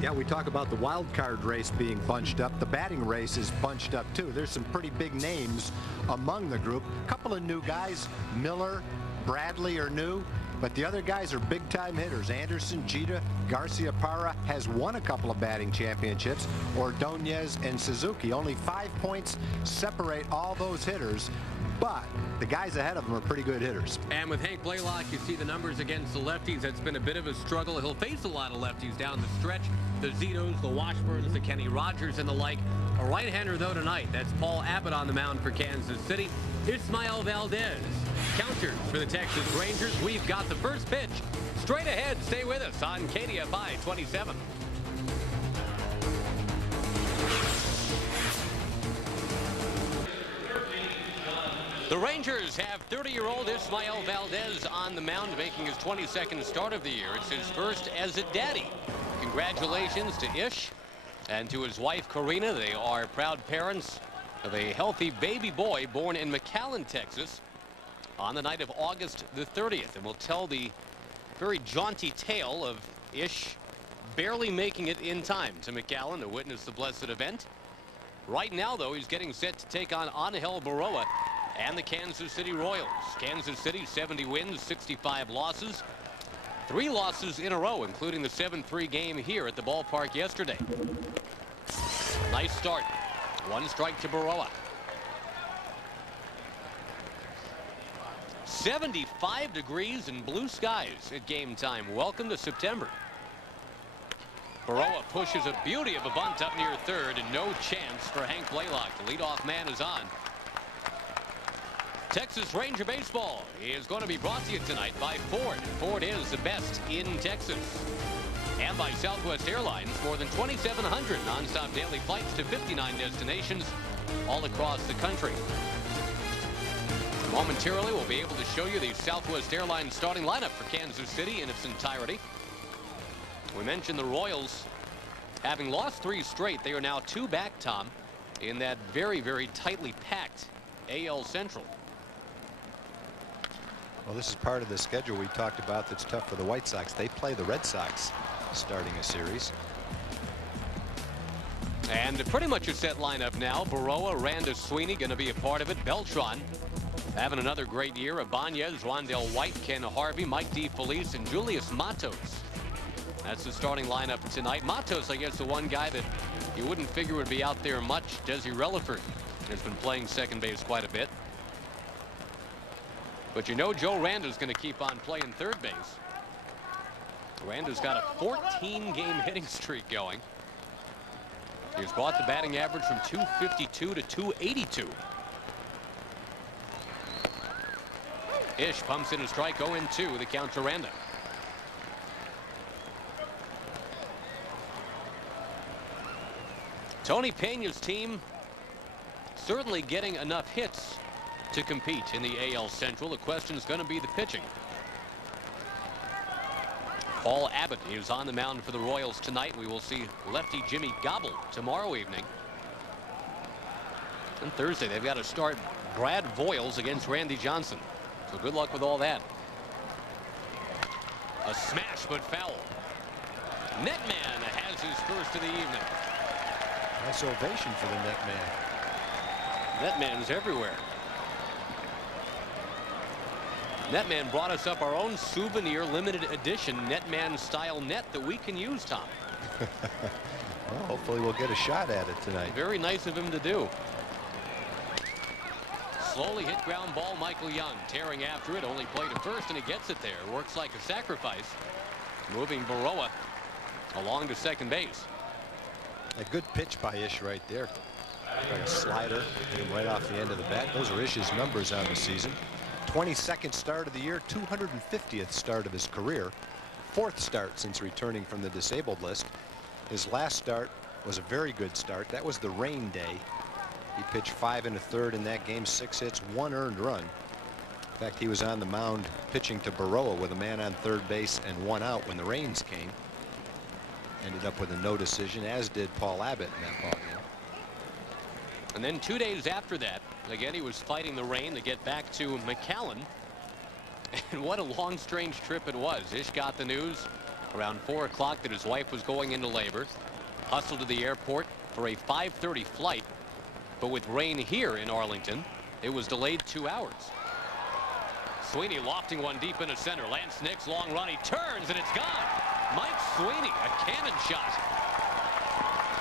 Yeah, we talk about the wild card race being bunched up. The batting race is bunched up too. There's some pretty big names among the group. A couple of new guys, Miller, Bradley are new, but the other guys are big-time hitters. Anderson, Jeter, Garcia Parra has won a couple of batting championships. Ordonez and Suzuki. Only 5 points separate all those hitters, but the guys ahead of them are pretty good hitters. And with Hank Blaylock, you see the numbers against the lefties. That's been a bit of a struggle. He'll face a lot of lefties down the stretch. The Zitos, the Washburns, the Kenny Rogers, and the like. A right-hander, though, tonight. That's Paul Abbott on the mound for Kansas City. Ismael Valdez. Counters for the Texas Rangers. We've got the first pitch. Straight ahead. Stay with us on KDFI 27. The Rangers have 30-year-old Ismael Valdez on the mound, making his 22nd start of the year. It's his first as a daddy. Congratulations to Ish and to his wife, Karina. They are proud parents of a healthy baby boy born in McAllen, Texas, on the night of August the 30th. And we'll tell the very jaunty tale of Ish barely making it in time to McAllen to witness the blessed event. Right now, though, he's getting set to take on Angel Baroa and the Kansas City Royals. Kansas City 70 wins, 65 losses. 3 losses in a row, including the 7-3 game here at the ballpark yesterday. Nice start. 1 strike to Baroa. 75 degrees and blue skies at game time. Welcome to September. Baroa pushes a beauty of a bunt up near third, and no chance for Hank Blaylock. The leadoff man is on. Texas Ranger Baseball is going to be brought to you tonight by Ford. Ford is the best in Texas. And by Southwest Airlines, more than 2,700 nonstop daily flights to 59 destinations all across the country. Momentarily, we'll be able to show you the Southwest Airlines starting lineup for Kansas City in its entirety. We mentioned the Royals having lost 3 straight. They are now 2 back, Tom, in that very, very tightly packed AL Central. Well, this is part of the schedule we talked about that's tough for the White Sox. They play the Red Sox starting a series. And pretty much a set lineup now. Baroa, Randa Sweeney going to be a part of it. Beltran having another great year. Ibanez, Rondell White, Ken Harvey, Mike DeFelice, and Julius Matos. That's the starting lineup tonight. Matos, I guess, the one guy that you wouldn't figure would be out there much. Desi Relaford has been playing second base quite a bit. But you know Joe Randa's going to keep on playing third base. Randa's got a 14-game hitting streak going. He's brought the batting average from 252 to 282. Ish pumps in a strike, 0-2, the count to Randa. Tony Peña's team certainly getting enough hits to compete in the AL Central. The question is going to be the pitching. Paul Abbott is on the mound for the Royals tonight. We will see lefty Jimmy Gobble tomorrow evening. And Thursday they've got to start Brad Voiles against Randy Johnson. So good luck with all that. A smash but foul. Netman has his first of the evening. Nice ovation for the Netman. Netman's everywhere. Netman brought us up our own souvenir limited edition Netman style net that we can use, Tom. Well, hopefully we'll get a shot at it tonight. Very nice of him to do. Slowly hit ground ball. Michael Young tearing after it. Only played to first, and he gets it there. Works like a sacrifice. Moving Baroa along to second base. A good pitch by Ish right there. Like a slider, hit him right off the end of the bat. Those are Ish's numbers on the season. 22nd start of the year, 250th start of his career, 4th start since returning from the disabled list. His last start was a very good start. That was the rain day. He pitched 5 1/3 in that game, 6 hits, 1 earned run. In fact, he was on the mound pitching to Baroa with a man on third base and 1 out when the rains came. Ended up with a no decision, as did Paul Abbott in that ball game. And then 2 days after that, again, he was fighting the rain to get back to McAllen. And what a long, strange trip it was. Ish got the news around 4 o'clock that his wife was going into labor. Hustled to the airport for a 5:30 flight. But with rain here in Arlington, it was delayed 2 hours. Sweeney lofting one deep into center. Lance Nix, long run. He turns, and it's gone. Mike Sweeney, a cannon shot.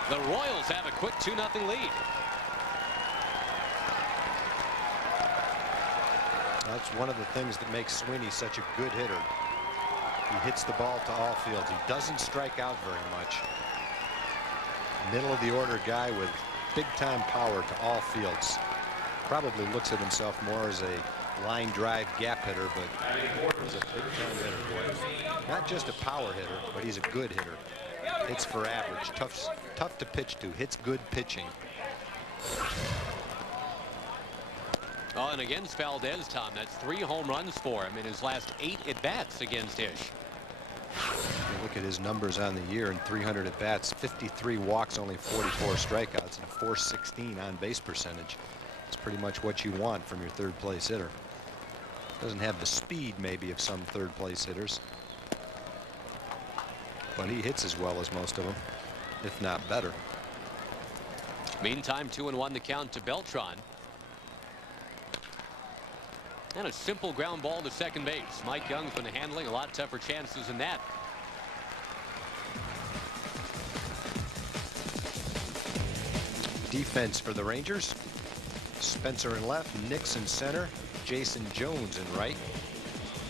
The Royals have a quick 2-0 lead. That's one of the things that makes Sweeney such a good hitter. He hits the ball to all fields. He doesn't strike out very much. Middle of the order guy with big-time power to all fields. Probably looks at himself more as a line drive gap hitter, but he's a big-time hitter, boy. Not just a power hitter, but he's a good hitter. Hits for average, tough to pitch to, hits good pitching. Oh, and against Valdez, Tom, that's 3 home runs for him in his last 8 at-bats against Ish. You look at his numbers on the year in 300 at-bats, 53 walks, only 44 strikeouts, and a .416 on-base percentage. It's pretty much what you want from your third-place hitter. Doesn't have the speed, maybe, of some third-place hitters, but he hits as well as most of them, if not better. Meantime, 2-1 the count to Beltran. And a simple ground ball to second base. Mike Young's been handling a lot tougher chances than that. Defense for the Rangers. Spencer in left, Nix in center, Jason Jones in right,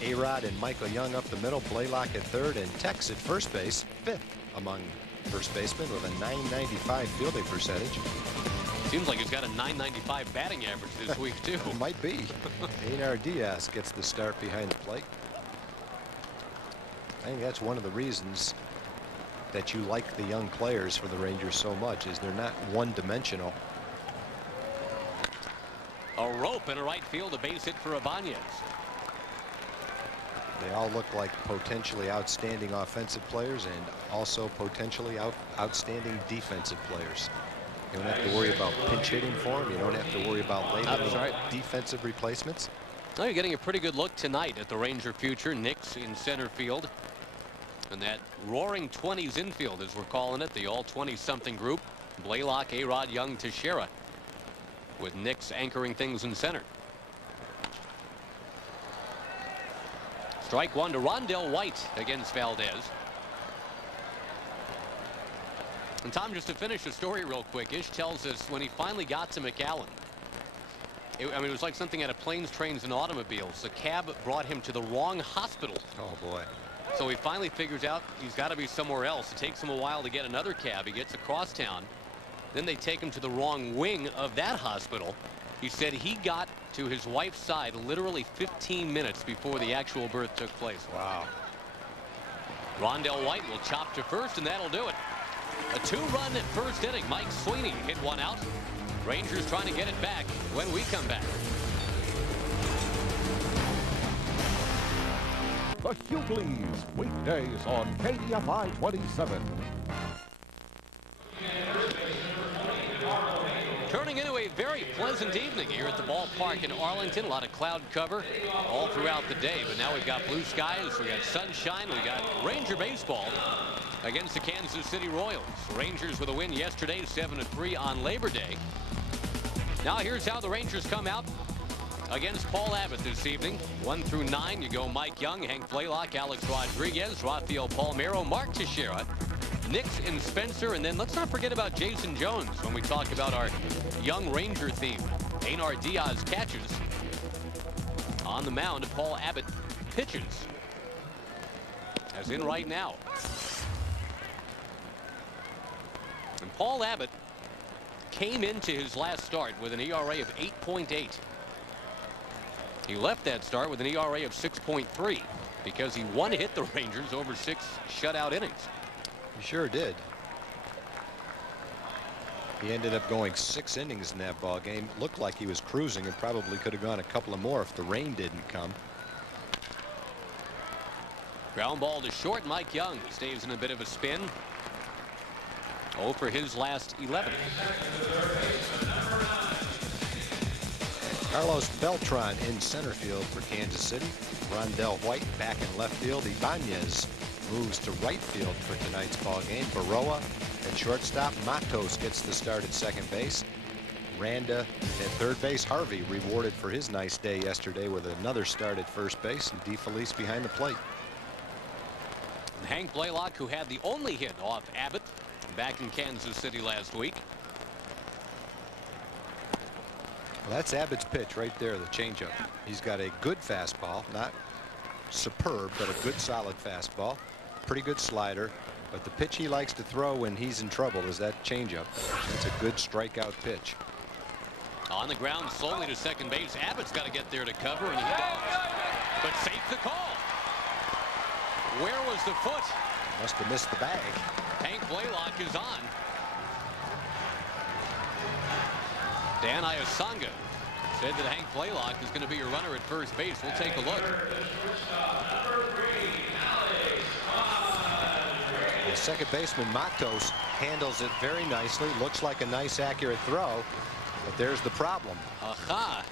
A-Rod and Michael Young up the middle, Blaylock at third, and Tex at first base, 5th among first basemen with a .995 fielding percentage. Seems like he's got a .995 batting average this week, too. Might be. Einar Diaz gets the start behind the plate. I think that's one of the reasons that you like the young players for the Rangers so much, is they're not one-dimensional. A rope in a right field, a base hit for Ibanez. They all look like potentially outstanding offensive players and also potentially outstanding defensive players. You don't have to worry about pinch hitting for them. You don't have to worry about late inning defensive replacements. Now you're getting a pretty good look tonight at the Ranger future. Nix in center field. And that roaring 20s infield, as we're calling it, the all 20-something group. Blaylock, A-Rod, Young, Teixeira, with Nix anchoring things in center. Strike one to Rondell White against Valdez. And Tom, just to finish the story real quick, Ish tells us when he finally got to McAllen, I mean, it was like something out of Planes, Trains, and Automobiles. The cab brought him to the wrong hospital. Oh, boy. So he finally figures out he's got to be somewhere else. It takes him a while to get another cab. He gets across town. Then they take him to the wrong wing of that hospital. He said he got to his wife's side literally 15 minutes before the actual birth took place. Wow. Rondell White will chop to first, and that'll do it. A 2-run first inning. Mike Sweeney hit one out. Rangers trying to get it back when we come back. The Hughleys, weekdays on KDFI 27. Turning into a very pleasant evening here at the ballpark in Arlington. A lot of cloud cover all throughout the day, but now we've got blue skies, we got sunshine, we got Ranger baseball against the Kansas City Royals. Rangers with a win yesterday, 7-3 on Labor Day. Now here's how the Rangers come out against Paul Abbott this evening. 1 through 9, you go Mike Young, Hank Blaylock, Alex Rodriguez, Rafael Palmeiro, Mark Teixeira, Nix and Spencer, and then let's not forget about Jason Jones when we talk about our young Ranger theme. Einar Diaz catches. On the mound, Paul Abbott pitches. As in right now. And Paul Abbott came into his last start with an ERA of 8.8. He left that start with an ERA of 6.3 because he one-hit the Rangers over 6 shutout innings. He sure did. He ended up going 6 innings in that ball game. Looked like he was cruising and probably could have gone a couple of more if the rain didn't come. Ground ball to short. Mike Young stays in a bit of a spin. 0 for his last 11. Carlos Beltran in center field for Kansas City. Rondell White back in left field. Ibanez moves to right field for tonight's ball game. Baroa at shortstop. Matos gets the start at second base. Randa at third base. Harvey rewarded for his nice day yesterday with another start at first base, and DeFelice behind the plate. Hank Blaylock, who had the only hit off Abbott back in Kansas City last week. Well, that's Abbott's pitch right there, the changeup. He's got a good fastball, not superb, but a good solid fastball. Pretty good slider. But the pitch he likes to throw when he's in trouble is that changeup. That's a good strikeout pitch. On the ground slowly to second base. Abbott's got to get there to cover, and he does. But safe the call. Where was the foot? Must have missed the bag. Hank Blaylock is on. Dan Iasonga said that Hank Blaylock is going to be your runner at first base. We'll take a look. The second baseman Matos handles it very nicely. Looks like a nice accurate throw. But there's the problem. Aha.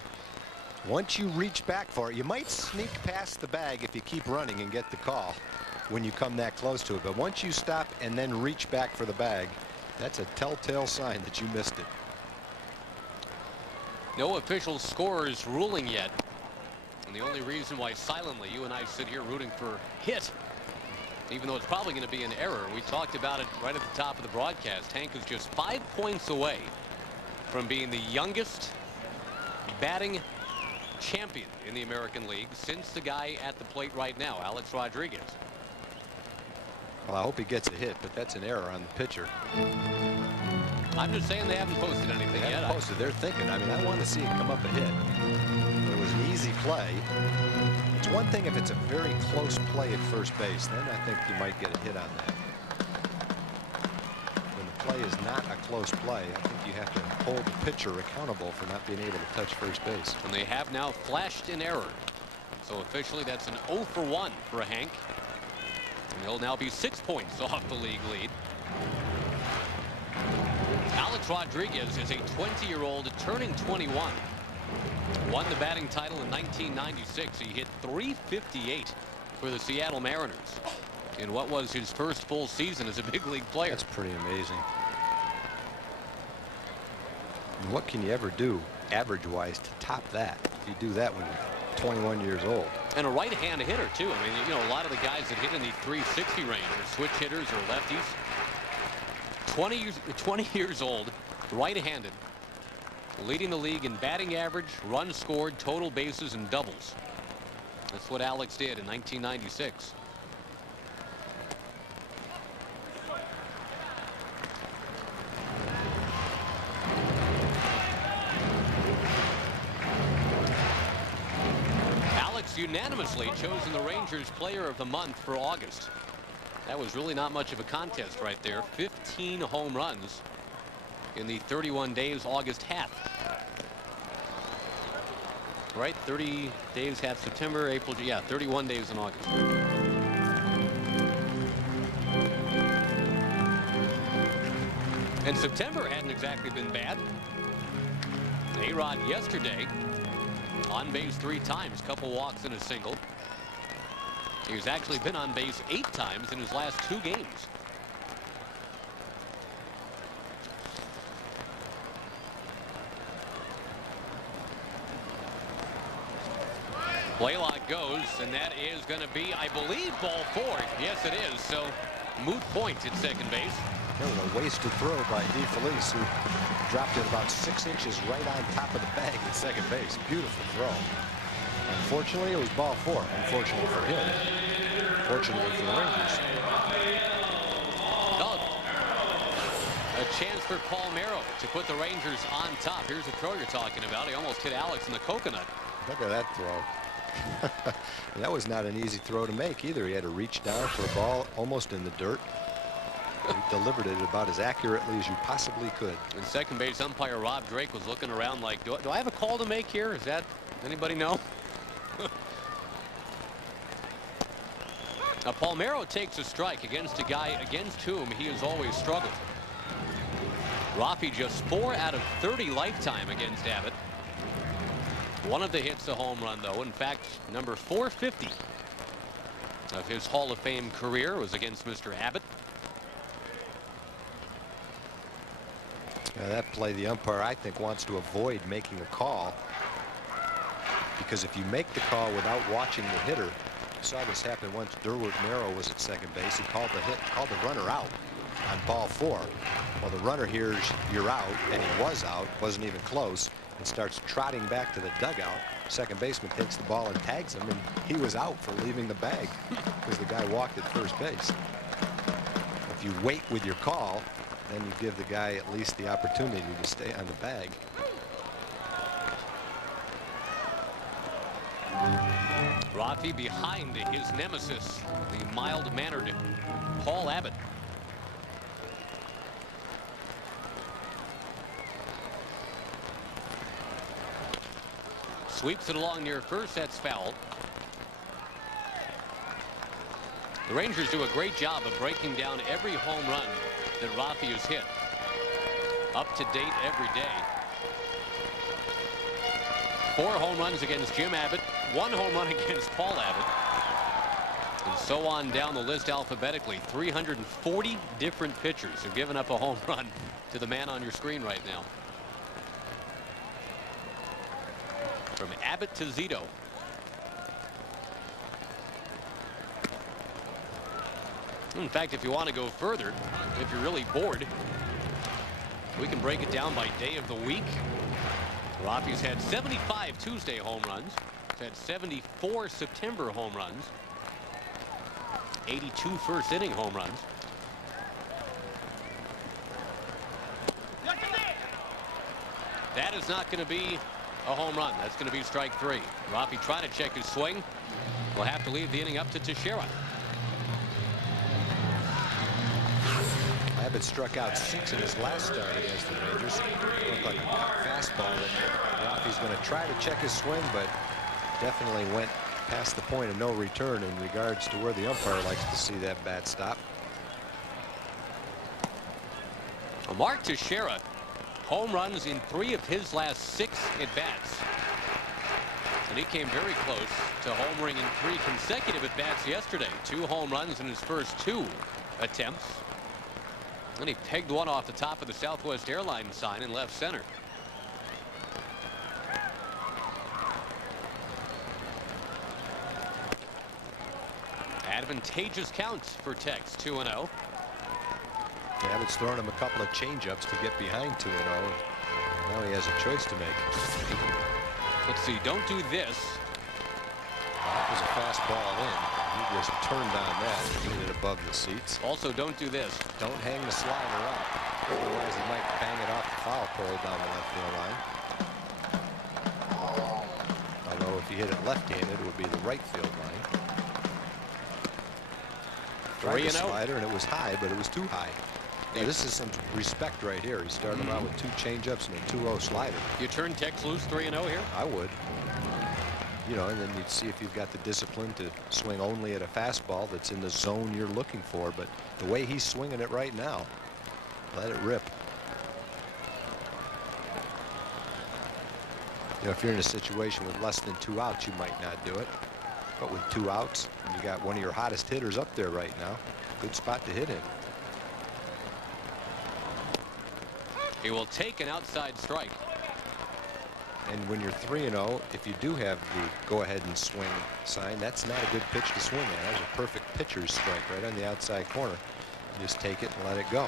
Once you reach back for it, you might sneak past the bag if you keep running and get the call when you come that close to it. But once you stop and then reach back for the bag, that's a telltale sign that you missed it. No official scorers ruling yet. And the only reason why silently you and I sit here rooting for hit, even though it's probably going to be an error, we talked about it right at the top of the broadcast. Hank is just 5 points away from being the youngest batting champion in the American League since the guy at the plate right now, Alex Rodriguez. Well, I hope he gets a hit, but that's an error on the pitcher. I'm just saying they haven't posted anything They yet. haven't posted. They're thinking. I mean, I want to see it come up a hit. But it was an easy play. It's one thing if it's a very close play at first base. Then I think you might get a hit on that. When the play is not a close play, I think you have to hold the pitcher accountable for not being able to touch first base. And they have now flashed an error. So officially that's an 0 for 1 for Hank. And he'll now be 6 points off the league lead. Alex Rodriguez is a 20-year-old turning 21. Won the batting title in 1996. He hit .358 for the Seattle Mariners in what was his first full season as a big league player. That's pretty amazing. And what can you ever do average-wise to top that if you do that when you're 21 years old? And a right-hand hitter too. I mean, you know, a lot of the guys that hit in the 360 range are switch hitters or lefties. 20 years old, right-handed, leading the league in batting average, runs scored, total bases, and doubles. That's what Alex did in 1996. Alex unanimously chosen the Rangers Player of the Month for August. That was really not much of a contest right there. 15 home runs in the 31 days August had. Right, 30 days had September, April, yeah, 31 days in August. And September hadn't exactly been bad. A-Rod yesterday on base 3 times, couple walks and a single. He's actually been on base 8 times in his last 2 games. Blaylock goes, and that is going to be, I believe, ball 4. Yes, it is. So moot point at second base. That was a wasted throw by DeFelice, who dropped it about 6 inches right on top of the bag at second base. Beautiful throw. Unfortunately, it was ball 4. Unfortunately for him. Fortunately for the Rangers. Oh, a chance for Palmeiro to put the Rangers on top. Here's the throw you're talking about. He almost hit Alex in the coconut. Look at that throw. That was not an easy throw to make either. He had to reach down for a ball almost in the dirt. He delivered it about as accurately as you possibly could. And second base umpire Rob Drake was looking around like, do I have a call to make here? Is that, anybody know? Now Palmeiro takes a strike against a guy against whom he has always struggled. Rafi just 4 out of 30 lifetime against Abbott. One of the hits a home run, though. In fact, number 450 of his Hall of Fame career was against Mr. Abbott. That play, the umpire, I think, wants to avoid making a call, because if you make the call without watching the hitter, I saw this happen once. Durwood Merrow was at second base. He called the runner out on ball 4. Well, the runner hears you're out, and he was out, wasn't even close, and starts trotting back to the dugout. Second baseman takes the ball and tags him, and he was out for leaving the bag because the guy walked at first base. If you wait with your call, then you give the guy at least the opportunity to stay on the bag. Rafi behind his nemesis, the mild-mannered Paul Abbott. Sweeps it along near first. That's foul. The Rangers do a great job of breaking down every home run that Rafi has hit. Up to date every day. 4 home runs against Jim Abbott, 1 home run against Paul Abbott, and so on down the list alphabetically. 340 different pitchers have given up a home run to the man on your screen right now. From Abbott to Zito. In fact, if you want to go further, if you're really bored, we can break it down by day of the week. Rafi's had 75 Tuesday home runs. He's had 74 September home runs. 82 first inning home runs. That is not going to be a home run. That's going to be strike 3. Rafi trying to check his swing. Will have to leave the inning up to Teixeira. Abbott struck out 6 in his last start against the Rangers. Looked like a fastball that Rafi's going to try to check his swing, but definitely went past the point of no return in regards to where the umpire likes to see that bat stop. Mark Teixeira, home runs in 3 of his last 6 at-bats. And he came very close to homering in 3 consecutive at-bats yesterday. 2 home runs in his first 2 attempts. Then he pegged one off the top of the Southwest Airlines sign in left center. Advantageous count for Tex, 2-0. Abbott's throwing him a couple of changeups to get behind 2-0. Now he has a choice to make. Let's see, don't do this. That was a fastball in. He just turned on that and hit it above the seats. Also, don't do this. Don't hang the slider up. Otherwise, he might bang it off the foul pole down the left field line. Although if he hit it left-handed, it would be the right field line. Tried the slider, and it was high, but it was too high. Now, this is some respect right here. He started out with 2 changeups and a 2-0 slider. You turn Tex loose 3-0 here? I would. You know, and then you'd see if you've got the discipline to swing only at a fastball that's in the zone you're looking for. But the way he's swinging it right now, let it rip. You know, if you're in a situation with less than 2 outs, you might not do it. But with 2 outs, and you got one of your hottest hitters up there right now, good spot to hit in. He will take an outside strike. And when you're 3-0, if you do have the go ahead and swing sign, that's not a good pitch to swing at. That's a perfect pitcher's strike right on the outside corner. You just take it and let it go.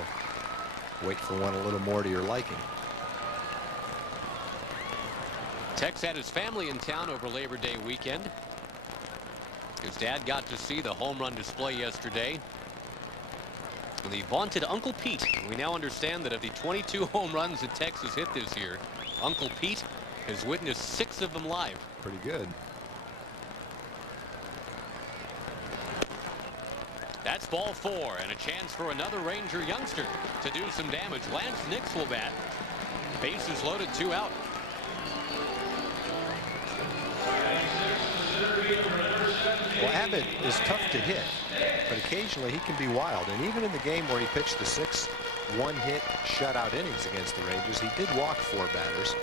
Wait for one a little more to your liking. Tex had his family in town over Labor Day weekend. His dad got to see the home run display yesterday. And the vaunted Uncle Pete. We now understand that of the 22 home runs that Tex has hit this year, Uncle Pete has witnessed 6 of them live. Pretty good. That's ball 4, and a chance for another Ranger youngster to do some damage. Lance Nix will bat. Bases loaded, 2 out. Well, Abbott is tough to hit, but occasionally he can be wild. And even in the game where he pitched the 6 one-hit shutout innings against the Rangers, he did walk 4 batters.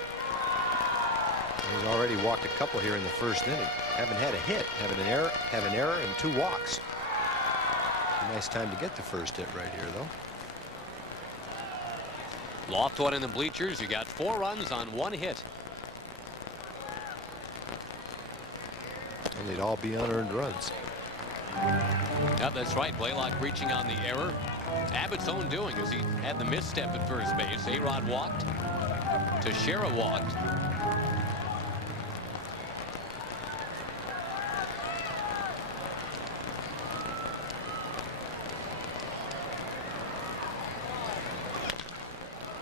And he's already walked a couple here in the first inning. Haven't had a hit, having an error and 2 walks. Nice time to get the first hit right here, though. Loft one in the bleachers. You got 4 runs on 1 hit. And they'd all be unearned runs. Yep, that's right. Blaylock reaching on the error. Abbott's own doing as he had the misstep at first base. A-Rod walked. Teixeira walked.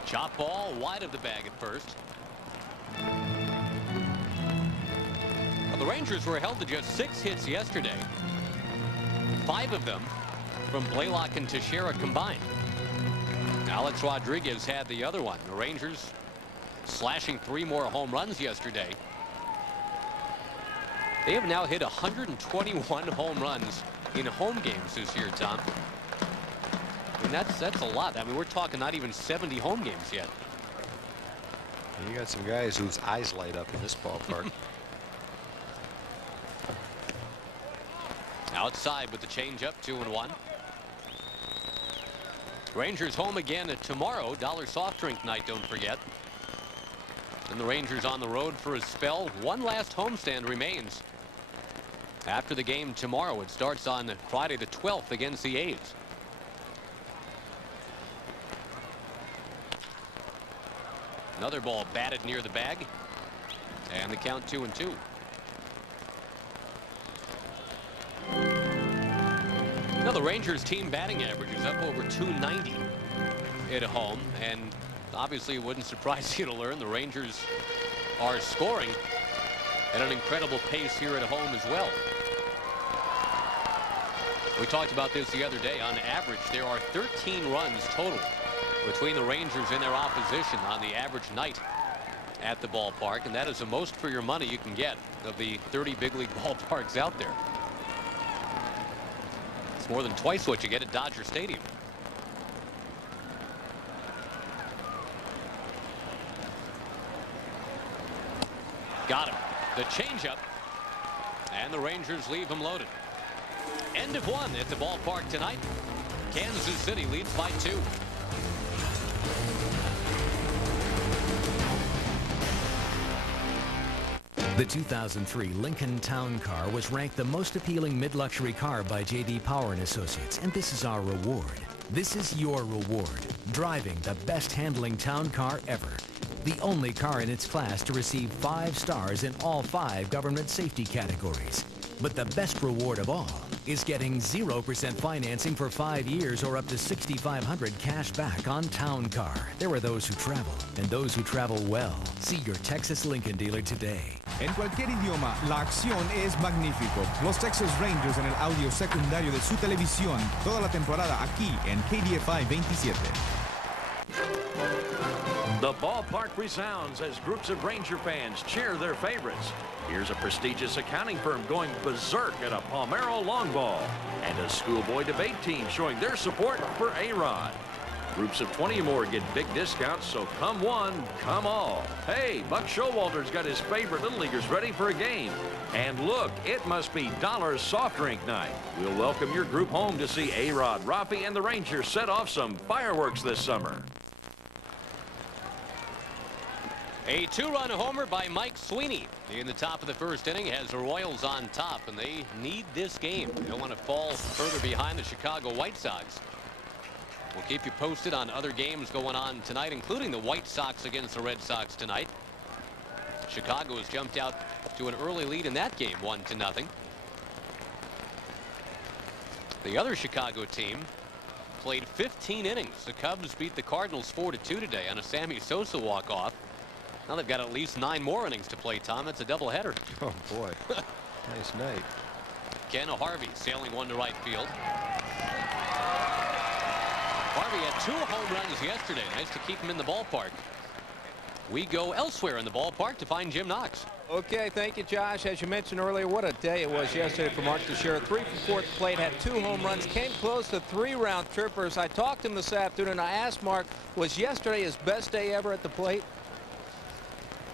Chop ball wide of the bag at first. Well, the Rangers were held to just 6 hits yesterday. 5 of them from Blaylock and Teixeira combined. Alex Rodriguez had the other one. The Rangers slashing 3 more home runs yesterday. They have now hit 121 home runs in home games this year, Tom. I mean, that's a lot. I mean, we're talking not even 70 home games yet. You got some guys whose eyes light up in this ballpark. Outside with the changeup, 2-1. Rangers home again tomorrow. Dollar soft drink night, don't forget. And the Rangers on the road for a spell. One last homestand remains. After the game tomorrow, it starts on Friday the 12th against the A's. Another ball batted near the bag. And the count 2-2. Now the Rangers team batting average is up over 290 at home, and obviously it wouldn't surprise you to learn the Rangers are scoring at an incredible pace here at home as well. We talked about this the other day. On average, there are 13 runs total between the Rangers and their opposition on the average night at the ballpark, and that is the most for your money you can get of the 30 big league ballparks out there. It's more than twice what you get at Dodger Stadium. Got him. The changeup, and the Rangers leave him loaded. End of 1 at the ballpark tonight. Kansas City leads by 2. The 2003 Lincoln Town Car was ranked the most appealing mid-luxury car by J.D. Power & Associates, and this is our reward. This is your reward. Driving the best handling town car ever. The only car in its class to receive 5 stars in all 5 government safety categories. But the best reward of all is getting 0% financing for 5 years or up to $6,500 cash back on Town Car. There are those who travel and those who travel well. See your Texas Lincoln dealer today. En cualquier idioma, la acción es magnífico. Los Texas Rangers en el audio secundario de su televisión toda la temporada aquí en KDFI 27. The ballpark resounds as groups of Ranger fans cheer their favorites. Here's a prestigious accounting firm going berserk at a Palmero long ball, and a schoolboy debate team showing their support for A-Rod. Groups of 20 or more get big discounts, so come one, come all. Hey, Buck Showalter's got his favorite Little Leaguers ready for a game. And look, it must be Dollar soft drink night. We'll welcome your group home to see A-Rod, Rafi, and the Rangers set off some fireworks this summer. A 2-run homer by Mike Sweeney in the top of the first inning has the Royals on top, and they need this game. They don't want to fall further behind the Chicago White Sox. We'll keep you posted on other games going on tonight, including the White Sox against the Red Sox tonight. Chicago has jumped out to an early lead in that game, 1-0. The other Chicago team played 15 innings. The Cubs beat the Cardinals 4-2 today on a Sammy Sosa walk-off. Now they've got at least 9 more innings to play, Tom. It's a doubleheader. Oh, boy. Nice night. Ken Harvey sailing one to right field. Harvey had 2 home runs yesterday. Nice to keep him in the ballpark. We go elsewhere in the ballpark to find Jim Knox. Okay, thank you, Josh. As you mentioned earlier, what a day it was yesterday for Mark Teixeira. 3 for 4 at the plate, had 2 home runs, came close to 3 round trippers. I talked to him this afternoon. I asked Mark, was yesterday his best day ever at the plate?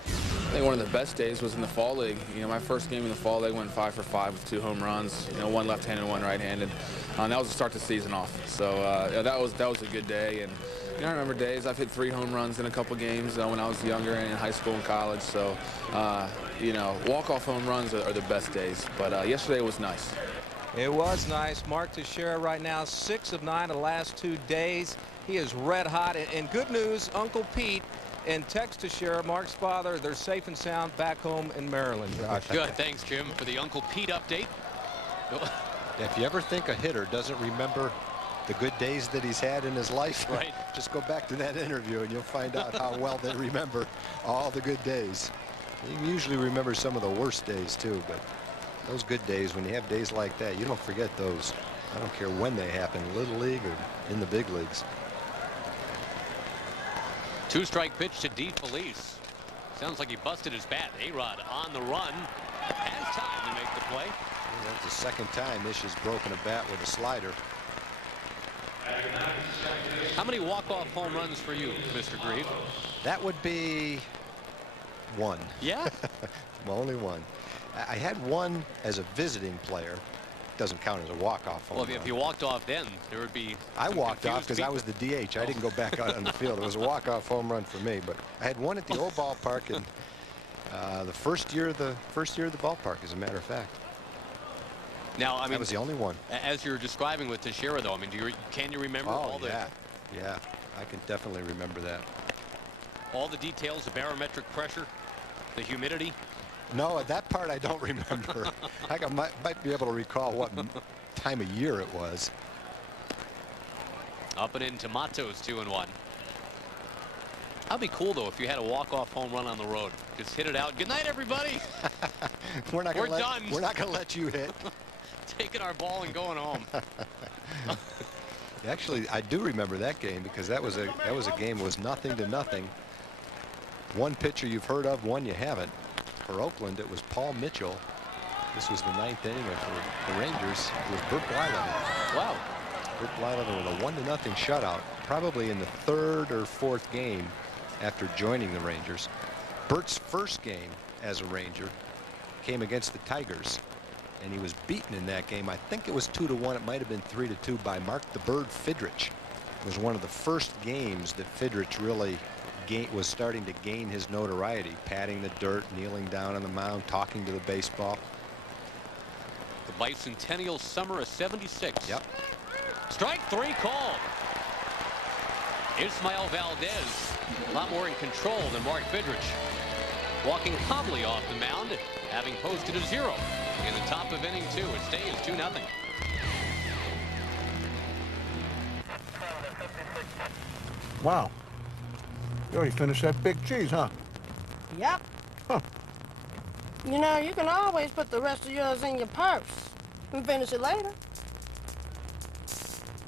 I think one of the best days was in the fall league. You know, my first game in the fall league went 5 for 5 with 2 home runs. You know, 1 left-handed, 1 right-handed. And that was to start the season off. So yeah, that was a good day. And you know, I remember days I've hit 3 home runs in a couple games when I was younger and in high school and college. So you know, walk-off home runs are the best days. But yesterday was nice. It was nice. Mark Teixeira right now 6 of 9 the last 2 days. He is red hot. And good news, Uncle Pete and Tex Teixeira, Mark's father, they're safe and sound back home in Maryland, Josh. Good. Thanks, Jim, for the Uncle Pete update. If you ever think a hitter doesn't remember the good days that he's had in his life, right, just go back to that interview and you'll find out how well they remember all the good days. You usually remember some of the worst days too, but those good days, when you have days like that, you don't forget those. I don't care when they happen, Little League or in the big leagues. 2-strike pitch to DeFelice. Sounds like he busted his bat. A-Rod on the run. Has time to make the play. Well, that's the second time Ish has broken a bat with a slider. How many walk-off home runs for you, Mr. Grieve? That would be 1. Yeah? Well, only 1. I had 1 as a visiting player. Doesn't count as a walk-off home Well, run. if you walked off then, there would be I walked off confused because I was the DH. I didn't go back out on the field. It was a walk-off home run for me. But I had 1 at the old ballpark in the first year of the ballpark, as a matter of fact. Now, I mean, that was the only 1. As you're describing with Teixeira, though, I mean, can you remember all the yeah, I can definitely remember that. All the details, the barometric pressure, the humidity? No, that part I don't remember. I might be able to recall what time of year it was. Up and into Matos, 2-1. That'd be cool, though, if you had a walk-off home run on the road. Just hit it out. Good night, everybody. We're done. We're not going to let you hit. Taking our ball and going home. Actually, I do remember that game because that was a game. It was 0-0. 1 pitcher you've heard of, 1 you haven't. For Oakland, it was Paul Mitchell. This was the 9th inning. For the Rangers, it was Burt Blyleven. Wow. Burt Blyleven with a 1-0 shutout, probably in the 3rd or 4th game after joining the Rangers. Burt's first game as a Ranger came against the Tigers, and he was beaten in that game. I think it was 2-1. It might have been 3-2 by Mark the Bird Fidrich. It was one of the first games that Fidrich really was starting to gain his notoriety, patting the dirt, kneeling down on the mound, talking to the baseball. The bicentennial summer of '76. Yep. Strike 3 called. Ismael Valdez, a lot more in control than Mark Fidrich. Walking humbly off the mound, having posted a 0 in the top of inning 2. It stays 2-0. Wow. You already finished that big cheese, huh? Yep. Huh. You know, you can always put the rest of yours in your purse and finish it later.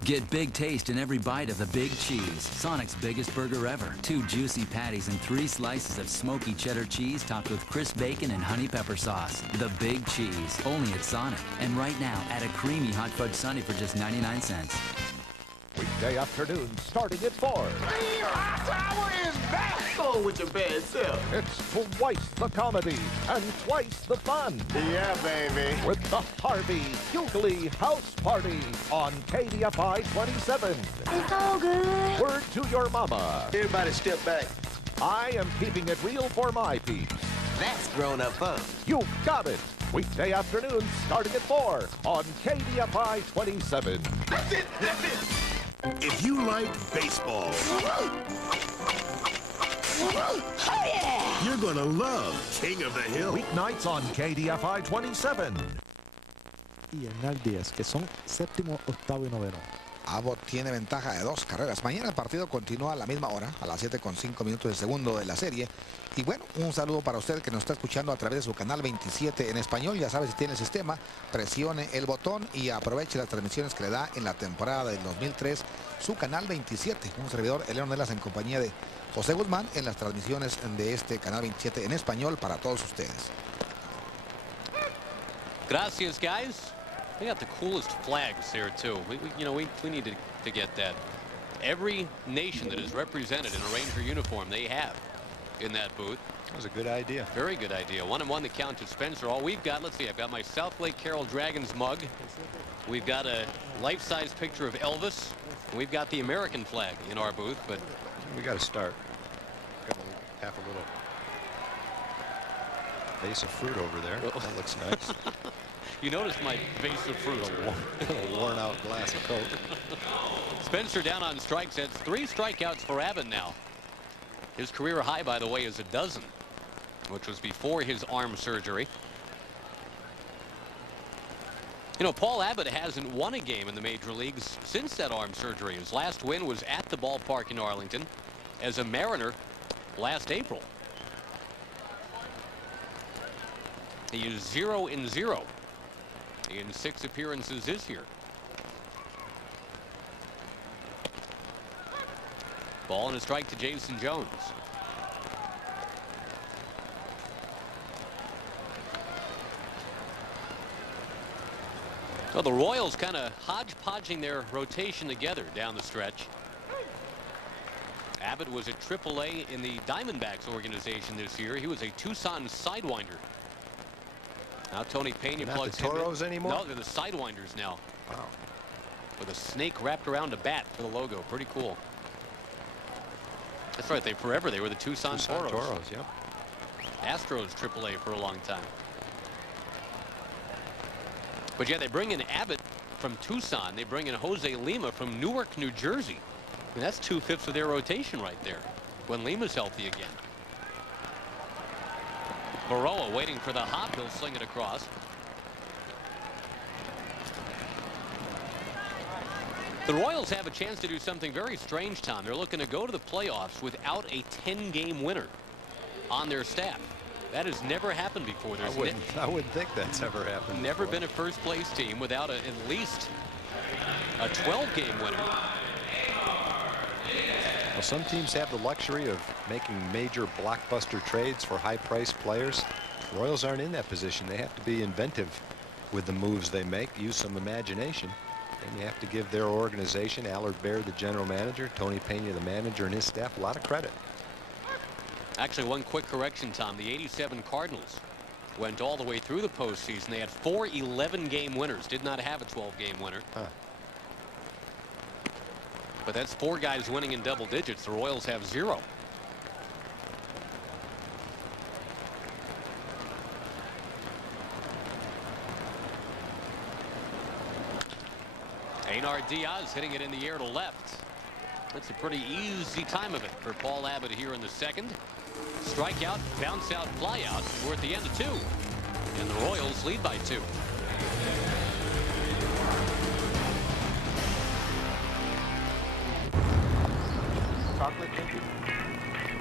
Get big taste in every bite of the Big Cheese, Sonic's biggest burger ever. 2 juicy patties and 3 slices of smoky cheddar cheese topped with crisp bacon and honey pepper sauce. The Big Cheese, only at Sonic. And right now, add a creamy hot fudge sundae for just 99 cents. Weekday afternoons starting at 4. Hightower is back! Go with your bad self. It's twice the comedy and twice the fun. Yeah, baby. With the Harvey Hughley House Party on KDFI 27. It's all good. Word to your mama. Everybody step back. I am keeping it real for my peeps. That's grown-up fun. You got it. Weekday afternoons starting at 4 on KDFI 27. That's it. That's it. If you like baseball, Oh, yeah! you're gonna love King of the Hill. Weeknights on KDFI 27. Y en el 10, que son séptimo, octavo y noveno. Abbott tiene ventaja de 2 carreras. Mañana el partido continúa a la misma hora, a las 7:05 del segundo de la serie. Y bueno, un saludo para usted que nos está escuchando a través de su canal 27 en español. Ya sabe, si tiene el sistema, presione el botón y aproveche las transmisiones que le da en la temporada del 2003 su canal 27. Un servidor, Eleno Nelas, en compañía de José Guzmán, en las transmisiones de este canal 27 en español para todos ustedes. Gracias, guys. They got the coolest flags here too. We need to get that. Every nation that is represented in a Ranger uniform, they have. in that booth. That was a good idea. Very good idea. 1-1 the count to Spencer. All we've got, let's see, I've got my South Lake Carroll Dragons mug. We've got a life-size picture of Elvis. And we've got the American flag in our booth, but we got to start. Got half a little vase of fruit over there. That looks nice. You notice my vase of fruit. A worn out glass of Coke. Spencer down on strikes. That's 3 strikeouts for Abbott now. His career high, by the way, is 12, which was before his arm surgery. You know, Paul Abbott hasn't won a game in the major leagues since that arm surgery. His last win was at the ballpark in Arlington as a Mariner last April. He is 0-0 in 6 appearances this year. Ball and a strike to Jason Jones. Well, the Royals kind of hodgepodging their rotation together down the stretch. Abbott was at AAA in the Diamondbacks organization this year. He was a Tucson Sidewinder. Now Tony Pena plugs the Toros anymore? No, they're the Sidewinders now. Wow. With a snake wrapped around a bat for the logo. Pretty cool. That's right. They were the Tucson Toros. Yep. Astros AAA for a long time. But yeah, they bring in Abbott from Tucson. They bring in Jose Lima from Newark, New Jersey. And that's 2/5 of their rotation right there when Lima's healthy again. Baroa waiting for the hop. He'll sling it across. The Royals have a chance to do something very strange, Tom. They're looking to go to the playoffs without a 10-game winner on their staff. That has never happened before. I wouldn't think that's ever happened. Never been a first-place team without at least a 12-game winner. Well, some teams have the luxury of making major blockbuster trades for high-priced players. Royals aren't in that position. They have to be inventive with the moves they make, use some imagination. And you have to give their organization, Allard Baird, the general manager, Tony Pena, the manager, and his staff, a lot of credit. Actually, one quick correction, Tom. The '87 Cardinals went all the way through the postseason. They had 4 11-game winners. Did not have a 12-game winner. But that's 4 guys winning in double digits. The Royals have 0. Einar Diaz hitting it in the air to left. That's a pretty easy time of it for Paul Abbott here in the second. Strikeout, bounce out, fly out. We're at the end of 2. And the Royals lead by 2. Chocolate?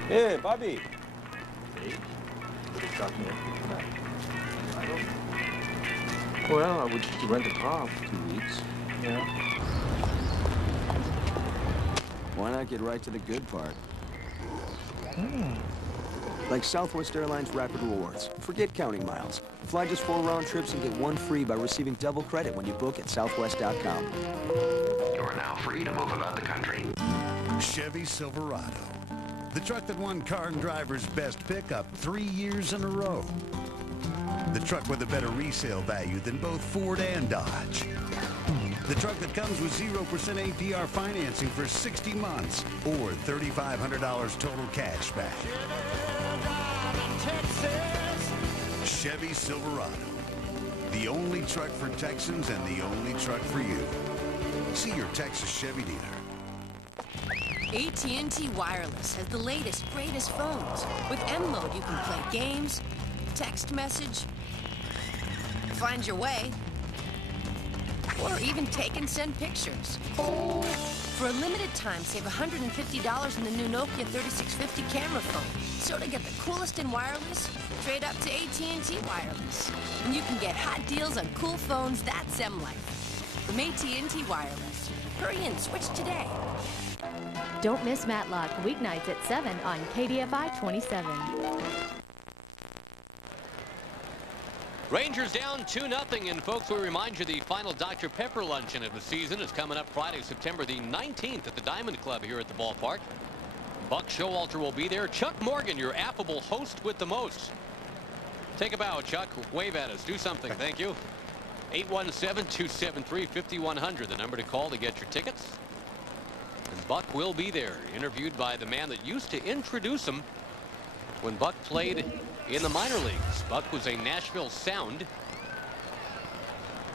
Hey, Bobby. Well, I would rent a car for 2 weeks. Yeah. Why not get right to the good part? Like Southwest Airlines Rapid Rewards. Forget counting miles. Fly just 4 round trips and get 1 free by receiving double credit when you book at southwest.com. You're now free to move about the country. Chevy Silverado. The truck that won Car and Driver's Best Pickup 3 years in a row. The truck with a better resale value than both Ford and Dodge. The truck that comes with 0% APR financing for 60 months or $3,500 total cash back. Chevy Silverado. The only truck for Texans and the only truck for you. See your Texas Chevy dealer. AT&T Wireless has the latest, greatest phones. With M-Mode, you can play games, text message, find your way, or even take and send pictures. For a limited time, save $150 in the new Nokia 3650 camera phone. So to get the coolest in wireless, trade up to AT&T Wireless. And you can get hot deals on cool phones that's M-Life. From AT&T Wireless. Hurry and switch today. Don't miss Matlock, weeknights at 7 on KDFI 27. Rangers down 2-0, and folks, we remind you the final Dr. Pepper luncheon of the season is coming up Friday, September the 19th at the Diamond Club here at the ballpark. Buck Showalter will be there. Chuck Morgan, your affable host with the most. Take a bow, Chuck. Wave at us. Do something. Thank you. 817-273-5100, the number to call to get your tickets. And Buck will be there, interviewed by the man that used to introduce him when Buck played in the minor leagues. Buck was a Nashville Sound.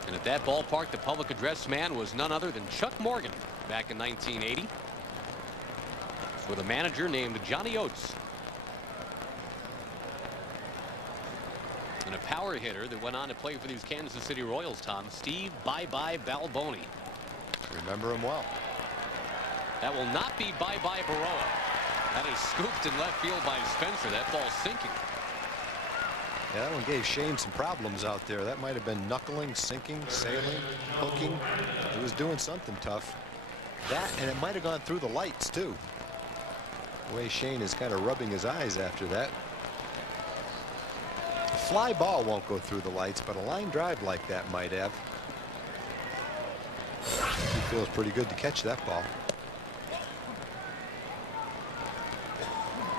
And at that ballpark, the public address man was none other than Chuck Morgan back in 1980. With a manager named Johnny Oates. And a power hitter that went on to play for these Kansas City Royals, Tom, Steve Bye-Bye Balboni. Remember him well. That will not be Bye-Bye Baroa. That is scooped in left field by Spencer. That ball sinking. Yeah, that one gave Shane some problems out there. That might have been knuckling, sinking, sailing, hooking. He was doing something tough. That, and it might have gone through the lights, too. The way Shane is kind of rubbing his eyes after that. A fly ball won't go through the lights, but a line drive like that might have. He feels pretty good to catch that ball.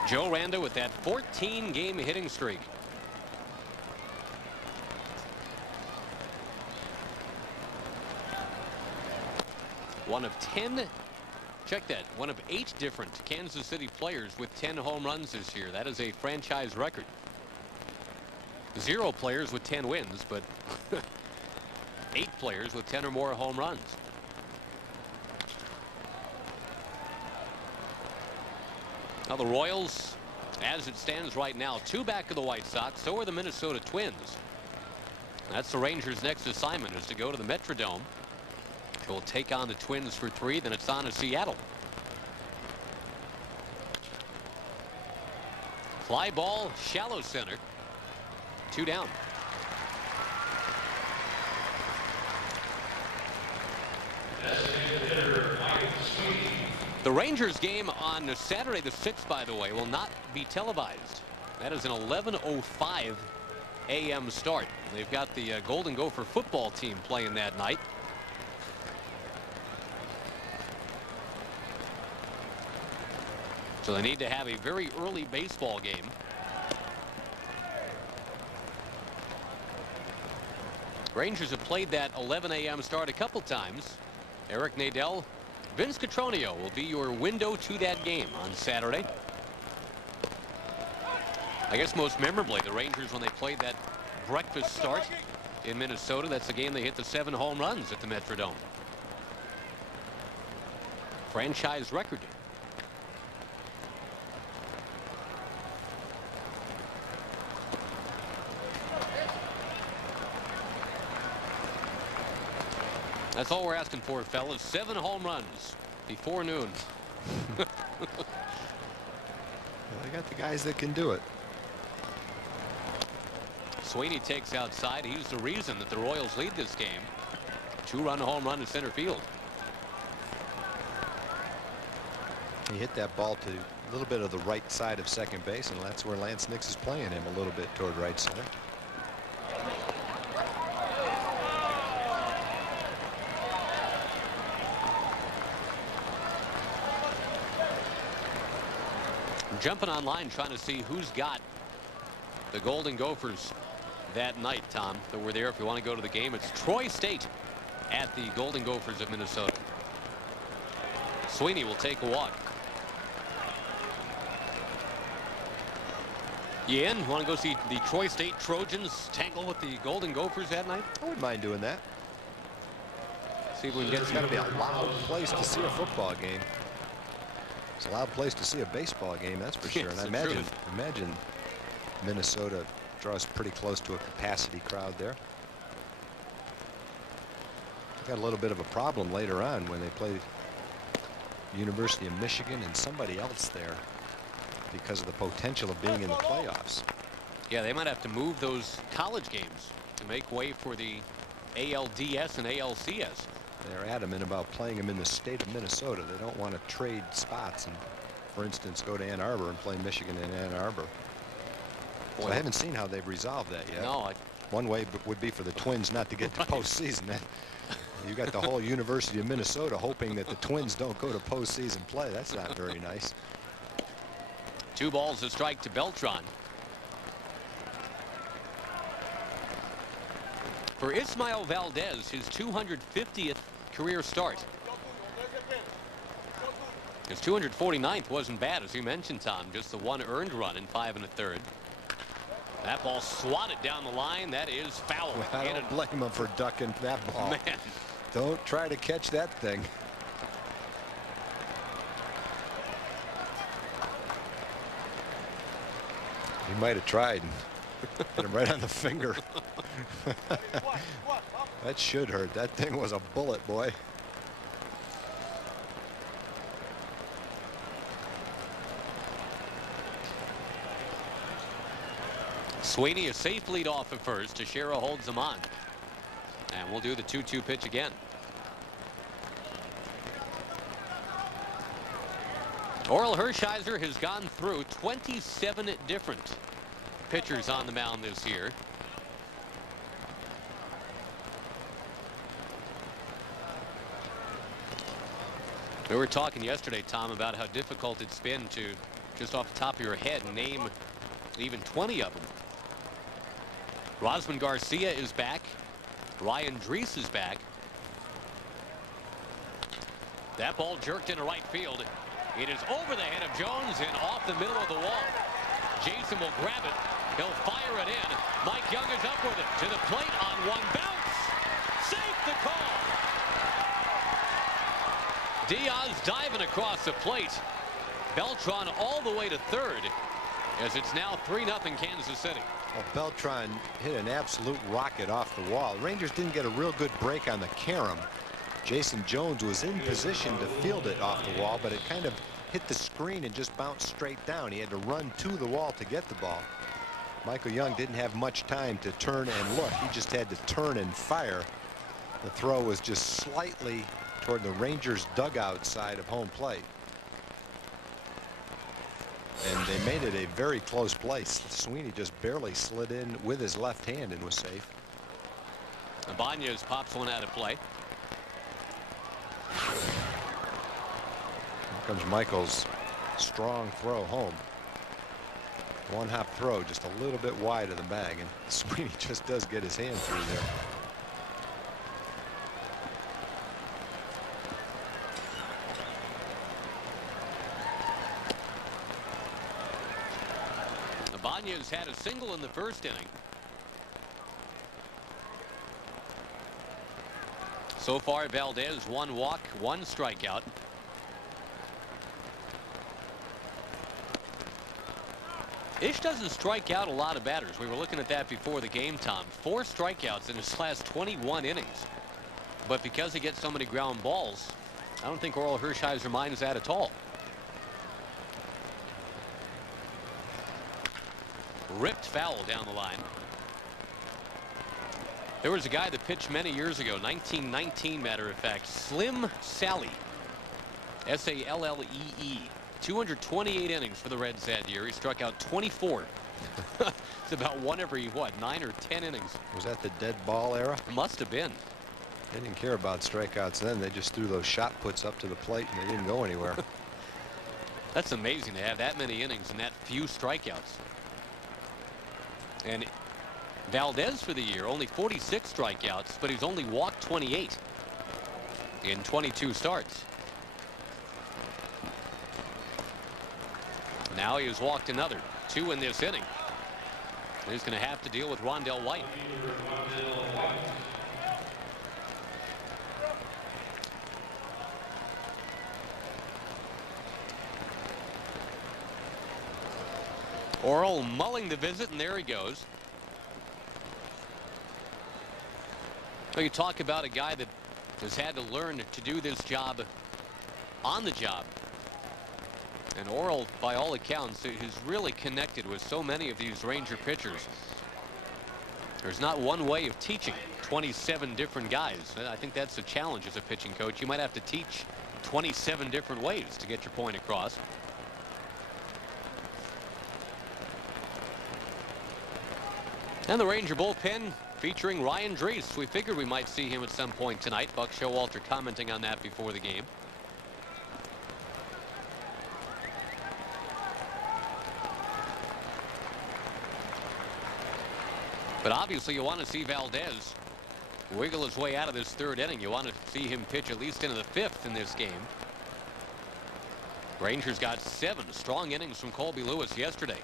Joe Randa with that 14-game hitting streak. One of 10. Check that. One of 8 different Kansas City players with 10 home runs this year. That is a franchise record. 0 players with 10 wins, but 8 players with 10 or more home runs. Now the Royals, as it stands right now, 2 back of the White Sox. So are the Minnesota Twins. That's the Rangers' next assignment, is to go to the Metrodome. They will take on the Twins for 3. Then it's on to Seattle. Fly ball, shallow center. 2 down. The Rangers game on Saturday the 6th, by the way, will not be televised. That is an 11:05 a.m. start. They've got the Golden Gopher football team playing that night. So they need to have a very early baseball game. Rangers have played that 11 a.m. start a couple times. Eric Nadel, Vince Cotroneo will be your window to that game on Saturday. I guess most memorably, the Rangers, when they played that breakfast start in Minnesota, that's the game they hit the 7 home runs at the Metrodome. Franchise record. That's all we're asking for, fellas. 7 home runs before noon. Well, they got the guys that can do it. Sweeney takes outside. He's the reason that the Royals lead this game. 2-run home run to center field. He hit that ball to a little bit of the right side of second base, and that's where Lance Nix is playing him, a little bit toward right center. Jumping online trying to see who's got the Golden Gophers that night, Tom, that we're there if you want to go to the game. It's Troy State at the Golden Gophers of Minnesota. Sweeney will take a walk. You in? Want to go see the Troy State Trojans tangle with the Golden Gophers that night? I wouldn't mind doing that. See if we can get. It's got to be a loud place to see a football game. It's a loud place to see a baseball game, that's for sure. And I imagine Minnesota draws pretty close to a capacity crowd there. Got a little bit of a problem later on when they play University of Michigan and somebody else there because of the potential of being in the playoffs. Yeah, they might have to move those college games to make way for the ALDS and ALCS. They're adamant about playing them in the state of Minnesota. They don't want to trade spots and, for instance, go to Ann Arbor and play Michigan in Ann Arbor. So I haven't seen how they've resolved that yet. No. One way would be for the Twins not to get to postseason. You got the whole University of Minnesota hoping that the Twins don't go to postseason play. That's not very nice. 2 balls a strike to Beltran. For Ismael Valdez, his 250th career start. His 249th wasn't bad, as you mentioned, Tom. Just the 1 earned run in 5 1/3. That ball swatted down the line. That is foul. Well, I don't blame him for ducking that ball. Man. Don't try to catch that thing. He might have tried and hit him right on the finger. That should hurt. That thing was a bullet, boy. Sweeney, a safe lead off at first. Teixeira holds him on. And we'll do the 2-2 pitch again. Orel Hershiser has gone through 27 different pitchers on the mound this year. We were talking yesterday, Tom, about how difficult it's been to, just off the top of your head, name even 20 of them. Rosman Garcia is back. Ryan Drees is back. That ball jerked into right field. It is over the head of Jones and off the middle of the wall. Jason will grab it. He'll fire it in. Mike Young is up with it to the plate on 1 bounce. Safe the call. Diaz diving across the plate. Beltran all the way to third, as it's now 3-0 Kansas City. Well, Beltran hit an absolute rocket off the wall. Rangers didn't get a real good break on the carom. Jason Jones was in position to field it off the wall, but it kind of hit the screen and just bounced straight down. He had to run to the wall to get the ball. Michael Young didn't have much time to turn and look. He just had to turn and fire. The throw was just slightly toward the Rangers dugout side of home plate. And they made it a very close place. Sweeney just barely slid in with his left hand and was safe. Ibanez pops one out of play. Here comes Michael's strong throw home. 1-hop throw, just a little bit wide of the bag, and Sweeney just does get his hand through there. Ibanez had a single in the first inning. So far, Valdez 1 walk, 1 strikeout. Ish doesn't strike out a lot of batters. We were looking at that before the game, Tom. 4 strikeouts in his last 21 innings. But because he gets so many ground balls, I don't think Orel Hershiser minds that at all. Ripped foul down the line. There was a guy that pitched many years ago, 1919, matter of fact, Slim Sally. S-A-L-L-E-E. 228 innings for the Reds that year. He struck out 24. It's about 1 every, what, 9 or 10 innings. Was that the dead ball era? Must have been. They didn't care about strikeouts then. They just threw those shot puts up to the plate and they didn't go anywhere. That's amazing to have that many innings and that few strikeouts. And Valdez for the year, only 46 strikeouts, but he's only walked 28 in 22 starts. Now he has walked another 2 in this inning. He's going to have to deal with Rondell White. Orel mulling the visit, and there he goes. So you talk about a guy that has had to learn to do this job on the job. And Orel, by all accounts, has really connected with so many of these Ranger pitchers. There's not one way of teaching 27 different guys. I think that's a challenge as a pitching coach. You might have to teach 27 different ways to get your point across. And the Ranger bullpen featuring Ryan Drees. We figured we might see him at some point tonight. Buck Showalter commenting on that before the game. But obviously you want to see Valdez wiggle his way out of this third inning. You want to see him pitch at least into the fifth in this game. Rangers got 7 strong innings from Colby Lewis yesterday.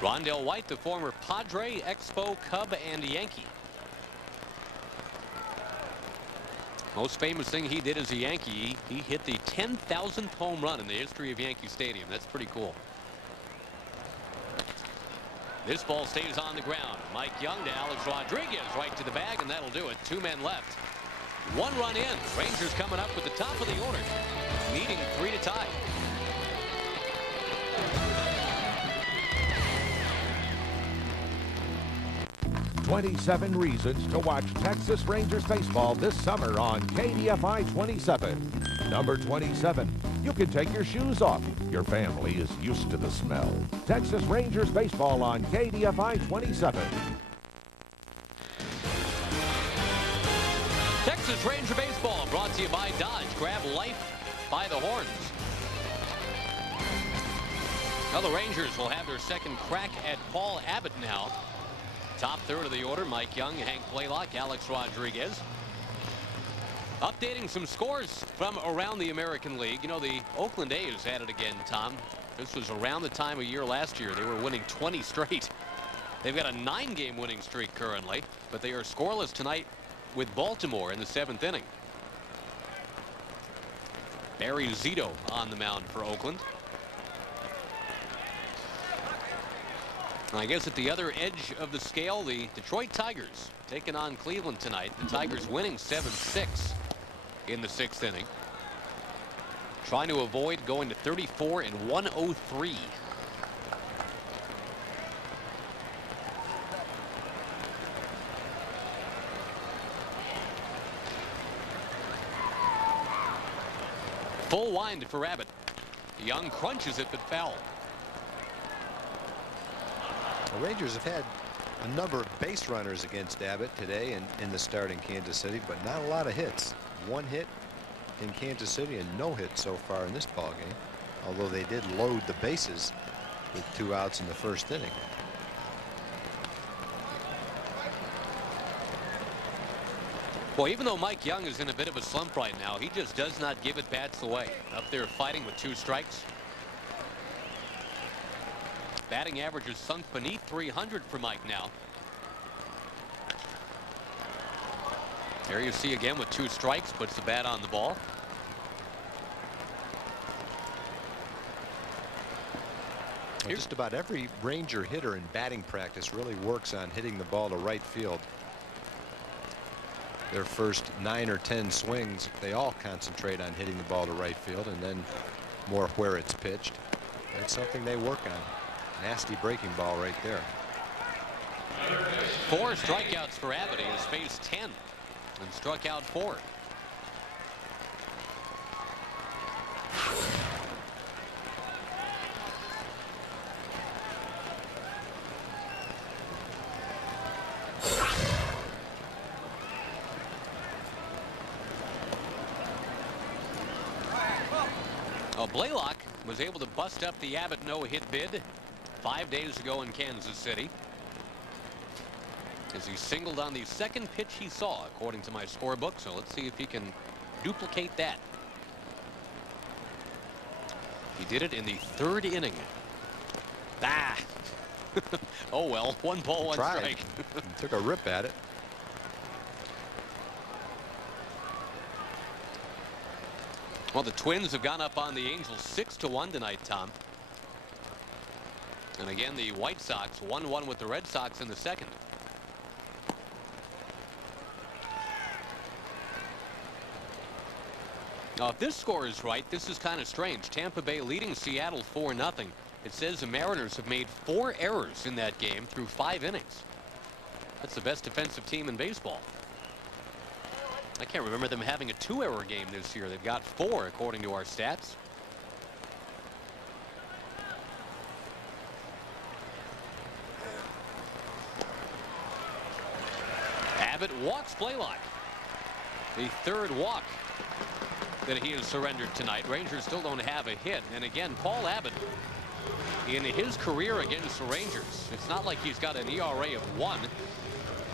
Rondell White, the former Padre, Expo, Cub, and Yankee. Most famous thing he did as a Yankee, he hit the 10,000th home run in the history of Yankee Stadium. That's pretty cool. This ball stays on the ground. Mike Young to Alex Rodriguez, right to the bag, and that'll do it. 2 men left. 1 run in. Rangers coming up with the top of the order, needing 3 to tie. 27 reasons to watch Texas Rangers baseball this summer on KDFI 27. Number 27, you can take your shoes off. Your family is used to the smell. Texas Rangers baseball on KDFI 27. Texas Ranger baseball brought to you by Dodge. Grab life by the horns. Now the Rangers will have their second crack at Paul Abbott now. Top third of the order, Mike Young, Hank Blaylock, Alex Rodriguez. Updating some scores from around the American League. You know, the Oakland A's had it again, Tom. This was around the time of year last year. They were winning 20 straight. They've got a 9-game winning streak currently, but they are scoreless tonight with Baltimore in the 7th inning. Barry Zito on the mound for Oakland. I guess at the other edge of the scale, the Detroit Tigers taking on Cleveland tonight. The Tigers winning 7-6 in the 6th inning. Trying to avoid going to 34 and 103. Full wind for Abbott. Young crunches it, but foul. The Rangers have had a number of base runners against Abbott today in the start in Kansas City, but not a lot of hits. 1 hit in Kansas City and no hit so far in this ball game, although they did load the bases with 2 outs in the 1st inning. Well, even though Mike Young is in a bit of a slump right now, he just does not give it bats away. Up there fighting with 2 strikes. Batting average is sunk beneath 300 for Mike now. There you see again with 2 strikes, puts the bat on the ball. Well, just about every Ranger hitter in batting practice really works on hitting the ball to right field. Their first 9 or 10 swings, they all concentrate on hitting the ball to right field, and then more where it's pitched. That's something they work on. Nasty breaking ball right there. 4 strikeouts for Abbott. He has faced 10 and struck out 4. Blaylock was able to bust up the Abbott no-hit bid 5 days ago in Kansas City, as he singled on the 2nd pitch he saw, according to my scorebook. So let's see if he can duplicate that. He did it in the 3rd inning. Ah. Oh well, 1 ball, 1 strike. Took a rip at it. Well, the Twins have gone up on the Angels 6-1 tonight, Tom. And again, the White Sox 1-1 with the Red Sox in the 2nd. Now, if this score is right, this is kind of strange. Tampa Bay leading Seattle 4-0. It says the Mariners have made 4 errors in that game through 5 innings. That's the best defensive team in baseball. I can't remember them having a 2-error game this year. They've got 4 according to our stats. Abbott walks Blaylock. The third walk that he has surrendered tonight. Rangers still don't have a hit. And again, Paul Abbott, in his career against the Rangers, it's not like he's got an ERA of 1.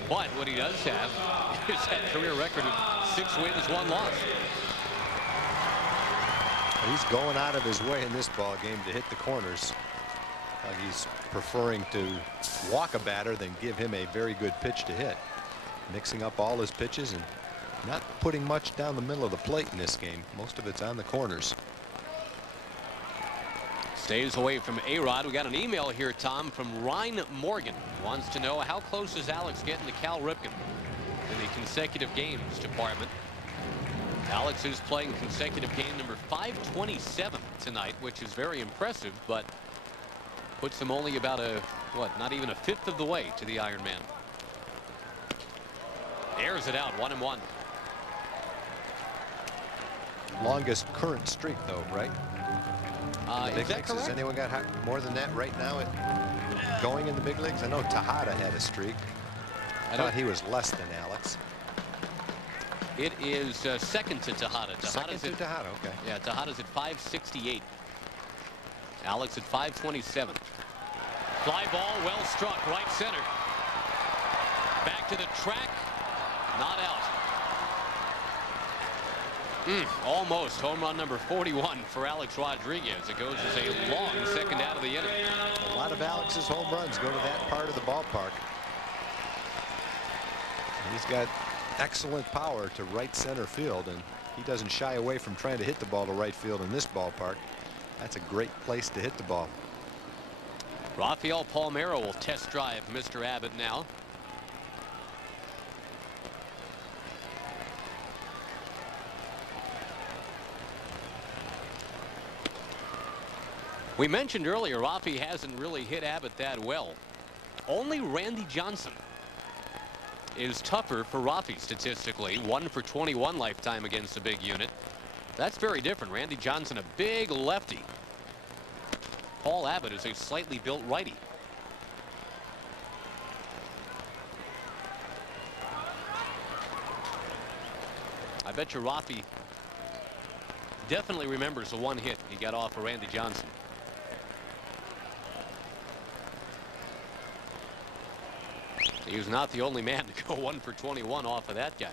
But what he does have is that career record of 6 wins, 1 loss. He's going out of his way in this ball game to hit the corners. He's preferring to walk a batter than give him a very good pitch to hit. Mixing up all his pitches and not putting much down the middle of the plate in this game. Most of it's on the corners. Stays away from A-Rod. We got an email here, Tom, from Ryan Morgan. Wants to know how close is Alex getting to Cal Ripken in the consecutive games department. Alex is playing consecutive game number 527 tonight, which is very impressive, but puts him only about not even a fifth of the way to the Iron Man. Airs it out, 1-1. Longest current streak, though, right? Is that correct? Has anyone got more than that right now going in the big leagues? I know Tejada had a streak. I thought he was less than Alex. It is second to Tejada. Second to Tejada, okay. Yeah, Tejada's at 568. Alex at 527. Fly ball, well struck, right center. Back to the track, not out. Almost home run number 41 for Alex Rodriguez. It goes as a long second out of the inning. A lot of Alex's home runs go to that part of the ballpark. He's got excellent power to right center field, and he doesn't shy away from trying to hit the ball to right field in this ballpark. That's a great place to hit the ball. Rafael Palmeiro will test drive Mr. Abbott now. We mentioned earlier Rafi hasn't really hit Abbott that well. Only Randy Johnson is tougher for Rafi statistically. 1 for 21 lifetime against a big unit. That's very different. Randy Johnson, a big lefty. Paul Abbott is a slightly built righty. I bet you Rafi definitely remembers the one hit he got off of Randy Johnson. He was not the only man to go 1 for 21 off of that guy.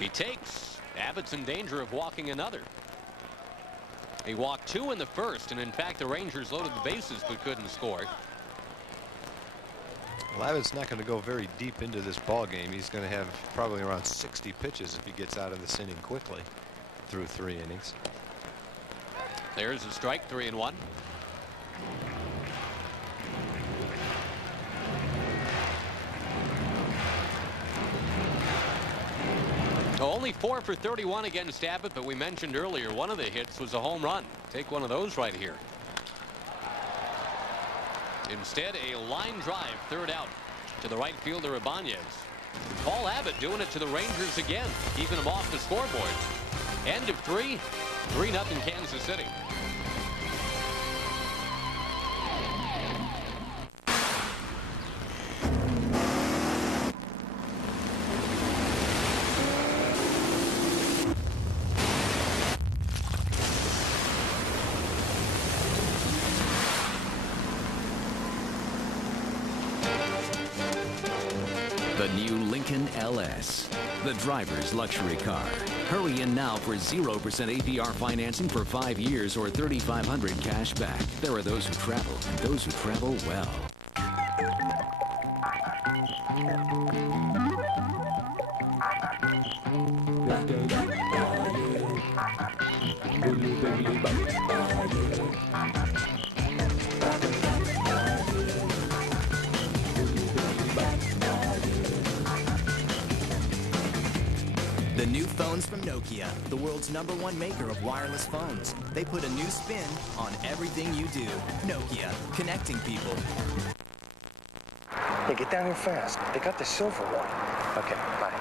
He takes. Abbott's in danger of walking another. He walked 2 in the first, and in fact the Rangers loaded the bases but couldn't score. Well, Abbott's not going to go very deep into this ball game. He's going to have probably around 60 pitches if he gets out of this inning quickly through 3 innings. There's a strike, 3-1. Only 4 for 31 against Abbott, but we mentioned earlier one of the hits was a home run. Take one of those right here. Instead, a line drive, third out to the right fielder Ibanez. Paul Abbott doing it to the Rangers again, keeping them off the scoreboard. End of 3, 3-0 Kansas City. The new Lincoln LS, the driver's luxury car. Hurry in now for 0% APR financing for 5 years or $3,500 cash back. There are those who travel and those who travel well. The new phones from Nokia, the world's #1 maker of wireless phones. They put a new spin on everything you do. Nokia, connecting people. Hey, get down here fast. They got the silver one. Okay, bye.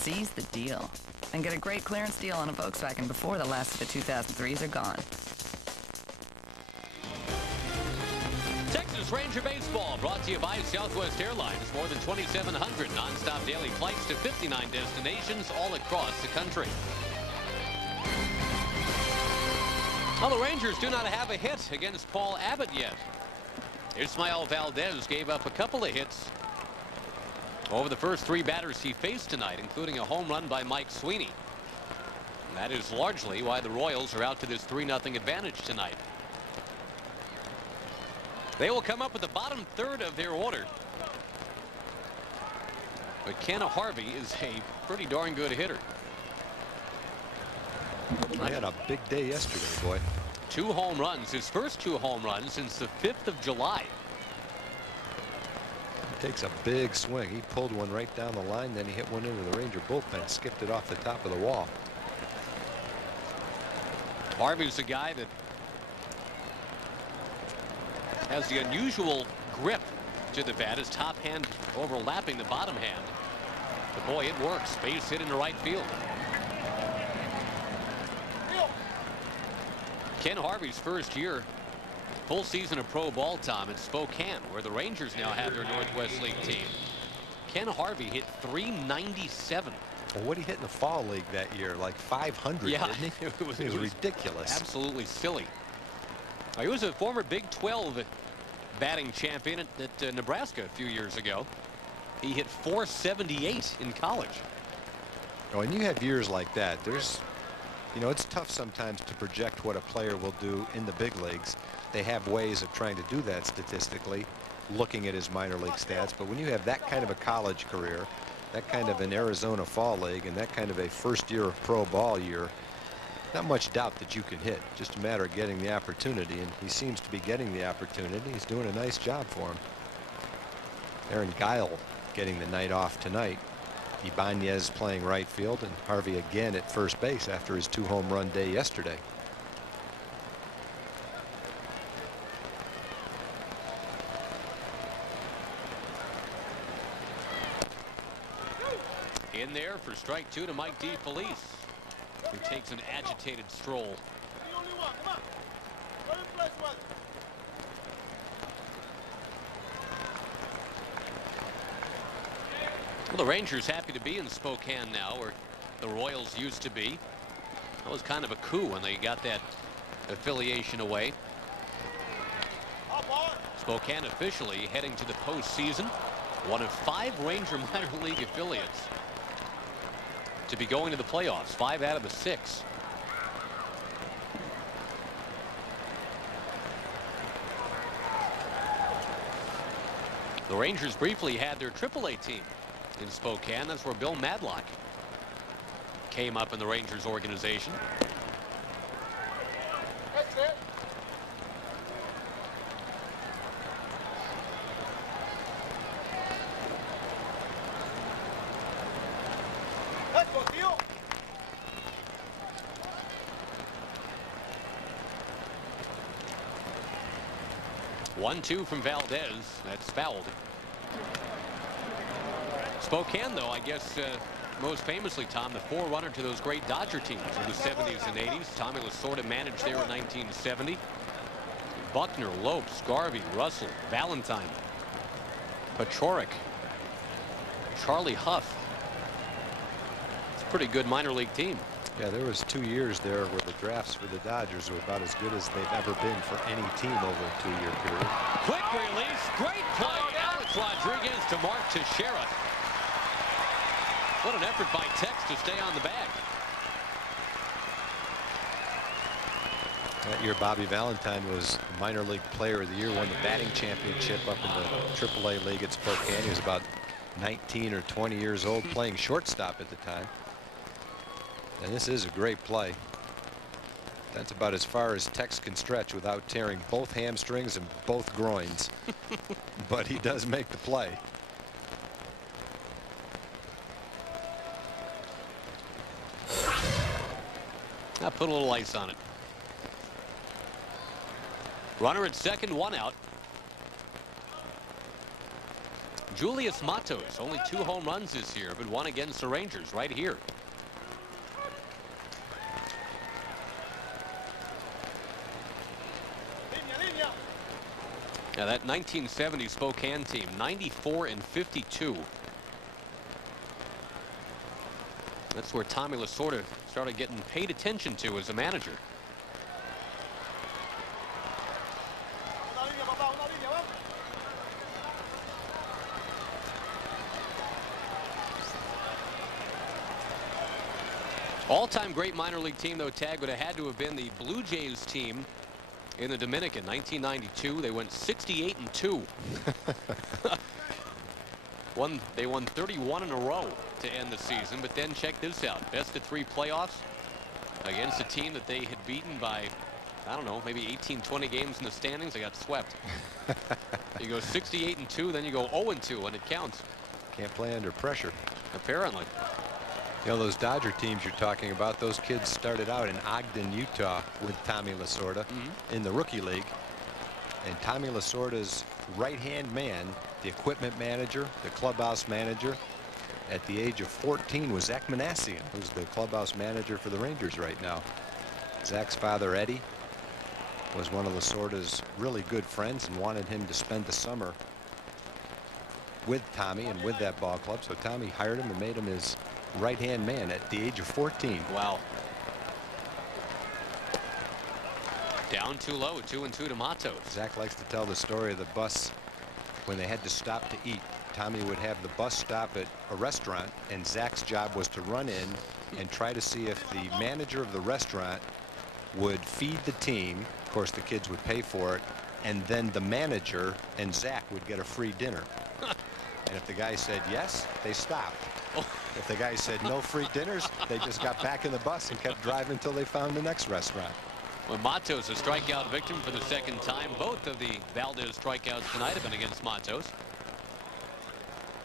Seize the deal and get a great clearance deal on a Volkswagen before the last of the 2003s are gone. Texas Ranger Baseball brought to you by Southwest Airlines. More than 2,700 nonstop daily flights to 59 destinations all across the country. Well, the Rangers do not have a hit against Paul Abbott yet. Ismael Valdez gave up a couple of hits over the first 3 batters he faced tonight, including a home run by Mike Sweeney. And that is largely why the Royals are out to this 3-0 advantage tonight. They will come up with the bottom third of their order. But Ken Harvey is a pretty darn good hitter. He had a big day yesterday, boy. 2 home runs, his first 2 home runs since the 5th of July. He takes a big swing. He pulled one right down the line, then he hit one into the Ranger bullpen, skipped it off the top of the wall. Harvey's a guy that has the unusual grip to the bat, his top hand overlapping the bottom hand. But boy, it works. Base hit into right field. Ken Harvey's first year, full season of pro ball time at Spokane, where the Rangers now have their Northwest League team. Ken Harvey hit .397. Well, what did he hit in the fall league that year? Like 500, yeah, didn't he? It was ridiculous. Absolutely silly. He was a former Big 12 batting champion at Nebraska a few years ago. He hit .478 in college. Oh, and you have years like that. You know, it's tough sometimes to project what a player will do in the big leagues. They have ways of trying to do that statistically, looking at his minor league stats. But when you have that kind of a college career, that kind of an Arizona fall league, and that kind of a first year of pro ball year, not much doubt that you can hit. Just a matter of getting the opportunity, and he seems to be getting the opportunity. He's doing a nice job for him. Aaron Guile getting the night off tonight. Ibanez playing right field, and Harvey again at first base after his 2 home run day yesterday. In there for strike 2 to Mike DeFelice, who takes an agitated stroll. Well, the Rangers happy to be in Spokane now, where the Royals used to be. That was kind of a coup when they got that affiliation away. Spokane officially heading to the postseason. One of 5 Ranger minor league affiliates to be going to the playoffs. 5 out of the 6. The Rangers briefly had their AAA team in Spokane. That's where Bill Madlock came up in the Rangers organization. That's it. Let's go, Theo. 1-2 from Valdez. That's fouled. Spokane, though, I guess most famously, Tom, the forerunner to those great Dodger teams of the 70s and 80s. Tommy was sort of managed there in 1970. Buckner, Lopes, Garvey, Russell, Valentine, Pachorik, Charlie Huff. It's a pretty good minor league team. Yeah, there was 2 years there where the drafts for the Dodgers were about as good as they've ever been for any team over a 2-year period. Quick release, great play. Alex Rodriguez to Mark Teixeira. What an effort by Tex to stay on the bag. That year, Bobby Valentine was minor league player of the year, won the batting championship up in the AAA league at Spokane. He was about 19 or 20 years old, playing shortstop at the time. And this is a great play. That's about as far as Tex can stretch without tearing both hamstrings and both groins. But he does make the play. I'll put a little ice on it. Runner at second, 1 out. Julius Matos, only 2 home runs this year, but 1 against the Rangers right here. Now that 1970 Spokane team, 94-52. That's where Tommy Lasorda started getting paid attention to as a manager. All-time great minor league team, though, Tag, would have had to have been the Blue Jays team in the Dominican. 1992, they went 68-2. They won 31 in a row to end the season, but then check this out. Best of 3 playoffs against a team that they had beaten by, I don't know, maybe 18, 20 games in the standings. They got swept. You go 68-2, then you go 0-2, and it counts. Can't play under pressure. Apparently. You know, those Dodger teams you're talking about, those kids started out in Ogden, Utah with Tommy Lasorda in the rookie league. And Tommy Lasorda's right-hand man, the equipment manager, the clubhouse manager, at the age of 14 was Zach Manassian, who's the clubhouse manager for the Rangers right now. Zach's father, Eddie, was one of Lasorda's really good friends and wanted him to spend the summer with Tommy and with that ball club. So Tommy hired him and made him his right-hand man at the age of 14. Wow. Down too low, 2-2 to Matos. Zach likes to tell the story of the bus when they had to stop to eat. Tommy would have the bus stop at a restaurant, and Zach's job was to run in and try to see if the manager of the restaurant would feed the team. Of course, the kids would pay for it, and then the manager and Zach would get a free dinner. And if the guy said yes, they stopped. If the guy said no free dinners, they just got back in the bus and kept driving until they found the next restaurant. Well, Matos, a strikeout victim for the 2nd time. Both of the Valdez strikeouts tonight have been against Matos.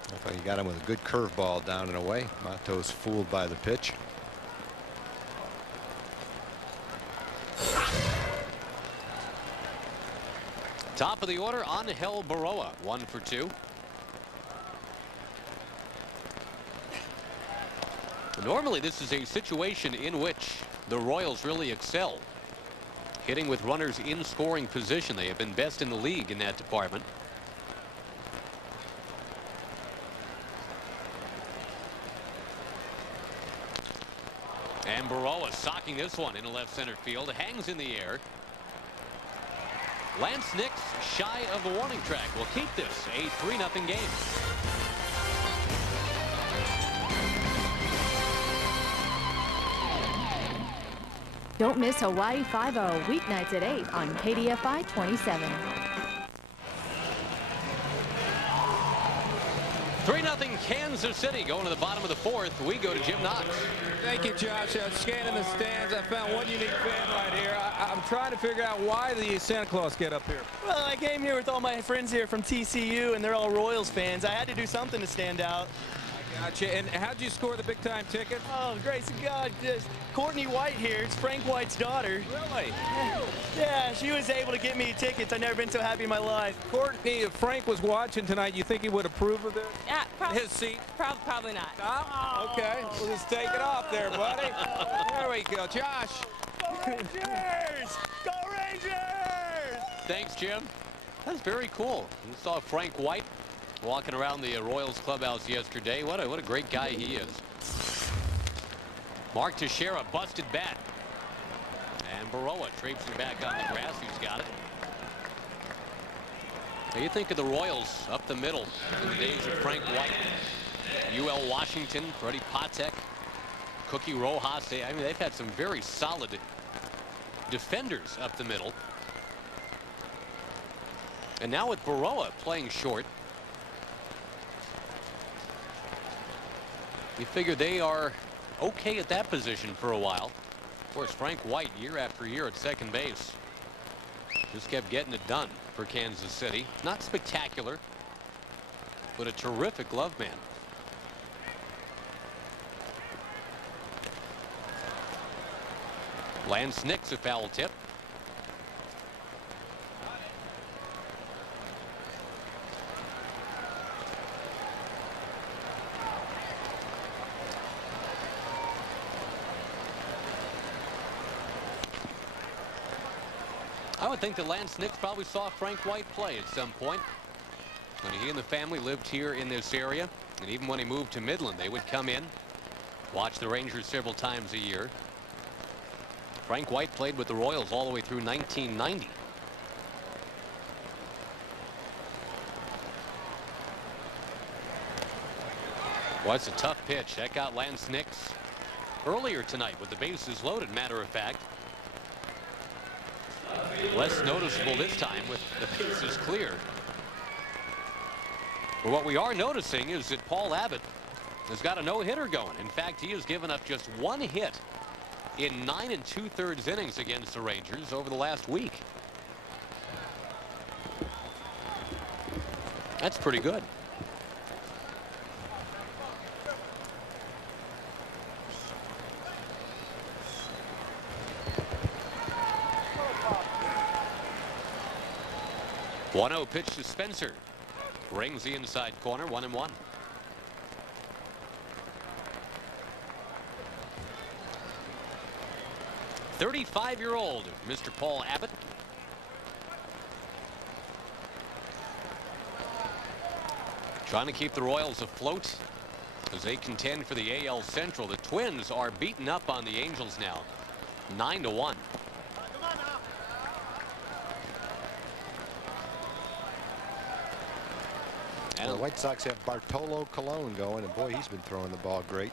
I thought he got him with a good curveball down and away. Matos fooled by the pitch. Top of the order, Angel Baroa, 1 for 2. Normally, this is a situation in which the Royals really excel. Hitting with runners in scoring position. They have been best in the league in that department. And Baroa socking this one into left center field. Hangs in the air. Lance Nix shy of the warning track. Will keep this a 3-0 game. Don't miss Hawaii 5-0 weeknights at 8 on KDFI 27. 3-0 Kansas City going to the bottom of the 4th. We go to Jim Knox. Thank you, Josh. Scanning the stands, I found one unique fan right here. I'm trying to figure out why the Santa Claus get up here. Well, I came here with all my friends here from TCU, and they're all Royals fans. I had to do something to stand out. Gotcha. And how'd you score the big-time ticket? Oh, grace of God. Just Courtney White here. It's Frank White's daughter. Really? Yeah, she was able to get me tickets. I've never been so happy in my life. Courtney, if Frank was watching tonight, you think he would approve of it? Yeah, his seat? Probably not. Oh, okay. We'll just take it off there, buddy. There we go. Josh. Go Rangers! Go Rangers! Thanks, Jim. That's very cool. You saw Frank White walking around the Royals clubhouse yesterday. What a great guy he is. Mark Teixeira busted bat. And Baroa traipsing back on the grass. He's got it. Now you think of the Royals up the middle in the days of Frank White, UL Washington, Freddie Patek, Cookie Rojas. I mean, they've had some very solid defenders up the middle. And now with Baroa playing short, you figure they are okay at that position for a while. Of course, Frank White, year after year at second base, just kept getting it done for Kansas City. Not spectacular, but a terrific glove man. Lance Nix, a foul tip. would think that Lance Nix probably saw Frank White play at some point. When he and the family lived here in this area, and even when he moved to Midland, they would come in, watch the Rangers several times a year. Frank White played with the Royals all the way through 1990. Well, it's a tough pitch. That got Lance Nix earlier tonight with the bases loaded, matter of fact. Less noticeable this time with the bases clear. But what we are noticing is that Paul Abbott has got a no-hitter going. In fact, he has given up just one hit in 9 2/3 innings against the Rangers over the last week. That's pretty good. One 0 pitch to Spencer. Rings the inside corner, 1-1. "35-year-old Mr. Paul Abbott. Trying to keep the Royals afloat as they contend for the AL Central. The Twins are beaten up on the Angels now, 9-1. And the White Sox have Bartolo Colon going, and boy, he's been throwing the ball great.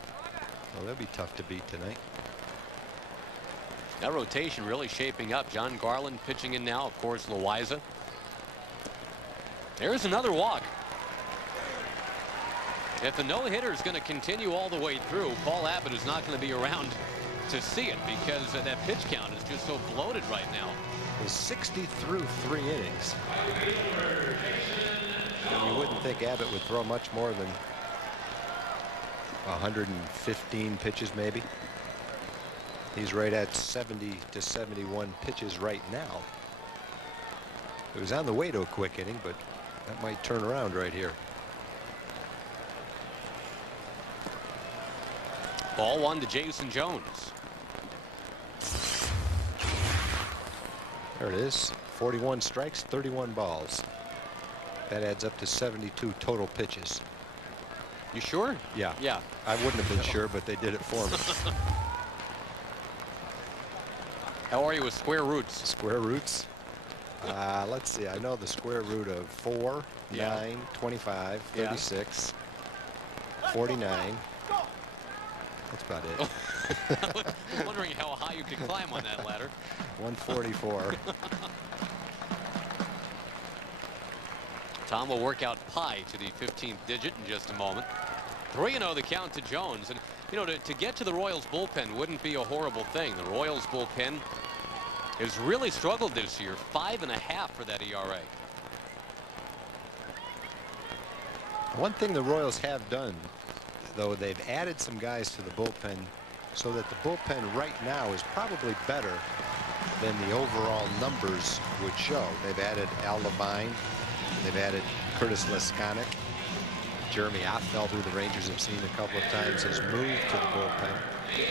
Well, they'll be tough to beat tonight. That rotation really shaping up. John Garland pitching in now, of course, Loaiza. There's another walk. If the no-hitter is going to continue all the way through, Paul Abbott is not going to be around to see it because that pitch count is just so bloated right now. He's 60 through 3 innings. And you wouldn't think Abbott would throw much more than 115 pitches, maybe. He's right at 70 to 71 pitches right now. He was on the way to a quick inning, but that might turn around right here. Ball 1 to Jason Jones. There it is. 41 strikes, 31 balls. That adds up to 72 total pitches. You sure? Yeah. Yeah. I wouldn't have been sure, but they did it for me. How are you with square roots? Square roots? Let's see. I know the square root of 4, 9, 25, 36, 49. That's about it. I was wondering how high you could climb on that ladder. 144. Tom will work out pi to the 15th digit in just a moment. 3-0 the count to Jones. And, you know, to get to the Royals bullpen wouldn't be a horrible thing. The Royals bullpen has really struggled this year. 5.5 for that ERA. One thing the Royals have done, though, they've added some guys to the bullpen so that the bullpen right now is probably better than the overall numbers would show. They've added Al Levine. They've added Curtis Leskonic. Jeremy Affeldt, who the Rangers have seen a couple of times, has moved to the bullpen.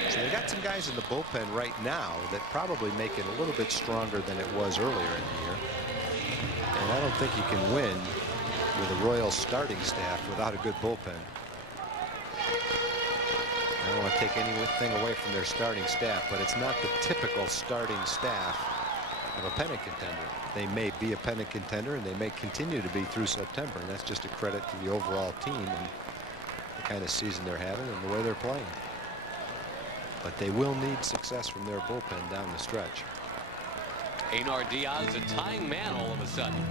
So they got some guys in the bullpen right now that probably make it a little bit stronger than it was earlier in the year. And I don't think you can win with a Royals starting staff without a good bullpen. I don't want to take anything away from their starting staff, but it's not the typical starting staff of a pennant contender. They may be a pennant contender, and they may continue to be through September, and that's just a credit to the overall team and the kind of season they're having and the way they're playing. But they will need success from their bullpen down the stretch. Einar Diaz, a tying man all of a sudden.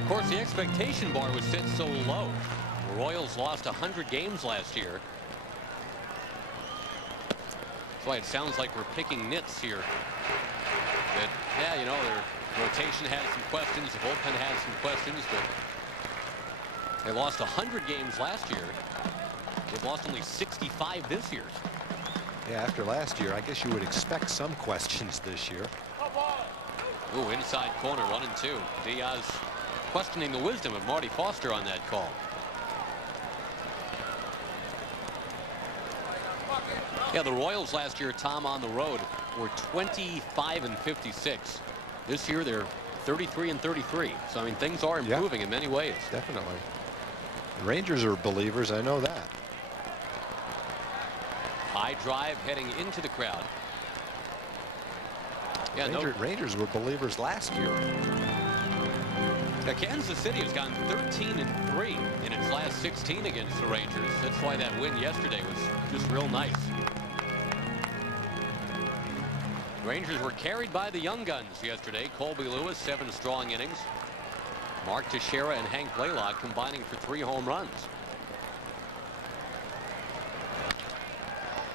Of course, the expectation bar was set so low. The Royals lost 100 games last year. That's why it sounds like we're picking nits here. That, yeah, you know, their rotation has some questions, the bullpen has some questions, but they lost 100 games last year. They've lost only 65 this year. Yeah, after last year, I guess you would expect some questions this year. Ooh, inside corner, 1-2. Diaz questioning the wisdom of Marty Foster on that call. Yeah, the Royals last year, Tom, on the road were 25 and 56. This year they're 33 and 33. So I mean, things are improving in many ways. Definitely. The Rangers are believers. I know that. High drive heading into the crowd. Yeah, Rangers were believers last year. Now, Kansas City has gone 13 and 3 in its last 16 against the Rangers. That's why that win yesterday was just real nice. Rangers were carried by the young guns yesterday. Colby Lewis, 7 strong innings. Mark Teixeira and Hank Blaylock combining for 3 home runs.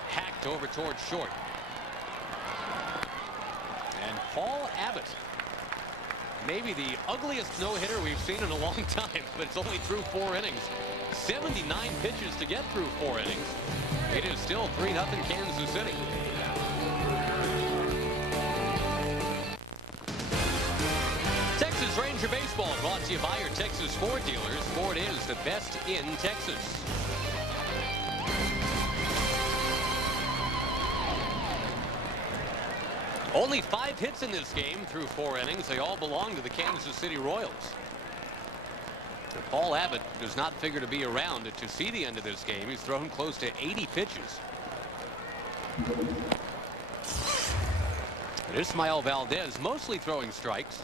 Hacked over towards short. And Paul Abbott, maybe the ugliest no-hitter we've seen in a long time, but it's only through 4 innings. 79 pitches to get through 4 innings. It is still 3-0 Kansas City. Texas Ranger Baseball brought to you by your Texas Ford dealers. Ford is the best in Texas. Only 5 hits in this game through 4 innings. They all belong to the Kansas City Royals. Paul Abbott does not figure to be around to see the end of this game. He's thrown close to 80 pitches. And Ismael Valdez mostly throwing strikes.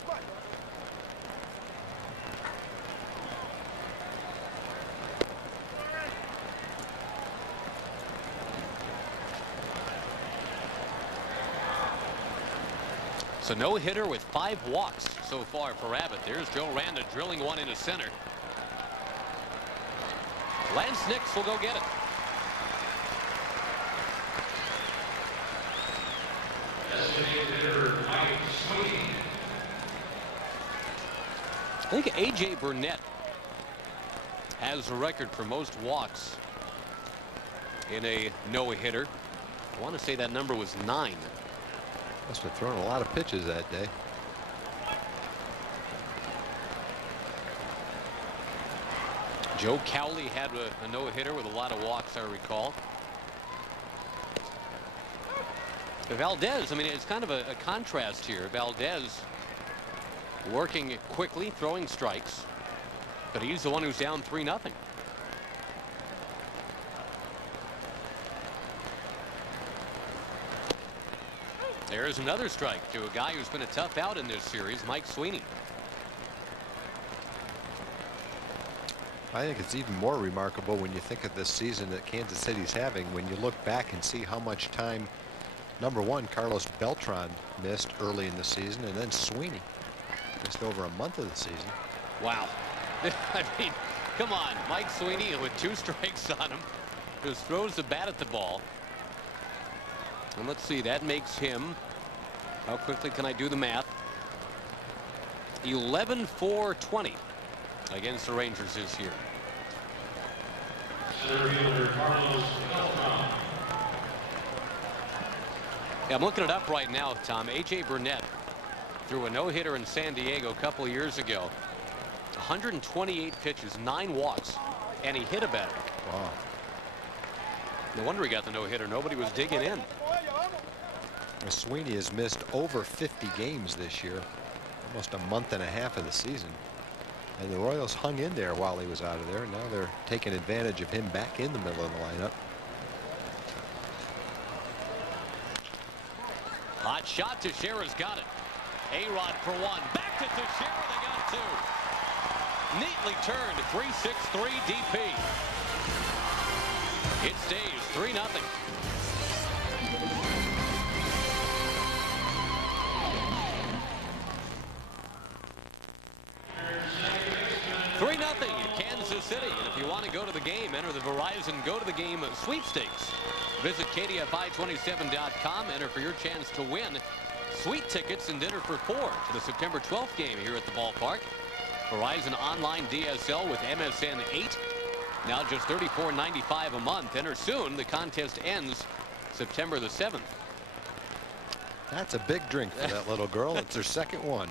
So no hitter with 5 walks so far for Abbott. There's Joe Randa drilling one into center. Lance Nix will go get it. I think A.J. Burnett has a record for most walks in a no-hitter. I want to say that number was 9. Must have thrown a lot of pitches that day. Joe Cowley had a no-hitter with a lot of walks, I recall. Valdez, I mean, it's kind of a contrast here. Valdez working quickly, throwing strikes, but he's the one who's down 3-0. There's another strike to a guy who's been a tough out in this series, Mike Sweeney. I think it's even more remarkable when you think of this season that Kansas City's having, when you look back and see how much time, number one, Carlos Beltran missed early in the season, and then Sweeney missed over a month of the season. Wow. I mean, come on. Mike Sweeney with 2 strikes on him just throws the bat at the ball. And let's see, that makes him, how quickly can I do the math? 11-4-20 against the Rangers this year. Yeah, I'm looking it up right now, Tom. A.J. Burnett threw a no-hitter in San Diego a couple of years ago. 128 pitches, 9 walks, and he hit a batter. Wow. No wonder he got the no-hitter. Nobody was digging in. Sweeney has missed over 50 games this year, almost a month and a half of the season. And the Royals hung in there while he was out of there. Now they're taking advantage of him back in the middle of the lineup. Hot shot. Teixeira's got it. A-Rod for 1. Back to Teixeira. They got 2. Neatly turned. 3-6-3 DP. It stays 3-0. 3-0 Kansas City. And if you want to go to the game, enter the Verizon Go to the Game sweepstakes. Visit KDFI27.com. Enter for your chance to win sweet tickets and dinner for 4 to the September 12th game here at the ballpark. Verizon Online DSL with MSN 8. Now just $34.95 a month. Enter soon. The contest ends September the 7th. That's a big drink for that little girl. It's her second one.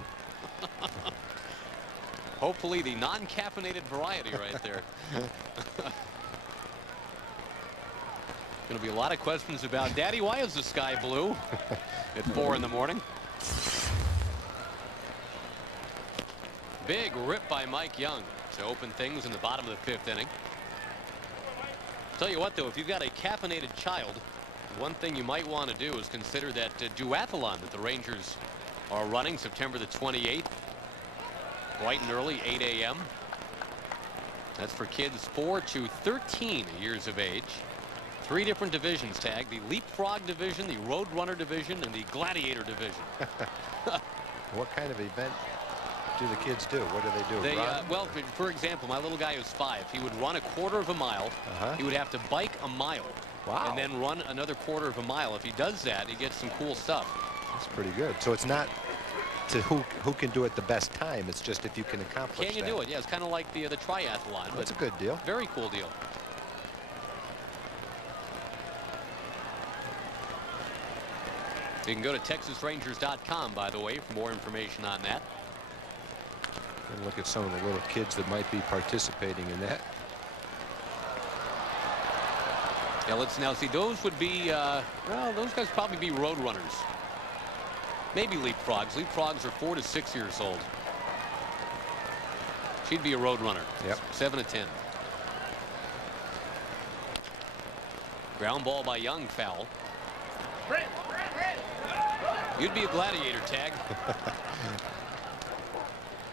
Hopefully the non-caffeinated variety right there. Going to be a lot of questions about, Daddy, why is the sky blue at 4 in the morning? Big rip by Mike Young to open things in the bottom of the 5th inning. Tell you what, though, if you've got a caffeinated child, one thing you might want to do is consider that duathlon that the Rangers are running September the 28th. Bright and early, 8 a.m. That's for kids 4 to 13 years of age. 3 different divisions tagged: the leapfrog division, the roadrunner division, and the gladiator division. What kind of event do the kids do? What do they do? Well, for example, my little guy who's 5, he would run a quarter of a mile. He would have to bike a mile. Wow. And then run another quarter of a mile. If he does that, he gets some cool stuff. That's pretty good. So it's not to who can do it the best time. It's just if you can accomplish Can you do it? Yeah, it's kind of like the triathlon. That's a good deal. Very cool deal. You can go to TexasRangers.com, by the way, for more information on that. And look at some of the little kids that might be participating in that. Yeah, let's now see. Those would be, well, those guys probably be road runners. Maybe leapfrogs. Leapfrogs are 4 to 6 years old. She'd be a road runner. Yep. 7 to 10. Ground ball by Young, foul. You'd be a gladiator, Tag.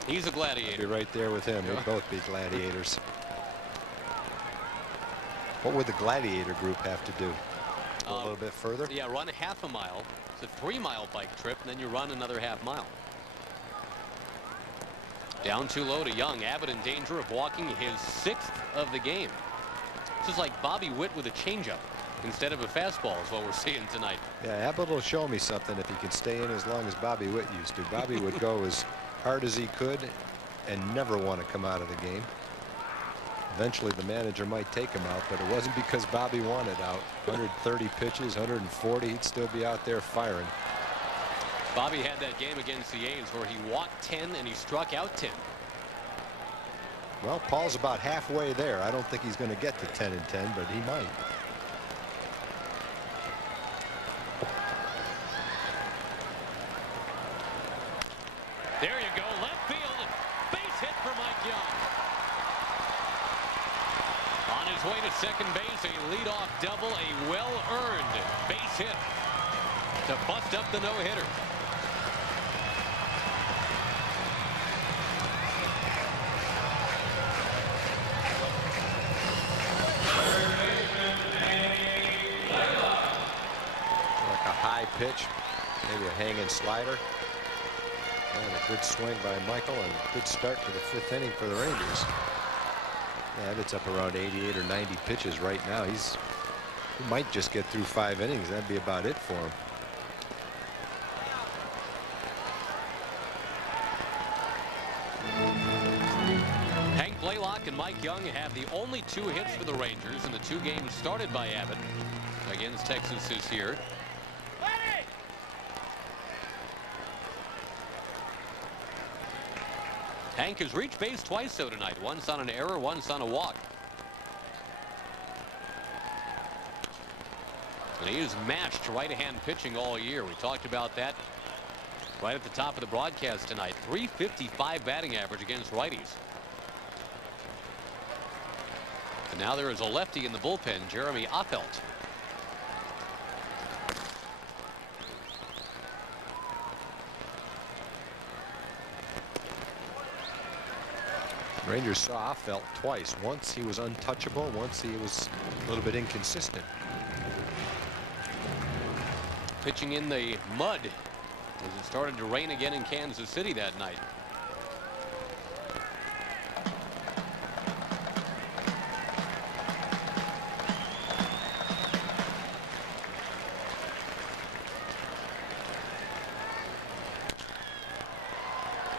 He's a gladiator. Be right there with him. They'd both be gladiators. What would the gladiator group have to do? Go a little bit further? Yeah, run half a mile. It's a 3-mile bike trip, and then you run another half mile. Down too low to Young. Abbott in danger of walking his 6th of the game. This is like Bobby Witt with a changeup instead of a fastball is what we're seeing tonight. Yeah, Abbott will show me something if he can stay in as long as Bobby Witt used to. Bobby would go as hard as he could and never want to come out of the game. Eventually the manager might take him out, but it wasn't because Bobby wanted out. 130 pitches, 140, he'd still be out there firing. Bobby had that game against the A's where he walked 10 and he struck out 10. Well, Paul's about halfway there. I don't think he's going to get to 10 and 10, but he might. There you go, left field, base hit for Mike Young. On his way to second base, a leadoff double, a well-earned base hit to bust up the no-hitter. Like a high pitch, maybe a hanging slider. And a good swing by Michael and a good start to the 5th inning for the Rangers. Yeah, Abbott's up around 88 or 90 pitches right now. He might just get through 5 innings. That'd be about it for him. Hank Blaylock and Mike Young have the only 2 hits for the Rangers in the 2 games started by Abbott against Texas this year. Hank has reached base twice though tonight. Once on an error, once on a walk. And he has matched right-hand pitching all year. We talked about that right at the top of the broadcast tonight. .355 batting average against righties. And now there is a lefty in the bullpen, Jeremy Affeldt. Rangers saw Affeldt twice. Once he was untouchable, once he was a little bit inconsistent. Pitching in the mud as it started to rain again in Kansas City that night.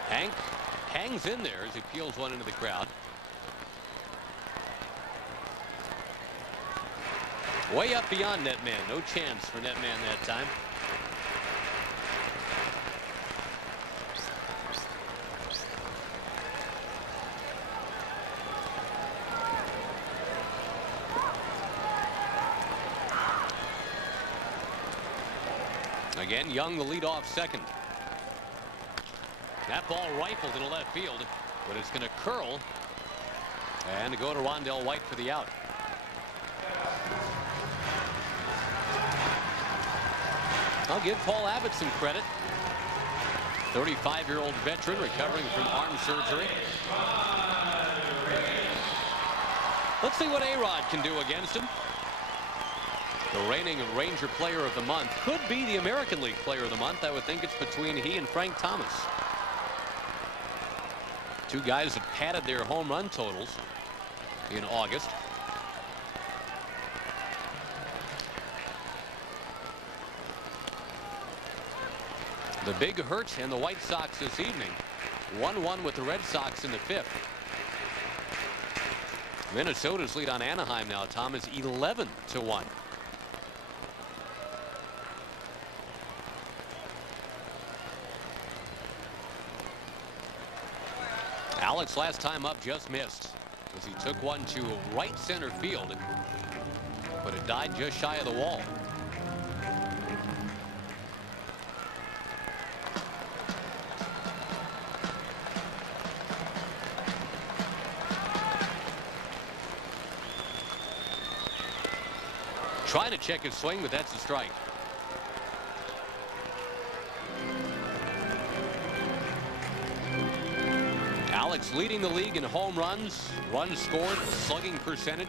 Hank hangs in there as he peels one into the crowd. Way up beyond Netman. No chance for Netman that time. Again, Young the leadoff second. That ball rifled into left field, but it's going to curl and to go to Rondell White for the out. I'll give Paul Abbott some credit. 35-year-old veteran recovering from arm surgery. Let's see what A-Rod can do against him. The reigning Ranger Player of the Month, could be the American League Player of the Month. I would think it's between he and Frank Thomas. Two guys that padded their home run totals in August. The big hurt in the White Sox this evening. 1-1 with the Red Sox in the 5th. Minnesota's lead on Anaheim now, Tom, is 11-1. Alex last time up just missed as he took one to right center field, but it died just shy of the wall. Trying to check his swing, but that's a strike. Alex leading the league in home runs, runs scored, slugging percentage.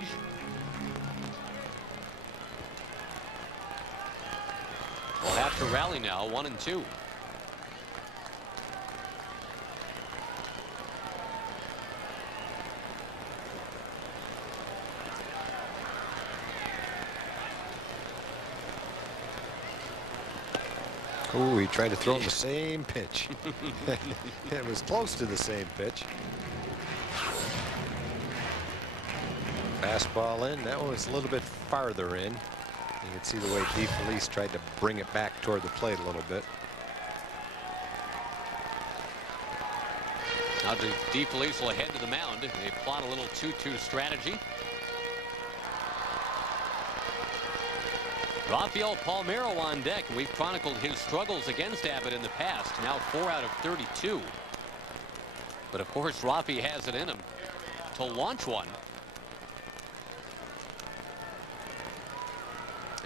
We'll have to rally now, 1-2. Oh, he tried to throw him the same pitch. It was close to the same pitch. Fastball in. That one was a little bit farther in. You can see the way DeFelice tried to bring it back toward the plate a little bit. Now DeFelice will head to the mound. They plot a little 2-2 strategy. Rafael Palmeiro on deck. We've chronicled his struggles against Abbott in the past. Now 4 out of 32. But of course, Rafi has it in him to launch one.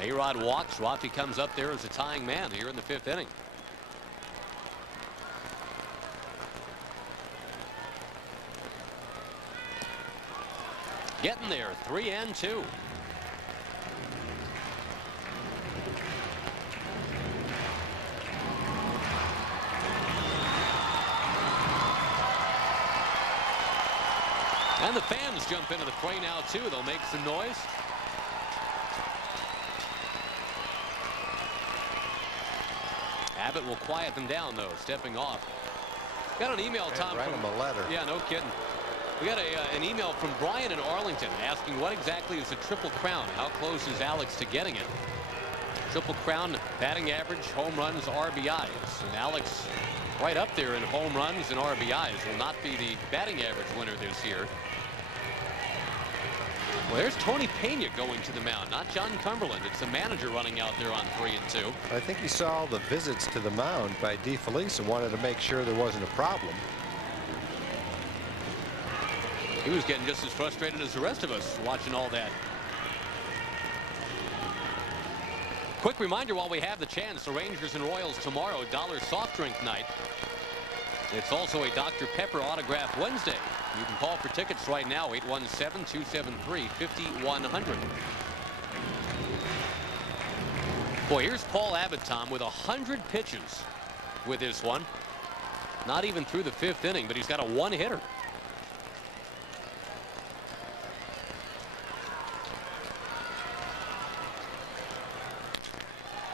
A-Rod walks. Rafi comes up there as a tying man here in the 5th inning. Getting there, 3-2. And the fans jump into the fray now, too. They'll make some noise. Abbott will quiet them down, though, stepping off. Got an email, Tom. Write him a letter. Yeah, no kidding. We got an email from Brian in Arlington asking what exactly is a Triple Crown? How close is Alex to getting it? Triple Crown, batting average, home runs, RBIs. And Alex right up there in home runs and RBIs. Will not be the batting average winner this year. Well, there's Tony Pena going to the mound, not John Cumberland. It's the manager running out there on 3-2. I think he saw all the visits to the mound by DeFelice and wanted to make sure there wasn't a problem. He was getting just as frustrated as the rest of us watching all that. Quick reminder while we have the chance, the Rangers and Royals tomorrow, dollar soft drink night. It's also a Dr. Pepper autograph Wednesday. You can call for tickets right now, 817-273-5100. Boy, here's Paul Abbott, Tom, with 100 pitches with this one. Not even through the 5th inning, but he's got a one-hitter.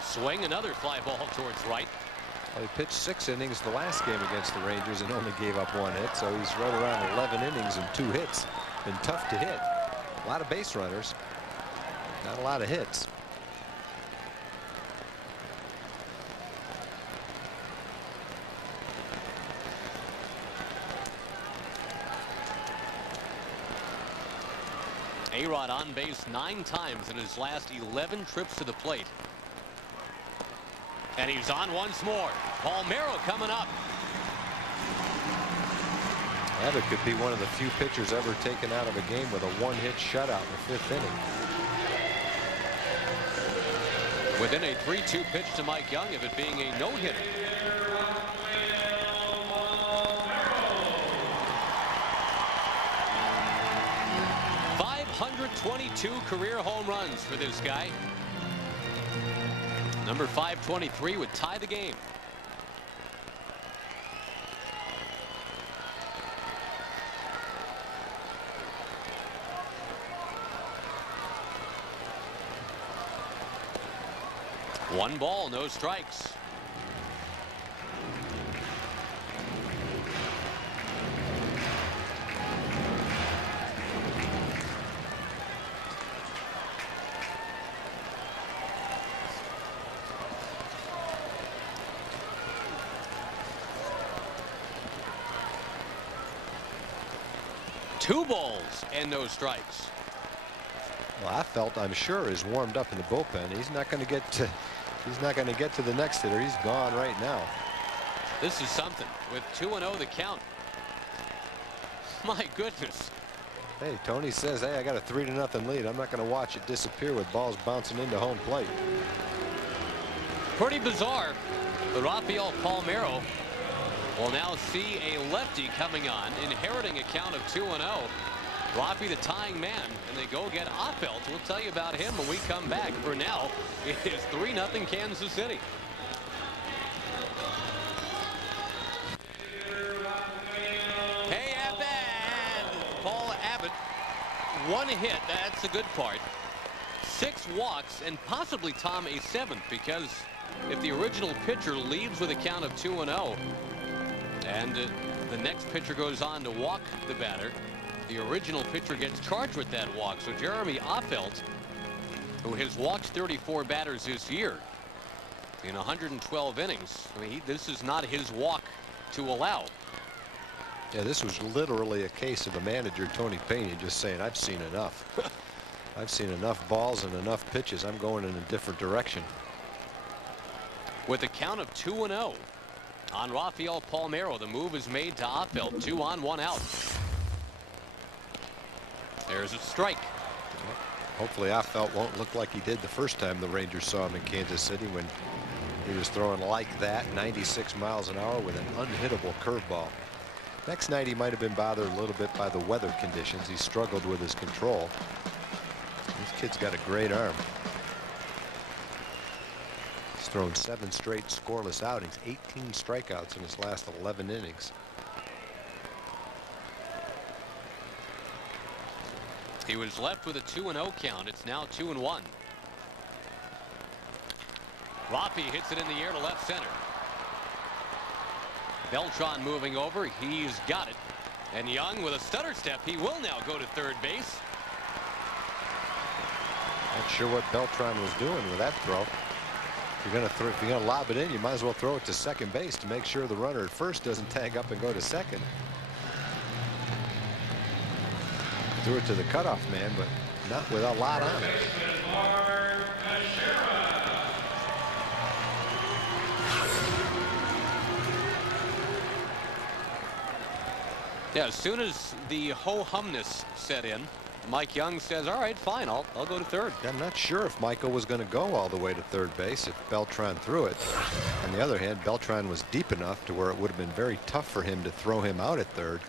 Swing, another fly ball towards right. Well, he pitched 6 innings the last game against the Rangers and only gave up 1 hit, so he's right around 11 innings and 2 hits. Been tough to hit. A lot of base runners, not a lot of hits. A-Rod on base 9 times in his last 11 trips to the plate. And he's on once more. Palmeiro coming up. Abbott could be one of the few pitchers ever taken out of a game with a one-hit shutout in the 5th inning. Within a 3-2 pitch to Mike Young of it being a no-hitter. .522 career home runs for this guy. Number 523 would tie the game. One ball, no strikes. Two balls and no strikes. Well, I felt, I'm sure, is warmed up in the bullpen. He's not going to get to. He's not going to get to the next hitter. He's gone right now. This is something with 2-0 the count. My goodness. Hey, Tony says, hey, I got a 3-0 lead. I'm not going to watch it disappear with balls bouncing into home plate. Pretty bizarre. But Rafael Palmeiro will now see a lefty coming on, inheriting a count of 2-0. Rafi the tying man, and they go get Opelt. We'll tell you about him when we come back. For now, it is 3-0 Kansas City. Hey, Abbott! Paul Abbott, one hit. That's the good part. 6 walks, and possibly, Tom, a 7th, because if the original pitcher leaves with a count of 2-0, and the next pitcher goes on to walk the batter, the original pitcher gets charged with that walk. So Jeremy Opelt, who has walked 34 batters this year in 112 innings, I mean, this is not his walk to allow. Yeah, this was literally a case of the manager, Tony Pena, just saying, I've seen enough. I've seen enough balls and enough pitches. I'm going in a different direction. With a count of 2-0 on Rafael Palmeiro, the move is made to Opelt. 2 on, 1 out. There's a strike. Hopefully Opelt won't look like he did the first time the Rangers saw him in Kansas City, when he was throwing like that, 96 miles an hour with an unhittable curveball. Next night he might have been bothered a little bit by the weather conditions. He struggled with his control. This kid's got a great arm. He's thrown 7 straight scoreless outings, 18 strikeouts in his last 11 innings. He was left with a 2-0 count. It's now 2-1. Rafi hits it in the air to left center. Beltran moving over. He's got it. And Young with a stutter step. He will now go to third base. Not sure what Beltran was doing with that throw. If you're gonna lob it in, you might as well throw it to second base to make sure the runner at first doesn't tag up and go to second. Threw it to the cutoff man, but not with a lot on it. Yeah, as soon as the ho-humness set in, Mike Young says, all right, fine, I'll go to third. I'm not sure if Michael was going to go all the way to third base if Beltran threw it. On the other hand, Beltran was deep enough to where it would have been very tough for him to throw him out at third.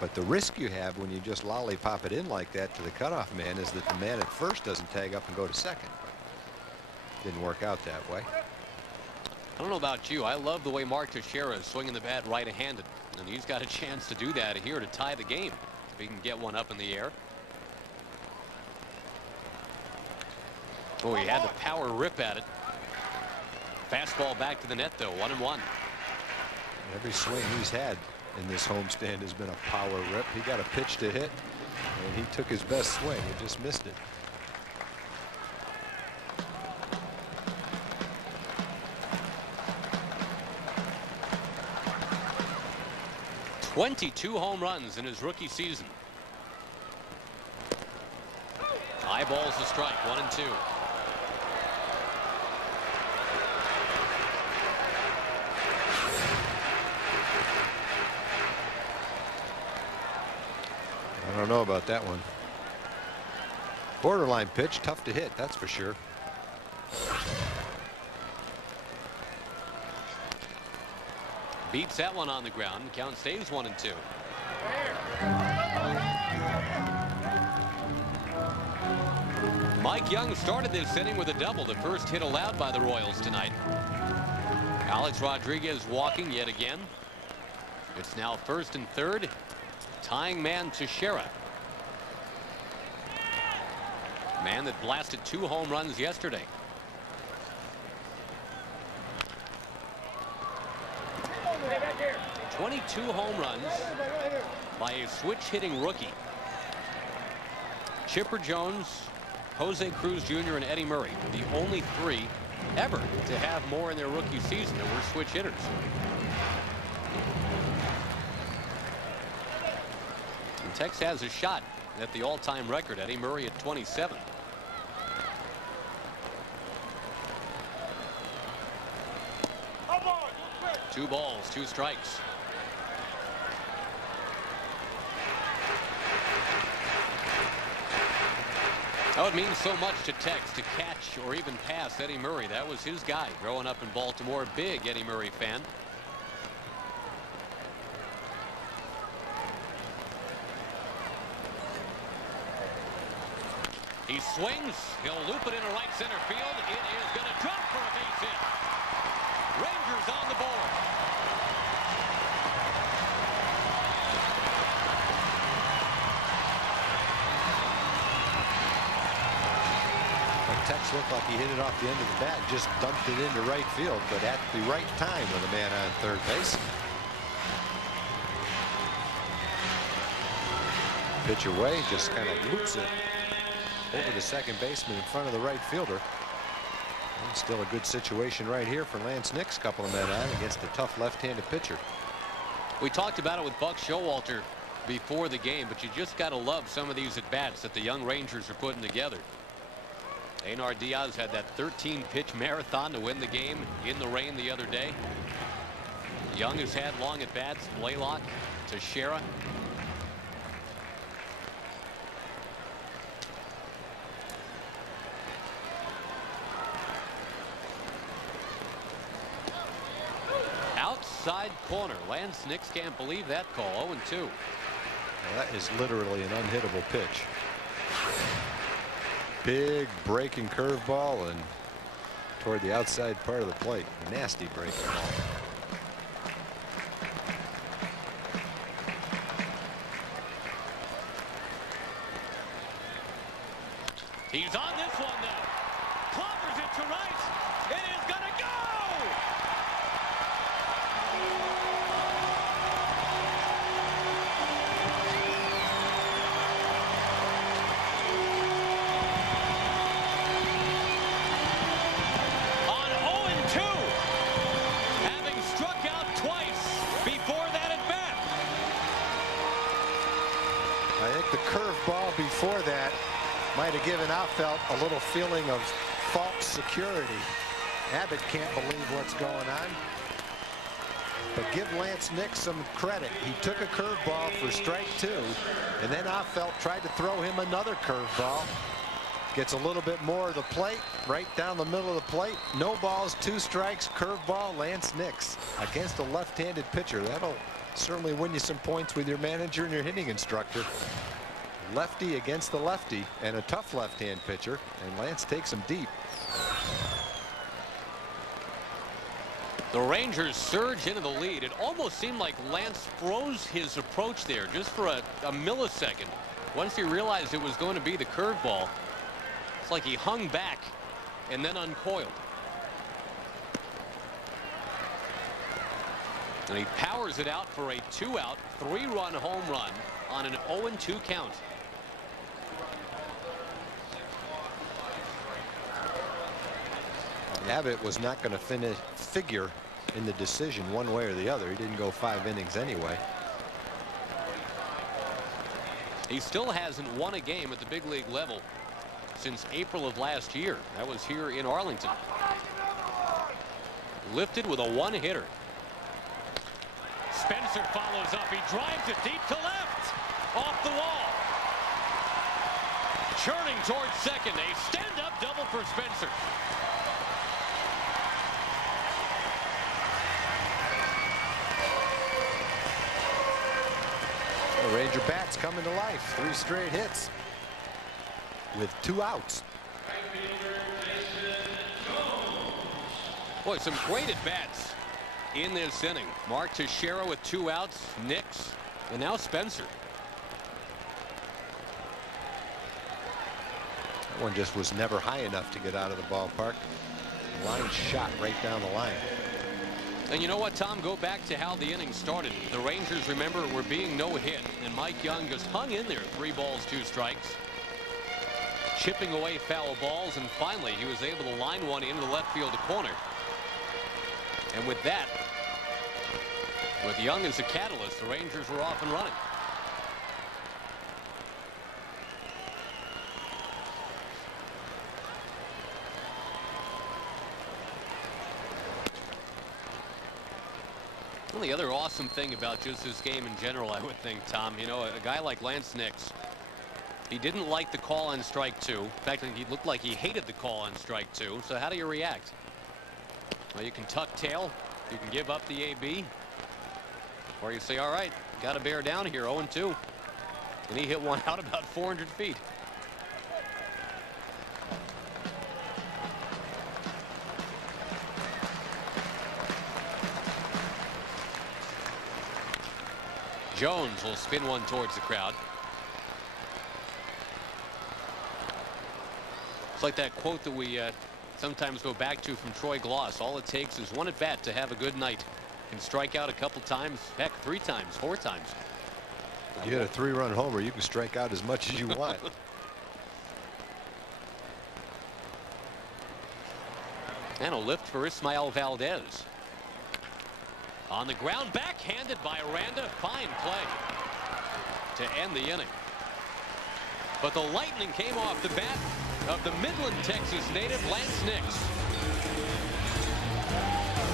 But the risk you have when you just lollipop it in like that to the cutoff man is that the man at first doesn't tag up and go to second. But didn't work out that way. I don't know about you. I love the way Mark Teixeira is swinging the bat right-handed. And he's got a chance to do that here to tie the game. If he can get one up in the air. Oh, he had the power rip at it. Fastball back to the net, though. 1-1. Every swing he's had in this homestand has been a power rip. He got a pitch to hit, and he took his best swing and just missed it. .22 home runs in his rookie season. Eyeballs the strike. 1-2. I don't know about that one. Borderline pitch, tough to hit, that's for sure. Beats that one on the ground. Count stays 1-2. Mike Young started this inning with a double, the first hit allowed by the Royals tonight. Alex Rodriguez walking yet again. It's now 1st and 3rd. Tying man Teixeira. Man that blasted 2 home runs yesterday. .22 home runs by a switch-hitting rookie. Chipper Jones, Jose Cruz Jr., and Eddie Murray, the only 3 ever to have more in their rookie season that were switch hitters. And Tex has a shot at the all-time record. Eddie Murray at 27. Two balls, 2 strikes. Oh, it means so much to Tex to catch or even pass Eddie Murray. That was his guy growing up in Baltimore. Big Eddie Murray fan. He swings. He'll loop it into right center field. It is going to drop for a base hit. Rangers on the board. Tex looked like he hit it off the end of the bat, just dumped it into right field, but at the right time with a man on third base. Pitch away, just kind of loops it over the second baseman in front of the right fielder. And still a good situation right here for Lance Nix. Couple of men on against a tough left-handed pitcher. We talked about it with Buck Showalter before the game, but you just got to love some of these at-bats that the young Rangers are putting together. Einar Diaz had that 13-pitch marathon to win the game in the rain the other day. Young has had long at-bats. Blaylock, Teixeira. Outside corner. Lance Nix can't believe that call. 0-2. Well, that is literally an unhittable pitch. Big breaking curveball and toward the outside part of the plate. Nasty breaking ball. He's on this one though. Clobbers it to right. It is gonna go. The curveball before that might have given Affeldt a little feeling of false security. Abbott can't believe what's going on. But give Lance Nix some credit. He took a curveball for strike 2, and then Affeldt tried to throw him another curveball. Gets a little bit more of the plate, right down the middle of the plate. No balls, 2 strikes, curveball, Lance Nix against a left-handed pitcher. That'll certainly win you some points with your manager and your hitting instructor. Lefty against the lefty, and a tough left-hand pitcher, and Lance takes him deep. The Rangers surge into the lead. It almost seemed like Lance froze his approach there just for a millisecond. Once he realized it was going to be the curveball, it's like he hung back and then uncoiled. And he powers it out for a 2-out, 3-run home run on an 0-2 count. Abbott was not going to figure in the decision one way or the other. He didn't go 5 innings anyway. He still hasn't won a game at the big league level since April of last year. That was here in Arlington. Lifted with a 1-hitter. Spencer follows up. He drives it deep to left. Off the wall. churning towards second. A stand-up double for Spencer. The Ranger bats coming to life. 3 straight hits with 2 outs. Boy, some great at-bats in this inning. Mark Teixeira with 2 outs, Nix, and now Spencer. That one just was never high enough to get out of the ballpark. Line shot right down the line. And you know what, Tom? Go back to how the inning started. The Rangers, remember, were being no hit, and Mike Young just hung in there. 3 balls, 2 strikes. Chipping away foul balls, and finally he was able to line one into the left field corner. And with that, with Young as a catalyst, the Rangers were off and running. Well, the other awesome thing about just this game in general, I would think, Tom, you know, a guy like Lance Nix, he didn't like the call on strike 2. In fact, he looked like he hated the call on strike 2. So how do you react? Well, you can tuck tail, you can give up the AB, or you say, all right, got to bear down here, 0-2. And he hit one out about 400 feet. Jones will spin one towards the crowd. It's like that quote that we sometimes go back to from Troy Gloss. All it takes is one at bat to have a good night. Can strike out a couple times, heck, 3 times, 4 times. You hit a 3-run homer, you can strike out as much as you want. And a lift for Ismael Valdez. On the ground, backhanded by Aranda. Fine play to end the inning. But the lightning came off the bat of the Midland, Texas native Lance Nix.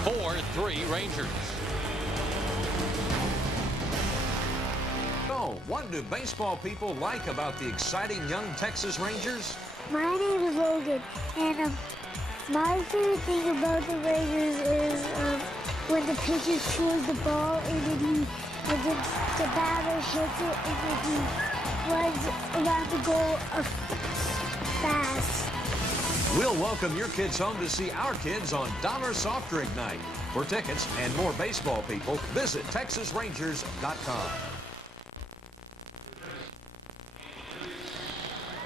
4-3 Rangers. So, what do baseball people like about the exciting young Texas Rangers? My name is Logan, and my favorite thing about the Rangers is when the pitcher throws the ball and then the batter hits it and then he runs around the goal fast. We'll welcome your kids home to see our kids on Dollar Soft Drink Night. For tickets and more baseball people, visit TexasRangers.com.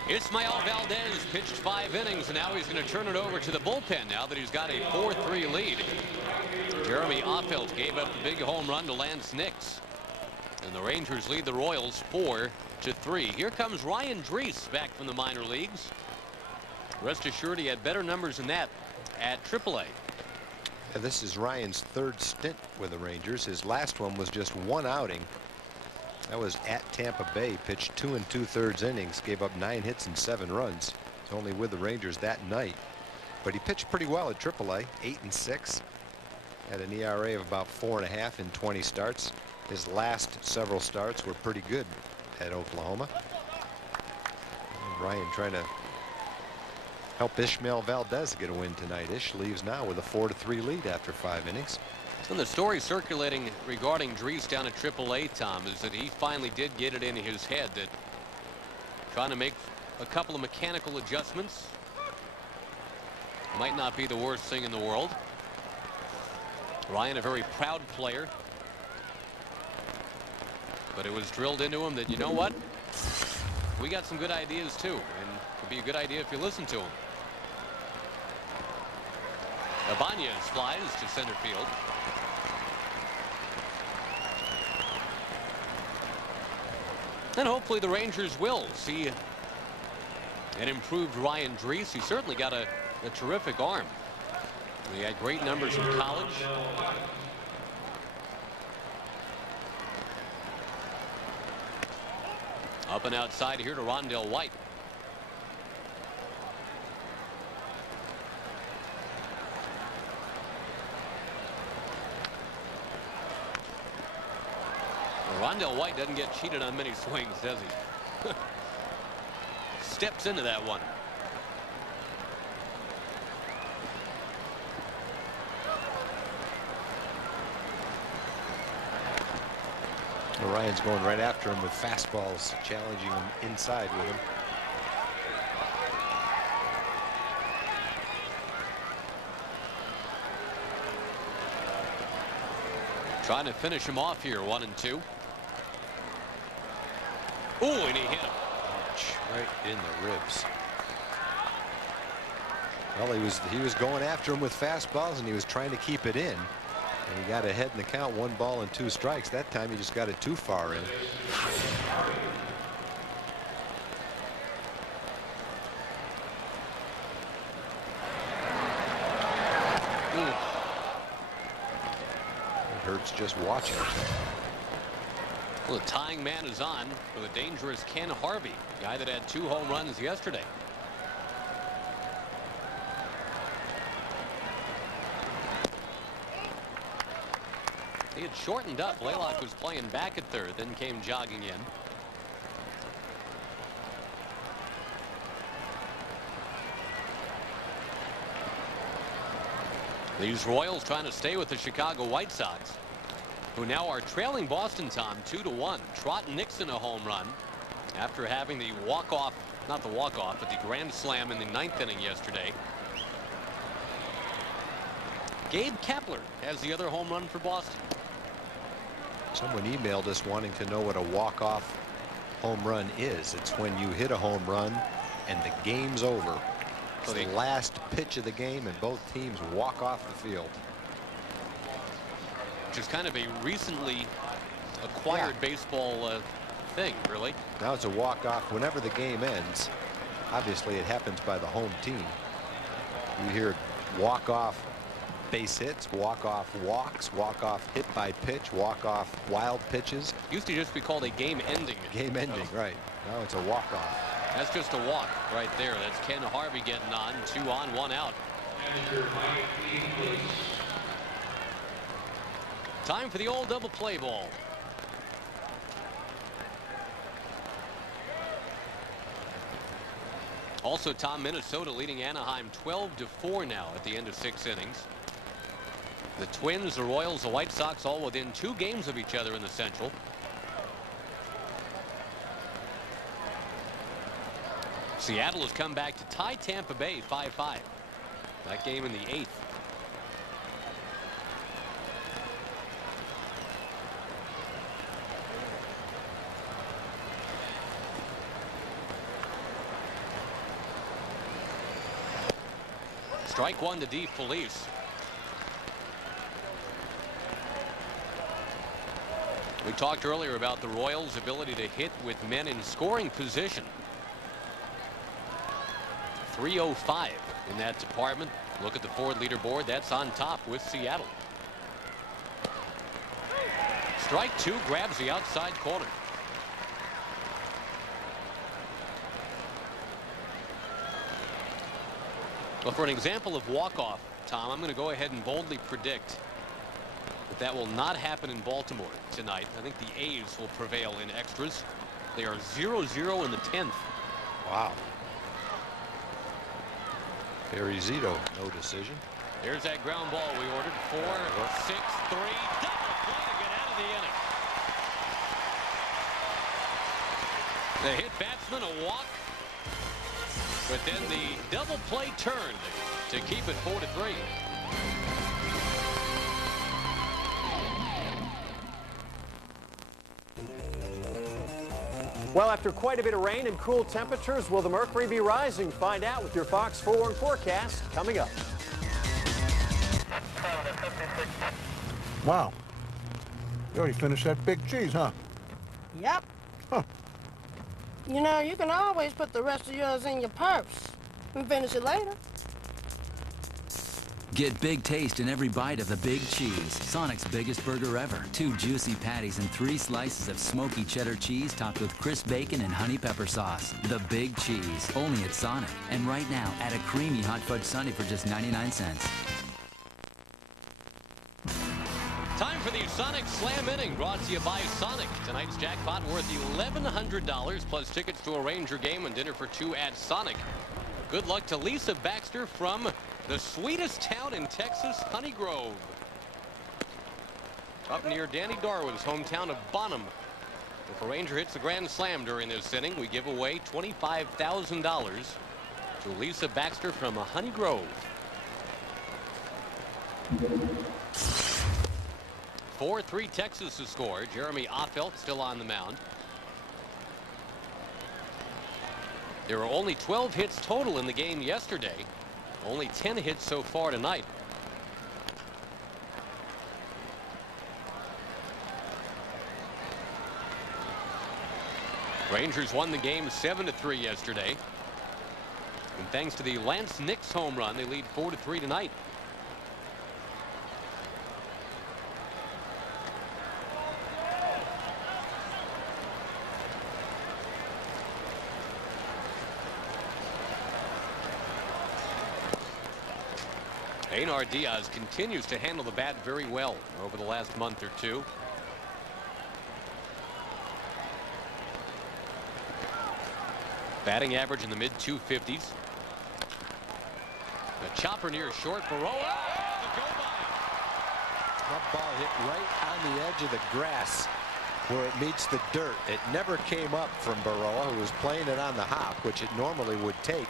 Ismael Valdez pitched 5 innings, and now he's going to turn it over to the bullpen now that he's got a 4-3 lead. Jeremy Offelt gave up the big home run to Lance Nix. And the Rangers lead the Royals 4-3. Here comes Ryan Drees back from the minor leagues. Rest assured he had better numbers than that at AAA. And this is Ryan's 3rd stint with the Rangers. His last one was just 1 outing. That was at Tampa Bay. Pitched 2 2/3 innings, gave up 9 hits and 7 runs. He's only with the Rangers that night, but he pitched pretty well at AAA. 8-6, had an ERA of about 4.5 in 20 starts. His last several starts were pretty good at Oklahoma. And Ryan trying to help Ismael Valdez get a win tonight. Ish leaves now with a 4-3 lead after 5 innings. And the story circulating regarding Drees down at AAA, Tom, is that he finally did get it in his head that trying to make a couple of mechanical adjustments might not be the worst thing in the world. Ryan, a very proud player, but it was drilled into him that, you know what, we got some good ideas too, and it could be a good idea if you listen to them. Ibanez flies to center field. And hopefully the Rangers will see an improved Ryan Drees. He certainly got a terrific arm. He had great numbers in college. Up and outside here to Rondell White. Rondell White doesn't get cheated on many swings, does he? steps into that one. Ryan's going right after him with fastballs, challenging him inside with him. Trying to finish him off here, 1-2. Ooh, and he hit him. Right in the ribs. Well, he was going after him with fastballs, and he was trying to keep it in. And he got ahead in the count, 1 ball and 2 strikes. That time he just got it too far in. It hurts just watching. Well, the tying man is on for the dangerous Ken Harvey, guy that had 2 home runs yesterday. He had shortened up. Blaylock was playing back at third, then came jogging in. These Royals trying to stay with the Chicago White Sox, who now are trailing Boston, Tom, 2-1. Trot Nixon a home run after having the walk-off, not the walk-off, but the grand slam in the 9th inning yesterday. Gabe Kapler has the other home run for Boston. Someone emailed us wanting to know what a walk-off home run is. It's when you hit a home run and the game's over. It's the last pitch of the game and both teams walk off the field. Which is kind of a recently acquired baseball thing, really. Now it's a walk-off whenever the game ends. Obviously, it happens by the home team. You hear walk-off base hits, walk-off walks, walk-off hit by pitch, walk-off wild pitches. Used to just be called a game ending. Game ending, right. Now it's a walk-off. That's just a walk right there. That's Ken Harvey getting on. 2 on, 1 out. Time for the old double play ball. Also, Tom, Minnesota leading Anaheim 12-4 now at the end of 6 innings. The Twins, the Royals, the White Sox all within 2 games of each other in the Central. Seattle has come back to tie Tampa Bay 5-5. That game in the 8th. Strike 1 to DeFelice. We talked earlier about the Royals' ability to hit with men in scoring position. 305 in that department. Look at the Ford leaderboard. That's on top with Seattle. Strike 2 grabs the outside corner. Well, for an example of walk-off, Tom, I'm going to go ahead and boldly predict that will not happen in Baltimore tonight. I think the A's will prevail in extras. They are 0-0 in the 10th. Wow. Barry Zito, no decision. There's that ground ball we ordered. 4-6-3. Double play to get out of the inning. The hit batsman a walk. But then the double play turned to keep it 4-3. Well, after quite a bit of rain and cool temperatures, will the mercury be rising? Find out with your Fox 4 forecast coming up. Wow. You already finished that big cheese, huh? Yep. Huh. You know, you can always put the rest of yours in your purse and finish it later. Get big taste in every bite of the Big Cheese, Sonic's biggest burger ever. 2 juicy patties and 3 slices of smoky cheddar cheese topped with crisp bacon and honey pepper sauce. The Big Cheese, only at Sonic. And right now, add a creamy hot fudge sundae for just 99 cents. Time for the Sonic Slam Inning brought to you by Sonic. Tonight's jackpot worth $1,100 plus tickets to a Ranger game and dinner for two at Sonic. Good luck to Lisa Baxter from the sweetest town in Texas, Honey Grove. Up near Danny Darwin's hometown of Bonham. If a Ranger hits the grand slam during this inning, we give away $25,000 to Lisa Baxter from Honey Grove. 4-3 Texas to score. Jeremy Offelt still on the mound. There were only 12 hits total in the game yesterday. Only 10 hits so far tonight. Rangers won the game 7-3 yesterday. And thanks to the Lance Nix home run, they lead 4-3 tonight. Einar Diaz continues to handle the bat very well over the last month or two. Batting average in the mid-250s. A chopper near short. Baroa. That ball hit right on the edge of the grass where it meets the dirt. It never came up from Baroa, who was playing it on the hop, which it normally would take.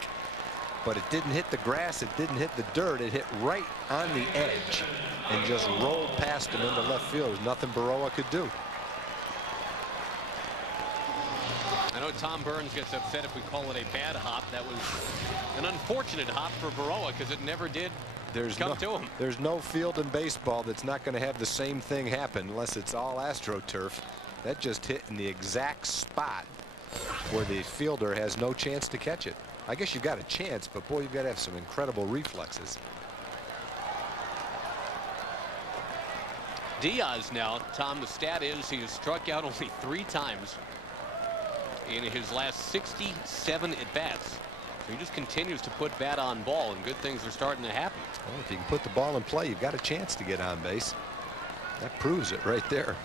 But it didn't hit the grass. It didn't hit the dirt. It hit right on the edge and just rolled past him into left field. There's nothing Baroa could do. I know Tom Burns gets upset if we call it a bad hop. That was an unfortunate hop for Baroa because it never did come to him. There's no field in baseball that's not going to have the same thing happen unless it's all AstroTurf. That just hit in the exact spot where the fielder has no chance to catch it. I guess you've got a chance, but boy, you've got to have some incredible reflexes. Diaz now, Tom, the stat is he has struck out only 3 times in his last 67 at-bats. So he just continues to put bat on ball, and good things are starting to happen. Well, if you can put the ball in play, you've got a chance to get on base. That proves it right there.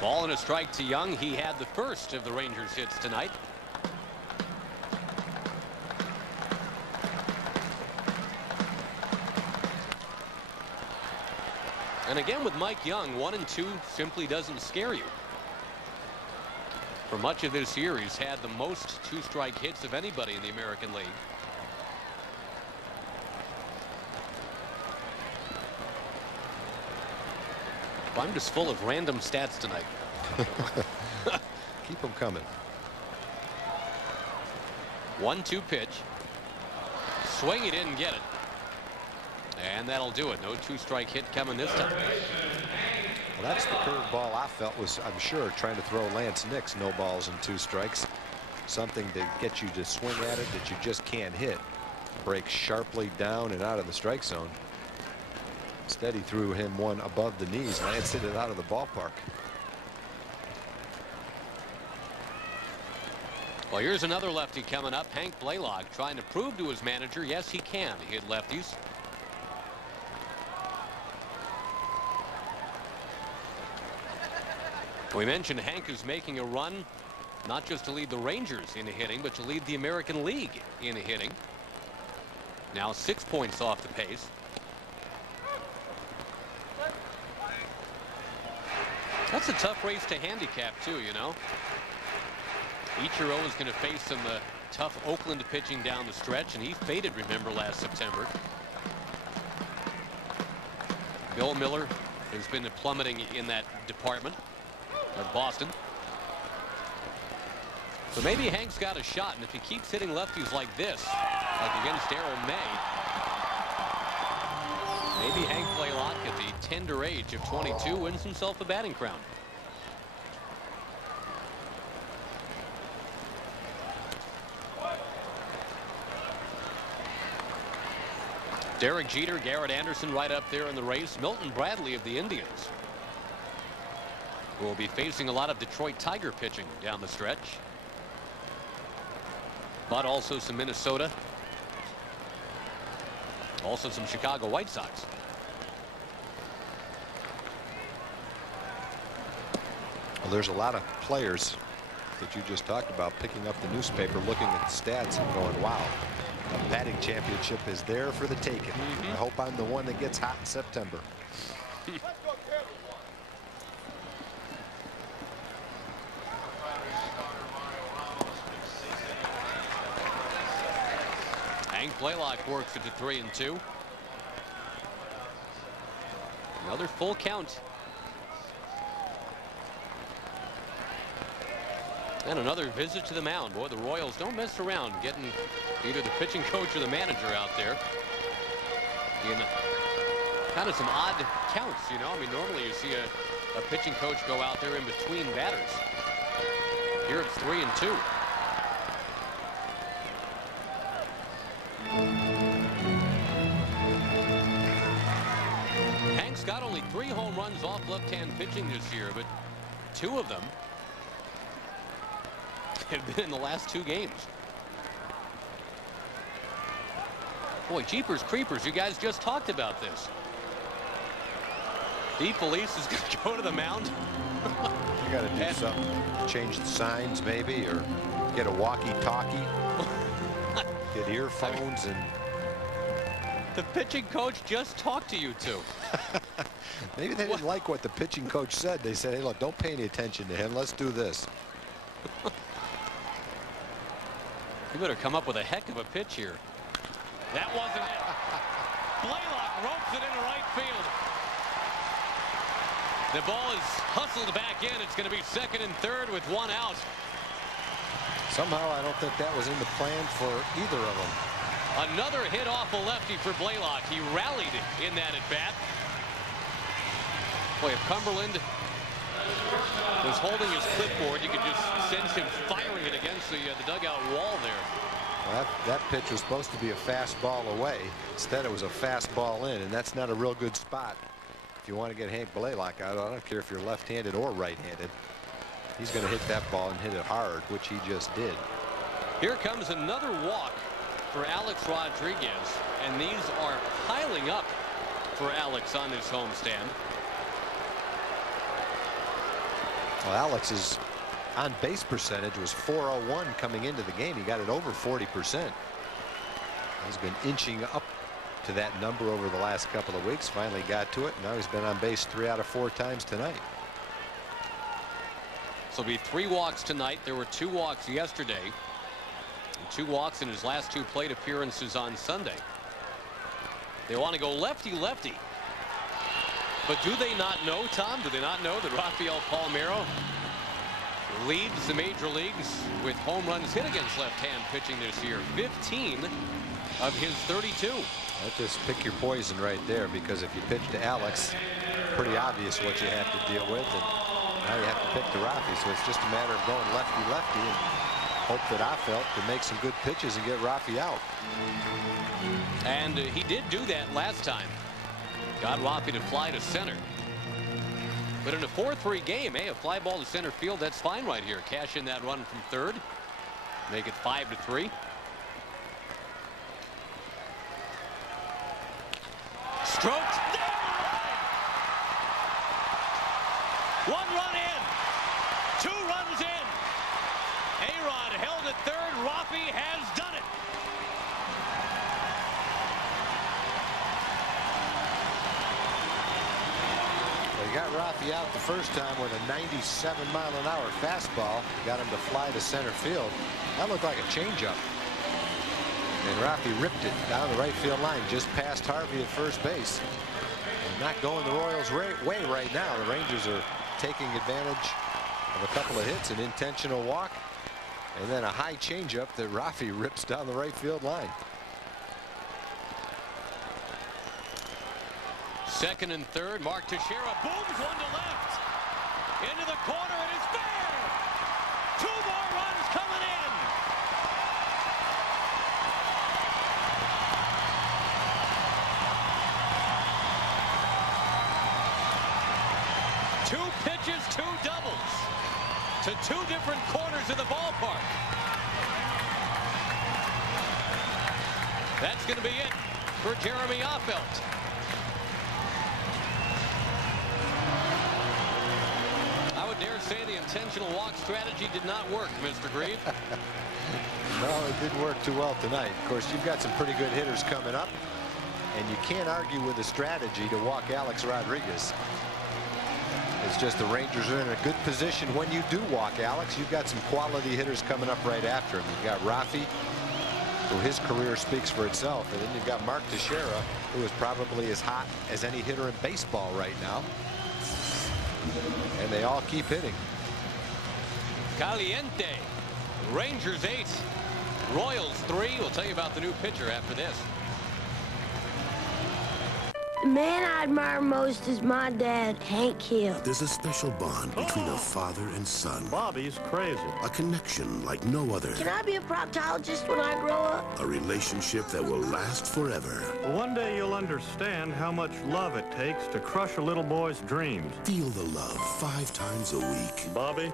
Ball and a strike to Young. He had the first of the Rangers hits tonight. And again with Mike Young, 1 and 2 simply doesn't scare you. For much of this year, he's had the most 2-strike hits of anybody in the American League. I'm just full of random stats tonight. Keep them coming. 1-2 pitch. Swing it in and get it. And that'll do it. No 2-strike hit coming this time. Well, that's the curveball I felt was, I'm sure, trying to throw Lance Nix no balls and 2 strikes. Something to get you to swing at it that you just can't hit. Breaks sharply down and out of the strike zone. Instead, he threw him one above the knees. Lance hit it out of the ballpark. Well, here's another lefty coming up. Hank Blaylock trying to prove to his manager, yes, he can hit lefties. We mentioned Hank is making a run, not just to lead the Rangers in hitting, but to lead the American League in hitting. Now 6 points off the pace. That's a tough race to handicap, too, you know. Ichiro is going to face some tough Oakland pitching down the stretch, and he faded, remember, last September. Bill Miller has been plummeting in that department of Boston. So maybe Hank's got a shot, and if he keeps hitting lefties like this, like against Darryl May, maybe Hank Blaylock at the tender age of 22 wins himself a batting crown. Derek Jeter, Garrett Anderson right up there in the race. Milton Bradley of the Indians, who will be facing a lot of Detroit Tiger pitching down the stretch. but also some Minnesota. Also some Chicago White Sox. Well, there's a lot of players that you just talked about picking up the newspaper, looking at the stats and going, wow, a batting championship is there for the taking. I hope I'm the one that gets hot in September. Hank Blaylock works it to 3-2. Another full count. And another visit to the mound. Boy, the Royals don't mess around getting either the pitching coach or the manager out there in kind of some odd counts, you know. I mean, normally you see a pitching coach go out there in between batters. Here it's 3-2. Hank's got only 3 home runs off left-hand pitching this year, but 2 of them have been in the last 2 games. Boy, jeepers creepers, you guys just talked about this. The police is going to go to the mound. You got to do something. Change the signs maybe, or get a walkie-talkie. Get earphones. And the pitching coach just talked to you two. Maybe they didn't like what the pitching coach said. They said, hey, look, don't pay any attention to him. Let's do this. You better come up with a heck of a pitch here. That wasn't it. Blaylock ropes it into right field. The ball is hustled back in. It's going to be second and third with 1 out. Somehow I don't think that was in the plan for either of them. Another hit off a lefty for Blaylock. He rallied in that at bat. Boy, if Cumberland was holding his clipboard, you could just sense him firing it against the dugout wall there. Well, that pitch was supposed to be a fastball away. Instead, it was a fastball in, and that's not a real good spot. If you want to get Hank Blaylock out, I don't care if you're left-handed or right-handed. He's going to hit that ball and hit it hard, which he just did. Here comes another walk for Alex Rodriguez, and these are piling up for Alex on this homestand. Well, Alex's on-base percentage was .401 coming into the game. He got it over 40%. He's been inching up to that number over the last couple of weeks. Finally got to it. Now he's been on base 3 out of 4 times tonight. So it'll be 3 walks tonight. There were 2 walks yesterday. And 2 walks in his last 2 plate appearances on Sunday. They want to go lefty-lefty. But do they not know, Tom? Do they not know that Rafael Palmeiro leads the major leagues with home runs hit against left-hand pitching this year? 15 of his 32. Well, just pick your poison right there, because if you pitch to Alex, pretty obvious what you have to deal with, and now you have to pick to Rafi. So it's just a matter of going lefty-lefty and hope that Affeldt can make some good pitches and get Rafi out. And he did do that last time. Got Rafi to fly to center. But in a 4-3 game, a fly ball to center field, that's fine right here. Cash in that run from third. Make it 5-3. Strokes. One run in. 2 runs in. A-Rod held at third. Rafi has done it. He got Rafi out the first time with a 97-mile-an-hour fastball. Got him to fly to center field. That looked like a changeup. And Rafi ripped it down the right field line just past Harvey at first base. And not going the Royals' way right now. The Rangers are taking advantage of a couple of hits, an intentional walk, and then a high changeup that Rafi rips down the right field line. Second and third. Mark Teixeira booms one to left. Into the corner. It is fair. 2 more runs coming in. Two pitches, 2 doubles to 2 different corners of the ballpark. That's going to be it for Jeremy Offelt. I would dare say the intentional walk strategy did not work, Mr. Grieve. No, it didn't work too well tonight. Of course, you've got some pretty good hitters coming up, and you can't argue with a strategy to walk Alex Rodriguez. It's just the Rangers are in a good position when you do walk Alex. You've got some quality hitters coming up right after him. You've got Rafi, who his career speaks for itself, and then you've got Mark Teixeira, who is probably as hot as any hitter in baseball right now. And they all keep hitting. Caliente. Rangers 8. Royals 3. We'll tell you about the new pitcher after this. The man I admire most is my dad, Hank Hill. There's a special bond between a father and son. Bobby's crazy. A connection like no other. Can I be a proctologist when I grow up? A relationship that will last forever. One day you'll understand how much love it takes to crush a little boy's dreams. Feel the love 5 times a week. Bobby,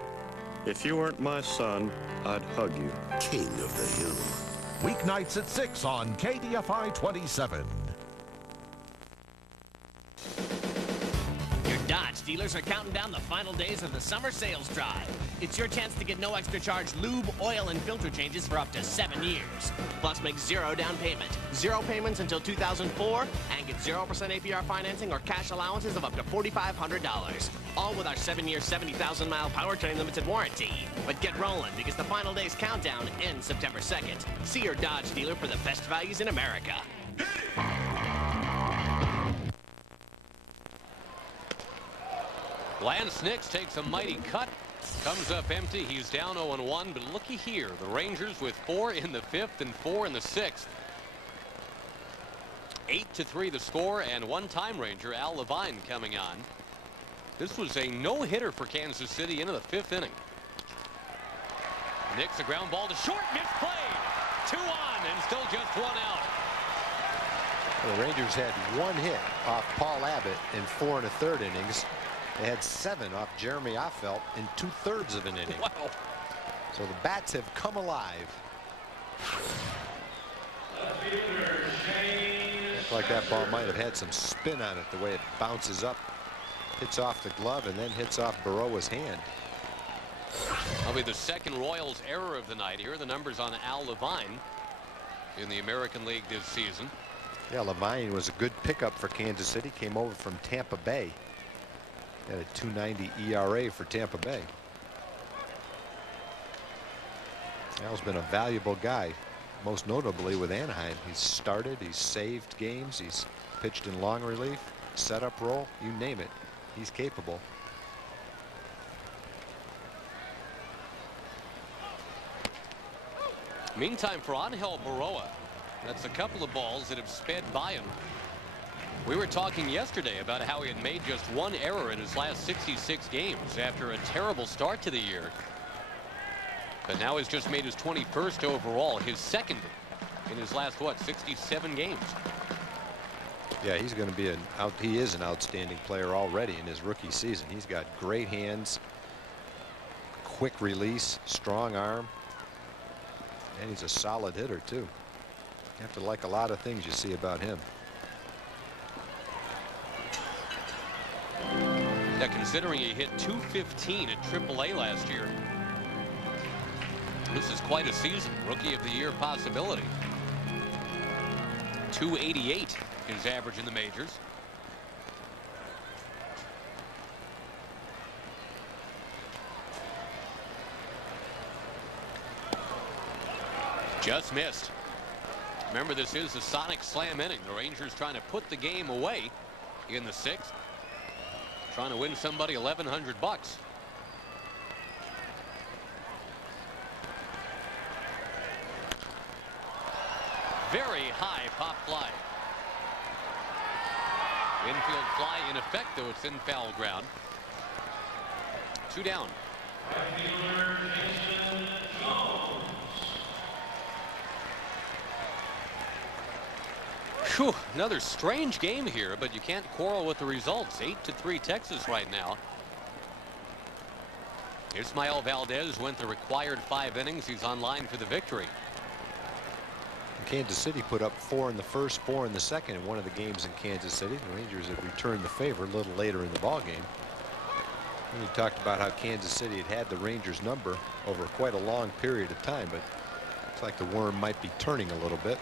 if you weren't my son, I'd hug you. King of the Hill. Weeknights at 6 on KDFI 27. Dodge dealers are counting down the final days of the summer sales drive. It's your chance to get no extra charge lube, oil, and filter changes for up to 7 years. Plus, make 0 down payment, 0 payments until 2004, and get 0% APR financing or cash allowances of up to $4,500. All with our 7-year, 70,000-mile powertrain limited warranty. But get rolling, because the final day's countdown ends September 2nd. See your Dodge dealer for the best values in America. Lance Nix takes a mighty cut. Comes up empty. He's down 0-1. But looky here. The Rangers with 4 in the 5th and 4 in the 6th. 8-3 the score, and one-time Ranger Al Levine coming on. This was a no-hitter for Kansas City into the 5th inning. Nix a ground ball to short, misplayed. 2 on and still just 1 out. The Rangers had 1 hit off Paul Abbott in 4 1/3 innings. They had 7 off Jeremy Offelt in 2/3 of an inning. Wow. So the bats have come alive. Looks like that ball might have had some spin on it, the way it bounces up, hits off the glove, and then hits off Baroa's hand. That'll be the second Royals error of the night. Here are the numbers on Al Levine in the American League this season. Yeah, Levine was a good pickup for Kansas City. Came over from Tampa Bay. Had a 2.90 ERA for Tampa Bay. Al's been a valuable guy, most notably with Anaheim. He's started, he's saved games, he's pitched in long relief, setup role, you name it. He's capable. Meantime, for Angel Baroa, that's a couple of balls that have sped by him. We were talking yesterday about how he had made just 1 error in his last 66 games after a terrible start to the year. But now he's just made his 21st overall, his 2nd in his last, what, 67 games. Yeah, he's going to be he is an outstanding player already in his rookie season. He's got great hands, quick release, strong arm, and he's a solid hitter too. You have to like a lot of things you see about him. Now, considering he hit .215 at AAA last year, this is quite a season. Rookie of the Year possibility. .288 his average in the majors. Just missed. Remember, this is a Sonic Slam inning. The Rangers trying to put the game away in the 6th. Trying to win somebody $1,100. Very high pop fly. Infield fly in effect, though it's in foul ground. 2 down. Whew, another strange game here, but you can't quarrel with the results. 8-3 Texas right now. Ismael Valdez went the required 5 innings. He's on line for the victory. Kansas City put up 4 in the first, 4 in the second in one of the games in Kansas City. The Rangers had returned the favor a little later in the ball game. And he talked about how Kansas City had the Rangers number over quite a long period of time, but looks like the worm might be turning a little bit.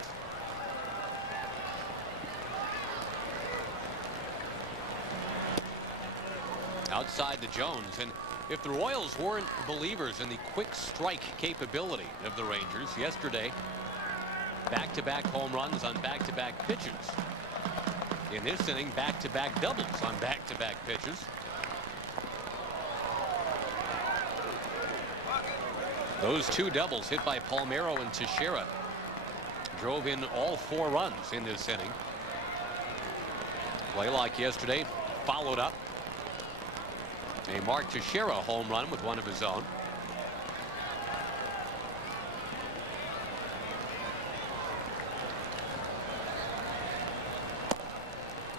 Outside to Jones, and if the Royals weren't believers in the quick strike capability of the Rangers yesterday, back-to-back home runs on back-to-back pitches. In this inning, back-to-back doubles on back-to-back pitches. Those 2 doubles hit by Palmeiro and Teixeira drove in all 4 runs in this inning. Blaylock yesterday followed up a Mark Teixeira home run with one of his own.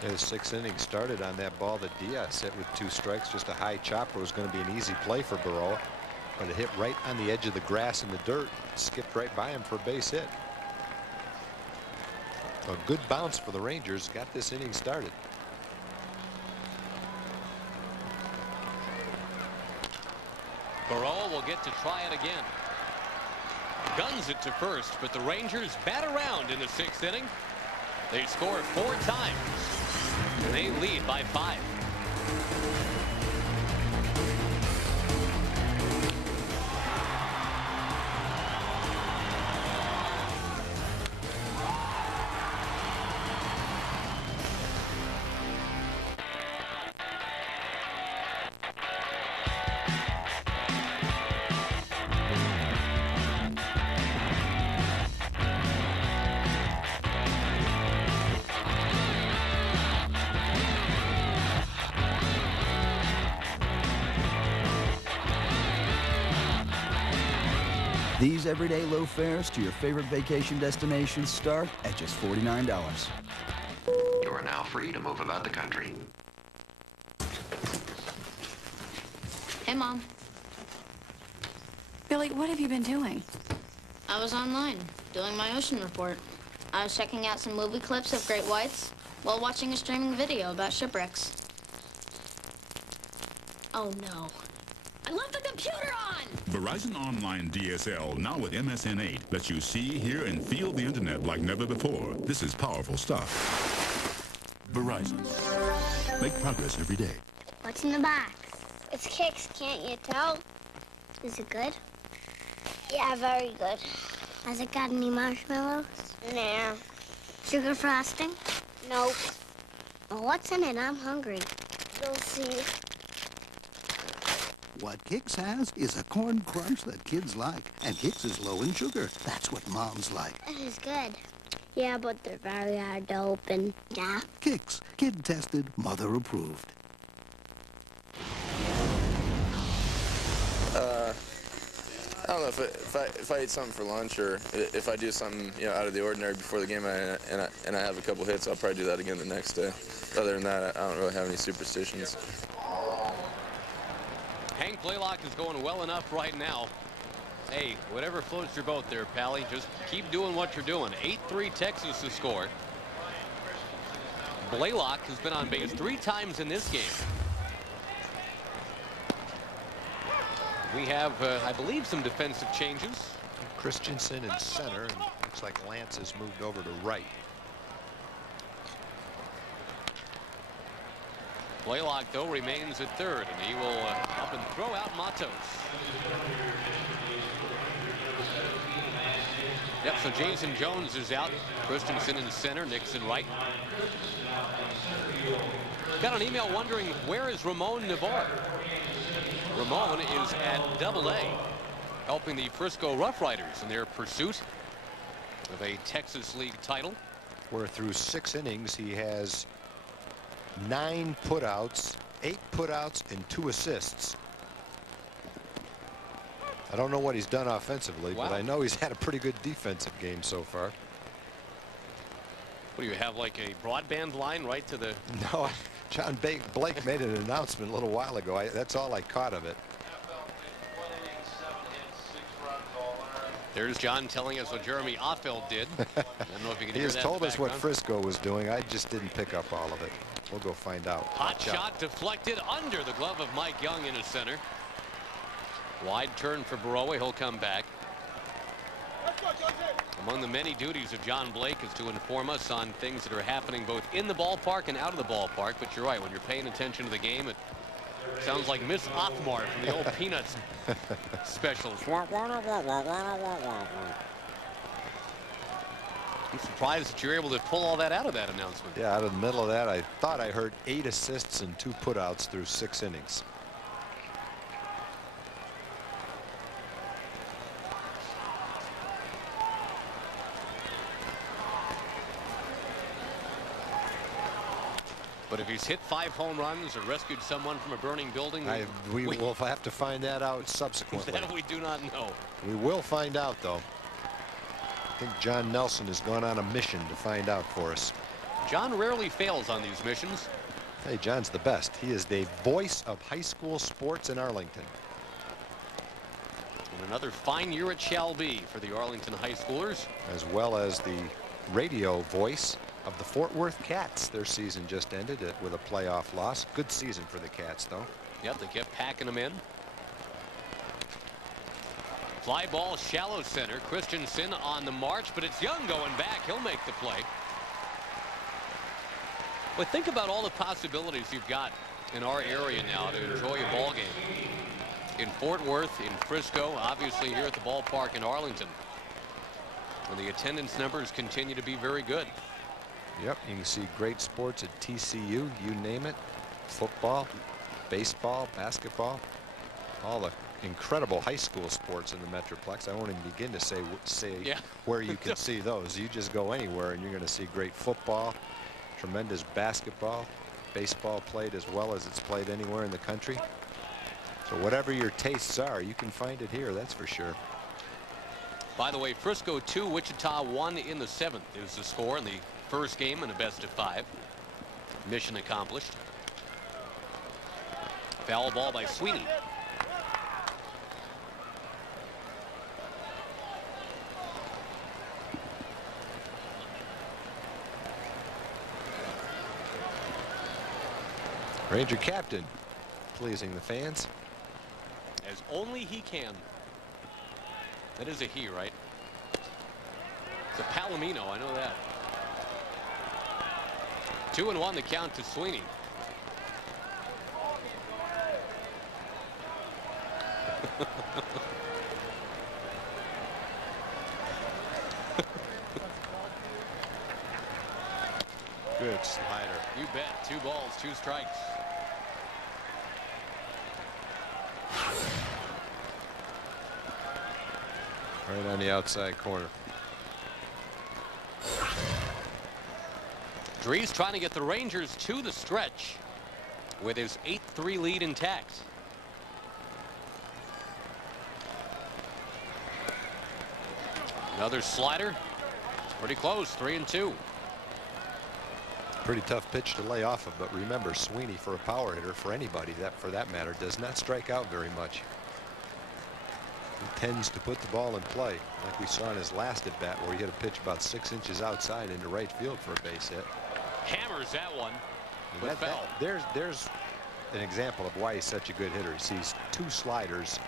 The 6th inning started on that ball that Diaz hit with 2 strikes. Just a high chopper was going to be an easy play for Burrow, but it hit right on the edge of the grass and the dirt, skipped right by him for a base hit. A good bounce for the Rangers got this inning started. Burrow will get to try it again. Guns it to first, but the Rangers bat around in the 6th inning. They score 4 times, and they lead by 5. These everyday low fares to your favorite vacation destinations start at just $49. You are now free to move about the country. Hey, Mom. Billy, what have you been doing? I was online, doing my ocean report. I was checking out some movie clips of great whites while watching a streaming video about shipwrecks. Oh, no. I left the computer on! Verizon Online DSL, now with MSN 8, lets you see, hear, and feel the internet like never before. This is powerful stuff. Verizon. Make progress every day. What's in the box? It's Kix, can't you tell? Is it good? Yeah, very good. Has it got any marshmallows? Nah. Sugar frosting? Nope. Well, what's in it? I'm hungry. You'll see. What Kix has is a corn crunch that kids like, and Kix is low in sugar. That's what moms like. That is good. Yeah, but they're very hard to open. Yeah? Kix, kid tested, mother approved. I don't know if I eat something for lunch or if I do something out of the ordinary before the game and I have a couple hits, I'll probably do that again the next day. Other than that, I don't really have any superstitions. Hank Blaylock is going well enough right now. Hey, whatever floats your boat there, Pally. Just keep doing what you're doing. 8-3 Texas to score. Blaylock has been on base 3 times in this game. We have, I believe, some defensive changes. Christensen in center, and looks like Lance has moved over to right. Blaylock, though, remains at third, and he will up and throw out Matos. Yep, so Jason Jones is out. Christensen in center, Nixon right. Got an email wondering, where is Ramon Navarre? Ramon is at Double-A, helping the Frisco Rough Riders in their pursuit of a Texas League title. Where through 6 innings, he has 9 putouts, 8 putouts, and 2 assists. I don't know what he's done offensively, but I know he's had a pretty good defensive game so far. What do you have, like a broadband line right to the... No, John Blake made an announcement a little while ago. That's all I caught of it. There's John telling us what Jeremy Offeld did. I don't know if you can He hear has that told in the us what background. Frisco was doing. I just didn't pick up all of it. We'll go find out. Hot shot deflected under the glove of Mike Young in his center. Wide turn for Baroe. He'll come back. Among the many duties of John Blake is to inform us on things that are happening both in the ballpark and out of the ballpark. But you're right, when you're paying attention to the game, it sounds like Miss Othmar from the old Peanuts specials. I'm surprised that you're able to pull all that out of that announcement. Yeah, out of the middle of that, I thought I heard 8 assists and 2 putouts through 6 innings. But if he's hit 5 home runs or rescued someone from a burning building, we will have to find that out subsequently. That we do not know. We will find out, though. I think John Nelson has gone on a mission to find out for us. John rarely fails on these missions. Hey, John's the best. He is the voice of high school sports in Arlington. And another fine year it shall be for the Arlington high schoolers. As well as the radio voice of the Fort Worth Cats. Their season just ended with a playoff loss. Good season for the Cats, though. Yep, they kept packing them in. Fly ball, shallow center. Christensen on the march, but it's Young going back. He'll make the play. But think about all the possibilities you've got in our area now to enjoy a ball game. In Fort Worth, in Frisco, obviously here at the ballpark in Arlington. And the attendance numbers continue to be very good. Yep, you can see great sports at TCU, you name it. Football, baseball, basketball, all the incredible high school sports in the Metroplex. I won't even begin to say where you can see those. You just go anywhere and you're going to see great football, tremendous basketball, baseball played as well as it's played anywhere in the country. So whatever your tastes are, you can find it here, that's for sure. By the way, Frisco 2, Wichita 1 in the 7th is the score in the first game in a best-of-5. Mission accomplished. Foul ball by Sweeney. Ranger captain pleasing the fans. As only he can. That is a he, right? It's a Palomino, I know that. 2-1 the count to Sweeney. Good slider. You bet. 2 balls, 2 strikes. Right on the outside corner. Dries trying to get the Rangers to the stretch with his 8-3 lead intact. Another slider. It's pretty close. 3-2. Pretty tough pitch to lay off of, but remember, Sweeney, for a power hitter, for anybody that for that matter, does not strike out very much. He tends to put the ball in play, like we saw in his last at bat, where he hit a pitch about 6 inches outside into right field for a base hit. Hammers that one, but fell. There's an example of why he's such a good hitter. He sees 2 sliders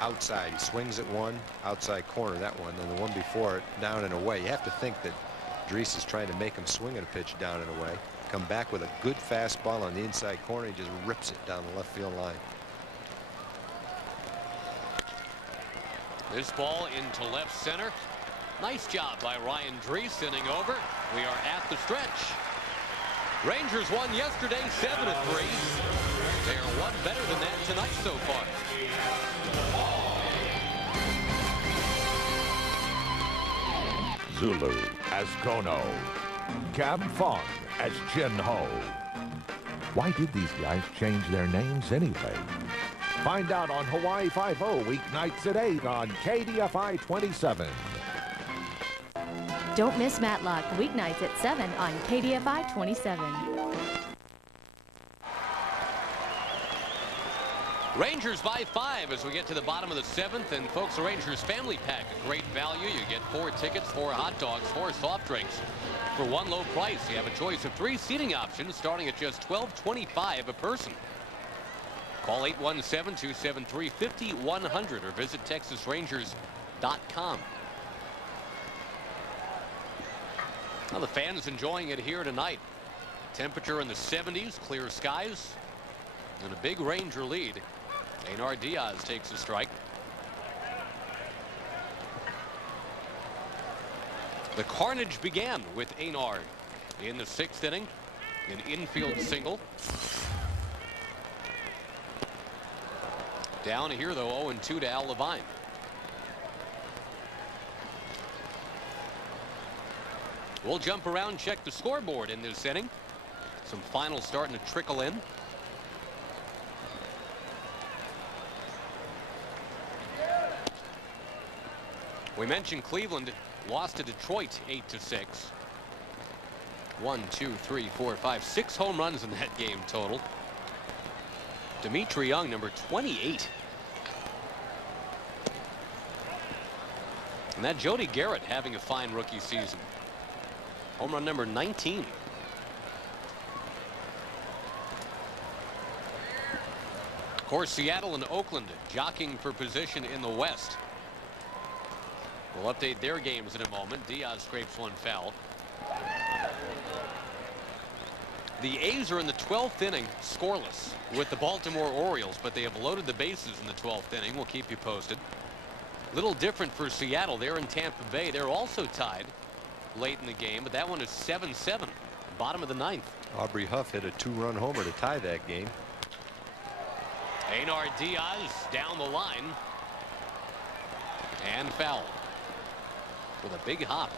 outside. He swings at one, outside corner, that one, and the one before it, down and away. You have to think that Dries is trying to make him swing at a pitch down and away. Come back with a good fastball on the inside corner. He just rips it down the left field line. This ball into left center. Nice job by Ryan Dries inning over. We are at the stretch. Rangers won yesterday 7-3. They are one better than that tonight so far. Zulu as Kono. Cam Fong as Jin Ho. Why did these guys change their names anyway? Find out on Hawaii 5-0 weeknights at 8 on KDFI 27. Don't miss Matlock weeknights at 7 on KDFI 27. Rangers by 5 as we get to the bottom of the 7th. And folks, the Rangers family pack, a great value. You get 4 tickets, 4 hot dogs, 4 soft drinks for one low price. You have a choice of 3 seating options starting at just $12.25 a person. Call 817-273-5100 or visit TexasRangers.com. Now the fans enjoying it here tonight. Temperature in the 70s, clear skies, and a big Ranger lead. Einar Diaz takes a strike. The carnage began with Einar in the 6th inning, an infield single. Down here though, 0-2 to Al Levine. We'll jump around, check the scoreboard in this inning. Some finals starting to trickle in. We mentioned Cleveland lost to Detroit 8-6. 1, 2, 3, 4, 5, 6 home runs in that game total. Dimitri Young, number 28. And that Jody Garrett having a fine rookie season. Home run number 19. Of course, Seattle and Oakland jockeying for position in the West. We'll update their games in a moment. Diaz scrapes one foul. The A's are in the 12th inning scoreless with the Baltimore Orioles, but they have loaded the bases in the 12th inning. We'll keep you posted. Little different for Seattle. They're in Tampa Bay. They're also tied late in the game, but that one is 7-7. Bottom of the 9th. Aubrey Huff hit a 2-run homer to tie that game. Einar Diaz down the line. And foul. With a big hop.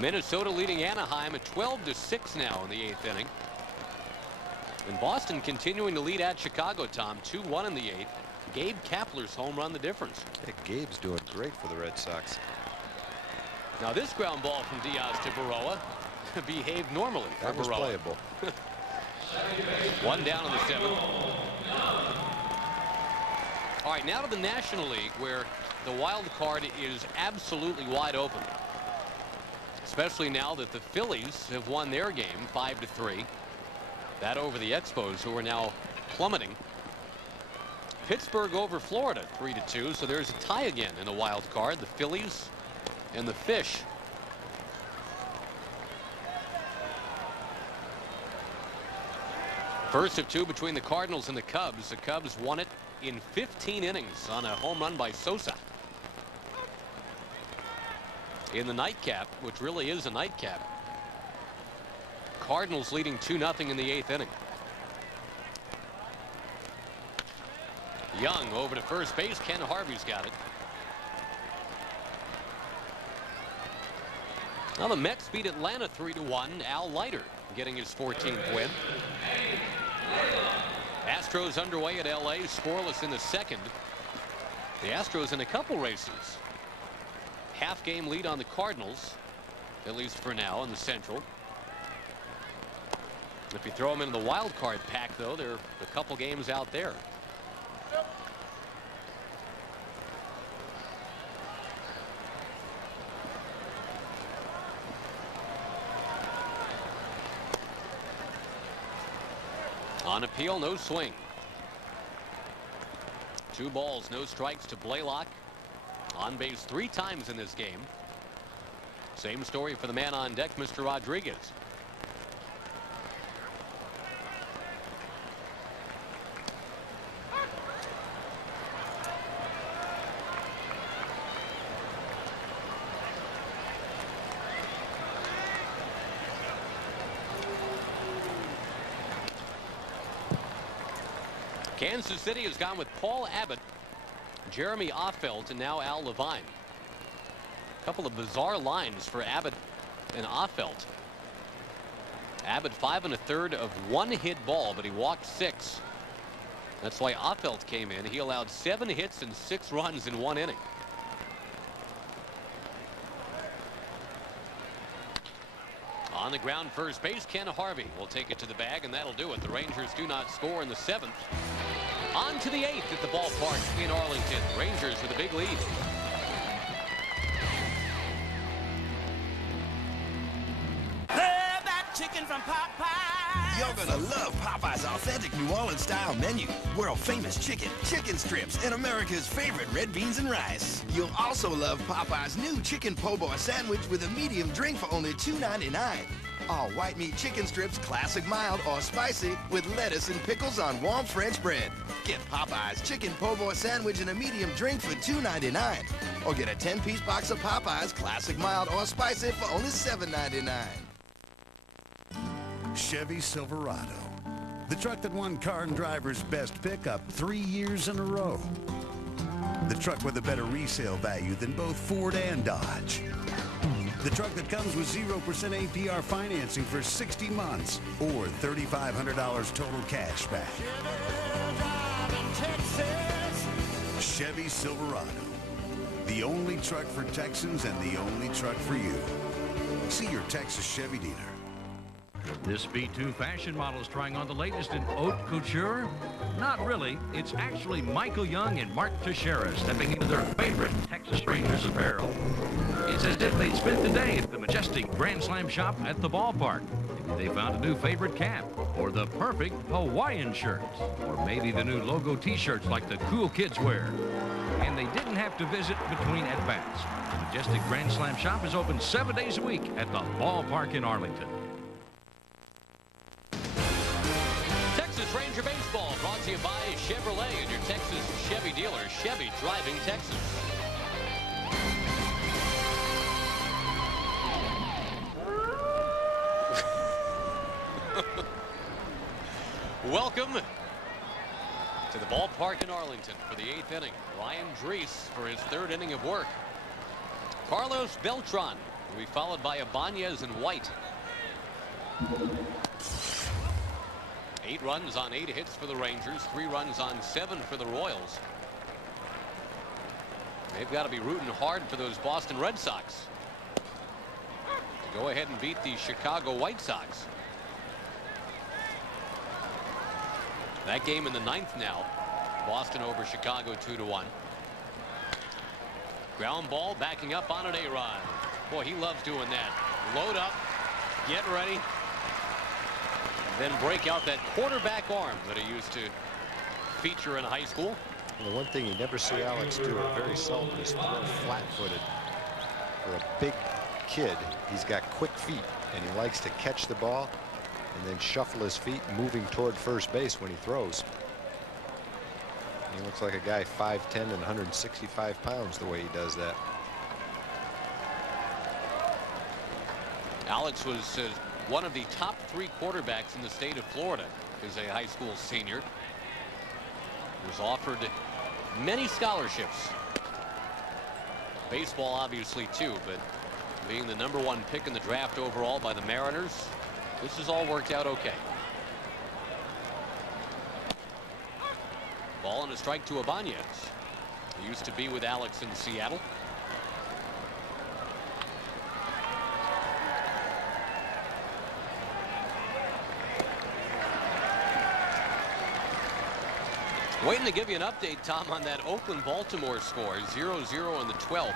Minnesota leading Anaheim at 12-6 now in the 8th inning. And Boston continuing to lead at Chicago, Tom. 2-1 in the 8th. Gabe Kapler's home run the difference. Yeah, Gabe's doing great for the Red Sox. Now this ground ball from Diaz to Baroa behaved normally. That was playable. 1 down in the 7th. All right, now to the National League, where the wild card is absolutely wide open. Especially now that the Phillies have won their game 5-3. That over the Expos, who are now plummeting. Pittsburgh over Florida 3-2. So there's a tie again in the wild card. The Phillies and the Fish. First of 2 between the Cardinals and the Cubs. The Cubs won it in 15 innings on a home run by Sosa. In the nightcap, which really is a nightcap. Cardinals leading 2-0 in the 8th inning. Young over to first base. Ken Harvey's got it. Now the Mets beat Atlanta 3-1. Al Leiter getting his 14th win. Astros underway at LA, scoreless in the 2nd. The Astros in a couple races. Half-game lead on the Cardinals, at least for now, in the Central. If you throw them into the wild card pack, though, they're a couple games out there. On appeal, no swing. 2 balls, no strikes to Blaylock. On base 3 times in this game. Same story for the man on deck, Mr. Rodriguez. Kansas City has gone with Paul Abbott, Jeremy Offelt, and now Al Levine. A couple of bizarre lines for Abbott and Offelt. Abbott 5 1/3 of 1 hit ball, but he walked 6. That's why Offelt came in. He allowed 7 hits and 6 runs in 1 inning. On the ground, first base, Ken Harvey will take it to the bag, and that'll do it. The Rangers do not score in the 7th. On to the 8th at the ballpark in Arlington. Rangers with a big lead. That chicken from Popeyes. You're gonna love Popeyes' authentic New Orleans style menu. World famous chicken, chicken strips, and America's favorite red beans and rice. You'll also love Popeyes' new chicken po' boy sandwich with a medium drink for only $2.99. All white meat chicken strips, classic mild or spicy, with lettuce and pickles on warm French bread. Get Popeyes chicken po' boy sandwich and a medium drink for $2.99. Or get a 10-piece box of Popeyes classic mild or spicy for only $7.99. Chevy Silverado, the truck that won Car and Driver's Best Pickup 3 years in a row. The truck with a better resale value than both Ford and Dodge. The truck that comes with 0% APR financing for 60 months or $3,500 total cash back. Chevy Silverado, the only truck for Texans and the only truck for you. See your Texas Chevy dealer. This B2 fashion model is trying on the latest in haute couture. Not really. It's actually Michael Young and Mark Teixeira stepping into their favorite Texas Rangers apparel. It's as if they'd spent the day at the majestic Grand Slam shop at the ballpark. Maybe they found a new favorite cap, or the perfect Hawaiian shirts, or maybe the new logo t-shirts like the cool kids wear. And they didn't have to visit between at-bats. The majestic Grand Slam shop is open 7 days a week at the ballpark in Arlington. Texas Ranger Baseball brought to you by Chevrolet and your Texas Chevy dealer, Chevy Driving Texas. Welcome to the ballpark in Arlington for the 8th inning. Ryan Drees for his 3rd inning of work. Carlos Beltran will be followed by Ibanez and White. 8 runs on 8 hits for the Rangers, 3 runs on 7 for the Royals. They've got to be rooting hard for those Boston Red Sox to go ahead and beat the Chicago White Sox. That game in the 9th now. Boston over Chicago 2-1. Ground ball backing up on an A-Rod. Boy, he loves doing that. Load up, get ready, then break out that quarterback arm that he used to feature in high school. And the one thing you never see Alex do, or very seldom, is throw flat-footed. For a big kid, he's got quick feet, and he likes to catch the ball and then shuffle his feet, moving toward first base when he throws. He looks like a guy 5'10" and 165 pounds the way he does that. Alex was one of the top 3 quarterbacks in the state of Florida as a high school senior. He was offered many scholarships. Baseball obviously too, but being the #1 pick in the draft overall by the Mariners, this has all worked out okay. Ball and a strike to Ibanez. He used to be with Alex in Seattle. Waiting to give you an update, Tom, on that Oakland-Baltimore score, 0-0 in the 12th.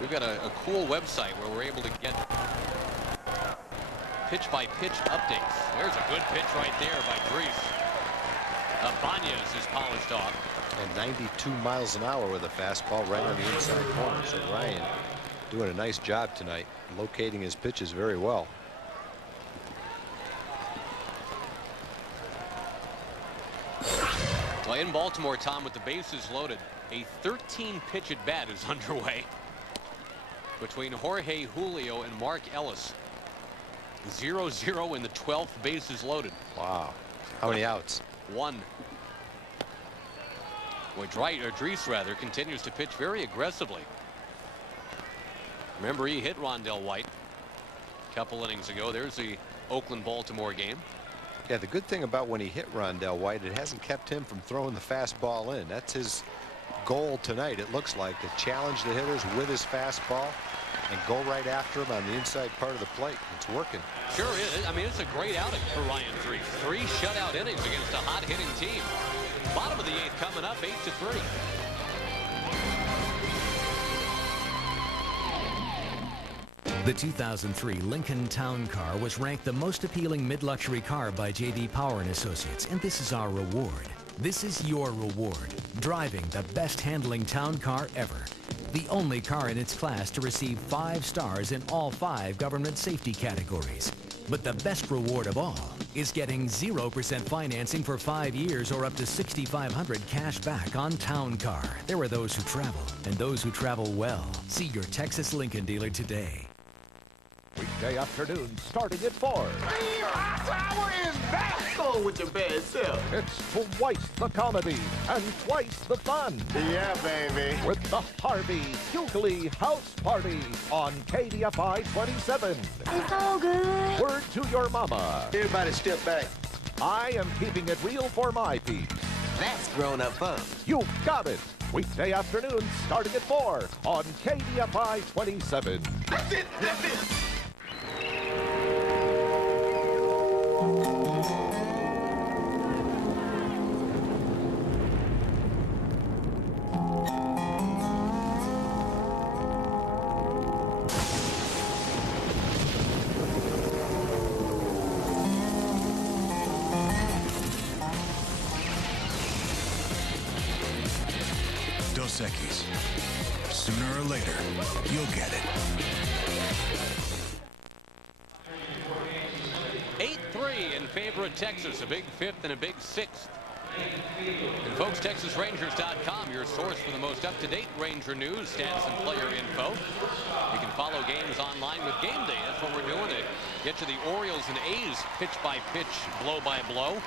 We've got a cool website where we're able to get pitch-by-pitch updates. There's a good pitch right there by Drees. Ibanez is polished off. And 92 miles an hour with a fastball right on the inside corner. So Ryan doing a nice job tonight, locating his pitches very well. Well, in Baltimore, Tom, with the bases loaded, a 13-pitch at bat is underway between Jorge Julio and Mark Ellis. 0-0 in the 12th, bases loaded. Wow. How many outs? 1. Boy, Drees rather continues to pitch very aggressively. Remember, he hit Rondell White a couple innings ago. There's the Oakland-Baltimore game. Yeah, the good thing about when he hit Rondell White, it hasn't kept him from throwing the fastball in. That's his goal tonight, it looks like, to challenge the hitters with his fastball and go right after him on the inside part of the plate. It's working. Sure is. I mean, it's a great outing for Ryan Threes. 3 shutout innings against a hot-hitting team. Bottom of the 8th coming up, 8-3. The 2003 Lincoln Town Car was ranked the most appealing mid-luxury car by J.D. Power & Associates, and this is our reward. This is your reward. Driving the best handling town car ever. The only car in its class to receive 5 stars in all 5 government safety categories. But the best reward of all is getting 0% financing for 5 years or up to $6,500 cash back on Town Car. There are those who travel and those who travel well. See your Texas Lincoln dealer today. Weekday afternoon starting at 4. How is that? Go with your bad self. It's twice the comedy and twice the fun. Yeah, baby. With the Harvey Hughley House Party on KDFI 27. It's all good. Word to your mama. Everybody step back. I am keeping it real for my peeps. That's grown-up fun. You got it. Weekday afternoon starting at 4 on KDFI 27. That's it. That's it. Dos Equis. Sooner or later, you'll get it. 8-3 in favor of Texas. A big 5th and a big 6th. And folks, TexasRangers.com, your source for the most up-to-date Ranger news, stats, and player info. You can follow games online with Game Day. That's what we're doing to get to the Orioles and A's pitch-by-pitch, blow-by-blow.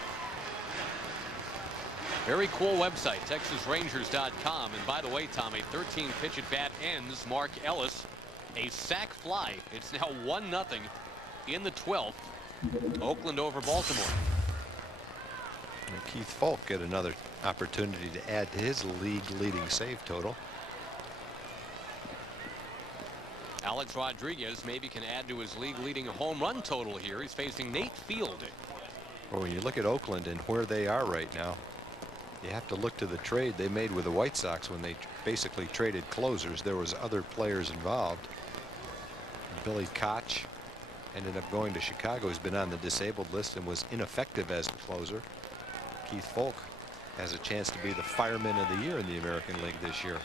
Very cool website, TexasRangers.com. And by the way, Tom, a 13-pitch at-bat ends Mark Ellis a sac fly. It's now 1-0 in the 12th. Oakland over Baltimore. And Keith Falk get another opportunity to add to his league-leading save total. Alex Rodriguez maybe can add to his league-leading home run total here. He's facing Nate Field. Well, when you look at Oakland and where they are right now, you have to look to the trade they made with the White Sox when they basically traded closers. There was other players involved. Billy Koch ended up going to Chicago. He's been on the disabled list and was ineffective as the closer. Keith Falk has a chance to be the fireman of the year in the American League this year.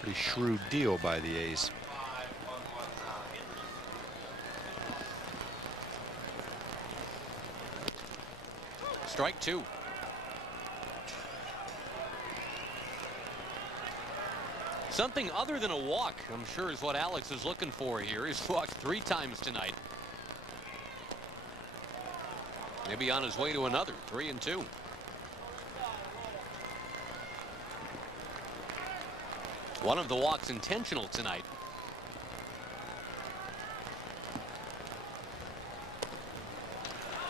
Pretty shrewd deal by the A's. Strike 2. Something other than a walk, I'm sure, is what Alex is looking for here. He's walked 3 times tonight. Maybe on his way to another. 3-2. One of the walks intentional tonight.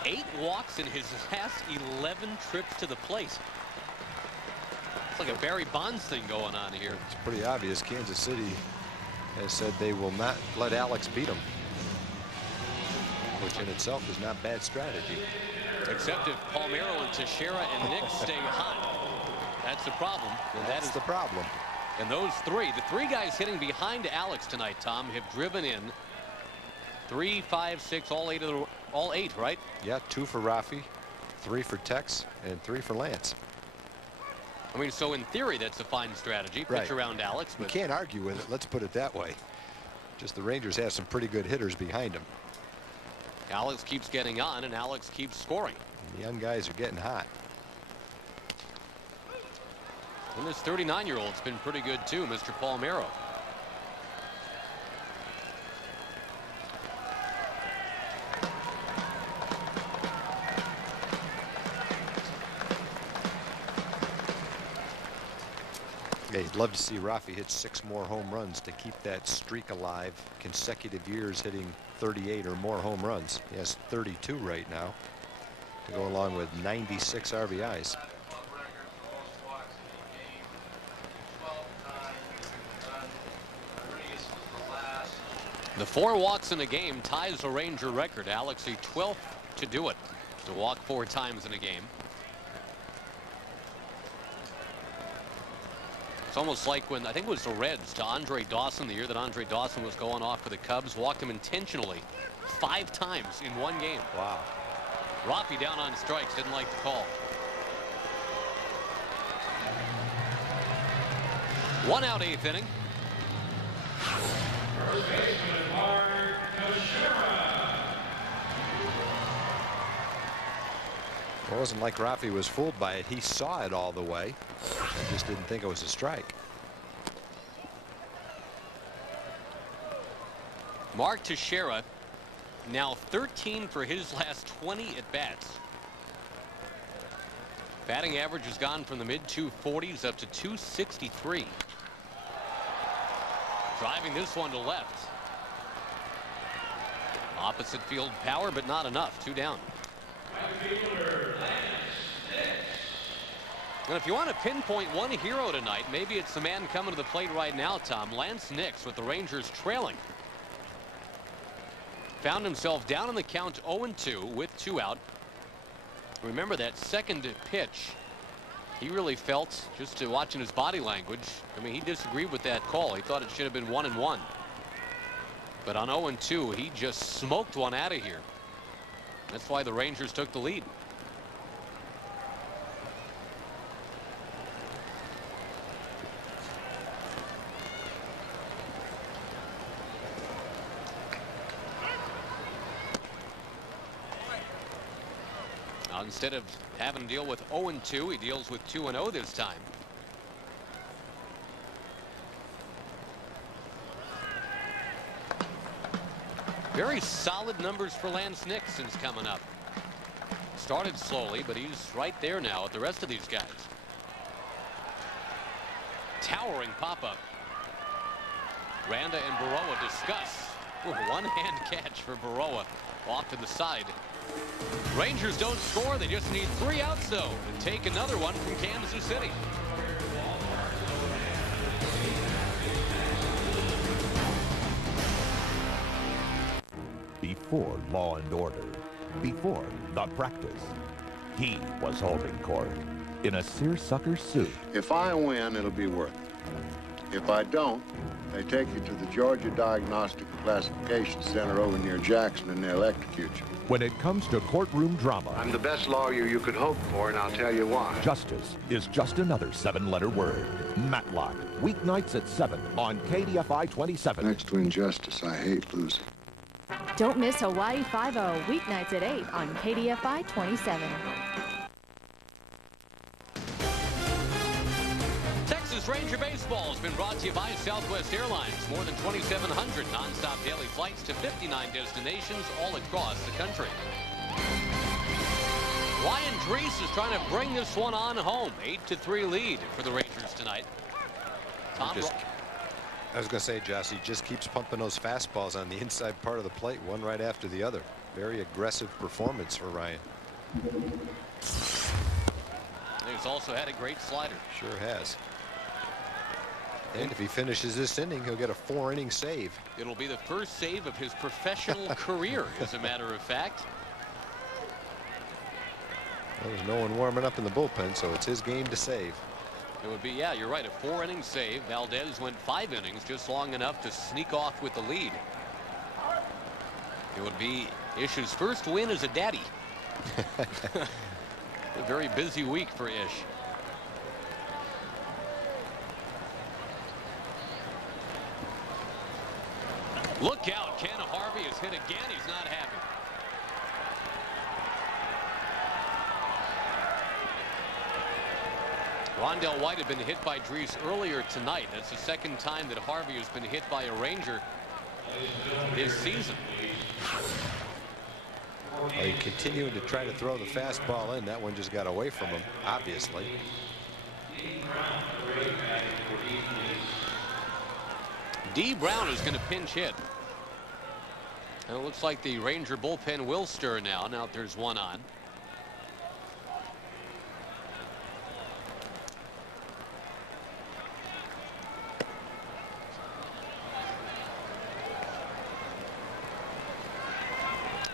Eight walks in his last 11 trips to the plate. It's like a Barry Bonds thing going on here. It's pretty obvious. Kansas City has said they will not let Alex beat them, which in itself is not bad strategy. Except if Palmeiro and Teixeira and Nick stay hot. That's the problem. And that's the problem. And those three, the 3 guys hitting behind Alex tonight, Tom, have driven in 3, 5, 6, all 8, right? Yeah, 2 for Rafi, 3 for Tex, and 3 for Lance. I mean, so in theory, that's a fine strategy. Pitch Right. around Alex. You But can't argue with it. Let's put it that way. Just the Rangers have some pretty good hitters behind them. Alex keeps getting on, and Alex keeps scoring. The young guys are getting hot. And this 39-year-old's been pretty good, too, Mr. Palmeiro. Yeah, you'd love to see Rafi hit 6 more home runs to keep that streak alive. Consecutive years hitting 38 or more home runs. He has 32 right now to go along with 96 RBIs. The 4 walks in a game ties a Ranger record. Alex, the 12th to do it, to walk 4 times in a game. It's almost like when, I think it was the Reds to Andre Dawson, the year that Andre Dawson was going off for the Cubs, walked him intentionally 5 times in 1 game. Wow. Rafi down on strikes, didn't like the call. 1 out, 8th inning. It wasn't like Rafi was fooled by it. He saw it all the way. He just didn't think it was a strike. Mark Teixeira now 13 for his last 20 at bats. Batting average has gone from the mid-240s up to 263. Driving this one to left. Opposite field power, but not enough. 2 down. And if you want to pinpoint one hero tonight, maybe it's the man coming to the plate right now, Tom. Lance Nix, with the Rangers trailing. Found himself down in the count 0-2 with 2 out. Remember that second pitch, he really felt, just to watching his body language, I mean, he disagreed with that call. He thought it should have been 1-1. But on 0-2, he just smoked one out of here. That's why the Rangers took the lead. Instead of having to deal with 0-2, he deals with 2-0 this time. Very solid numbers for Lance Nix since coming up. Started slowly, but he's right there now with the rest of these guys. Towering pop-up. Randa and Baroa discuss. One-hand catch for Baroa off to the side. Rangers don't score. They just need 3 outs, though, and take another one from Kansas City. Before Law and Order, before The Practice, he was holding court in a seersucker suit. If I win, it'll be worth it. If I don't, they take you to the Georgia Diagnostic and Classification Center over near Jackson, and they'll electrocute you. When it comes to courtroom drama, I'm the best lawyer you could hope for, and I'll tell you why. justice is just another 7-letter word. Matlock, weeknights at 7 on KDFI 27. Next to injustice, I hate losing. Don't miss Hawaii 5-0, weeknights at 8 on KDFI 27. Texas Ranger Baseball has been brought to you by Southwest Airlines. More than 2,700 nonstop daily flights to 59 destinations all across the country. Ryan Drees is trying to bring this one on home. 8-3 lead for the Rangers tonight. I was going to say, Jesse, just keeps pumping those fastballs on the inside part of the plate, one right after the other. Very aggressive performance for Ryan. He's also had a great slider. Sure has. And if he finishes this inning, he'll get a 4-inning save. It'll be the first save of his professional career, as a matter of fact. Well, there's no one warming up in the bullpen, so it's his game to save. It would be, yeah, you're right, a 4-inning save. Valdez went 5 innings, just long enough to sneak off with the lead. It would be Ish's first win as a daddy. A very busy week for Ish. Look out, Ken Harvey is hit again. He's not happy. Rondell White had been hit by Drees earlier tonight. That's the second time that Harvey has been hit by a Ranger this season. Well, he continued to try to throw the fastball in. That one just got away from him, obviously. D. Brown is going to pinch hit. And it looks like the Ranger bullpen will stir now. Now there's one on.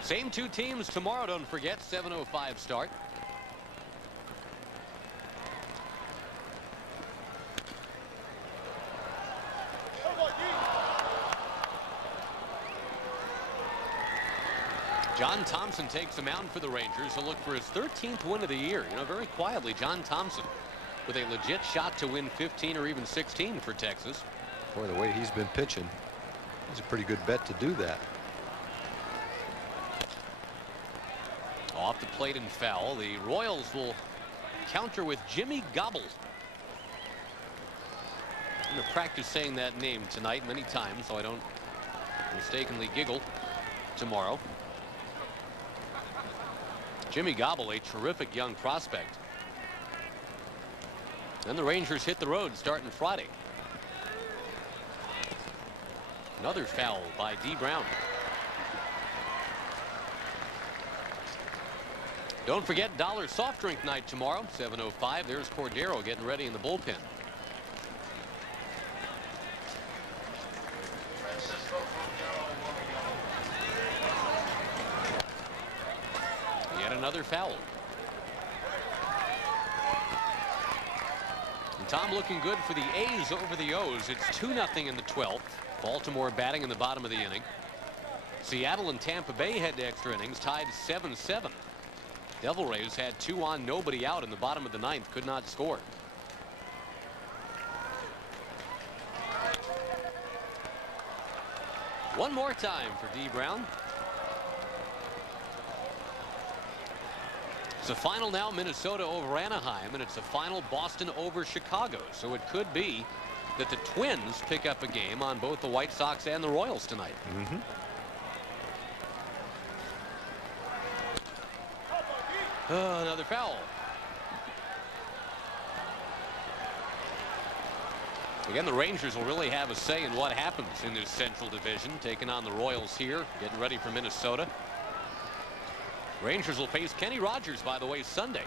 Same two teams tomorrow, don't forget. 7:05 start. John Thompson takes the mound for the Rangers. He'll look for his 13th win of the year. You know, very quietly, John Thompson with a legit shot to win 15 or even 16 for Texas. Boy, the way he's been pitching, it's a pretty good bet to do that. Off the plate and foul. The Royals will counter with Jimmy Gobble. I'm going to practice saying that name tonight many times so I don't mistakenly giggle tomorrow. Jimmy Gobble, a terrific young prospect. Then the Rangers hit the road starting Friday. Another foul by D. Brown. Don't forget Dollar Soft Drink Night tomorrow, 7:05. There's Cordero getting ready in the bullpen. Yet another foul. And Tom looking good for the A's over the O's. It's 2-0 in the 12th. Baltimore batting in the bottom of the inning. Seattle and Tampa Bay head to extra innings, tied 7-7. Devil Rays had 2 on, nobody out in the bottom of the 9th, could not score. One more time for D. Brown. It's a final now, Minnesota over Anaheim, and it's a final Boston over Chicago. So it could be that the Twins pick up a game on both the White Sox and the Royals tonight. Oh, another foul. Again, the Rangers will really have a say in what happens in this Central Division, taking on the Royals here, getting ready for Minnesota. Rangers will face Kenny Rogers, by the way, Sunday.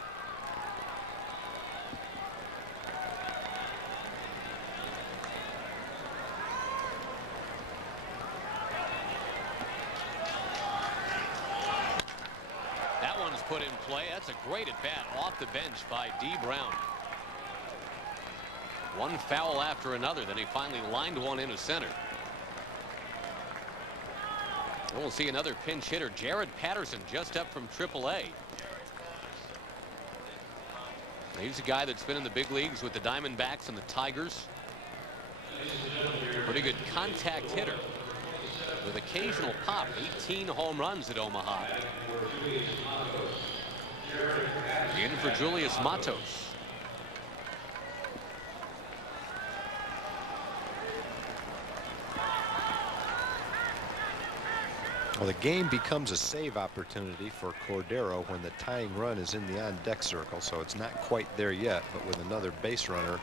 That one's put in play. That's a great at bat off the bench by D. Brown. One foul after another. Then he finally lined one into center. And we'll see another pinch hitter, Jared Patterson, just up from AAA. He's a guy that's been in the big leagues with the Diamondbacks and the Tigers. Pretty good contact hitter with occasional pop. 18 home runs at Omaha. In for Julius Matos. Well, the game becomes a save opportunity for Cordero when the tying run is in the on-deck circle, so it's not quite there yet, but with another base runner,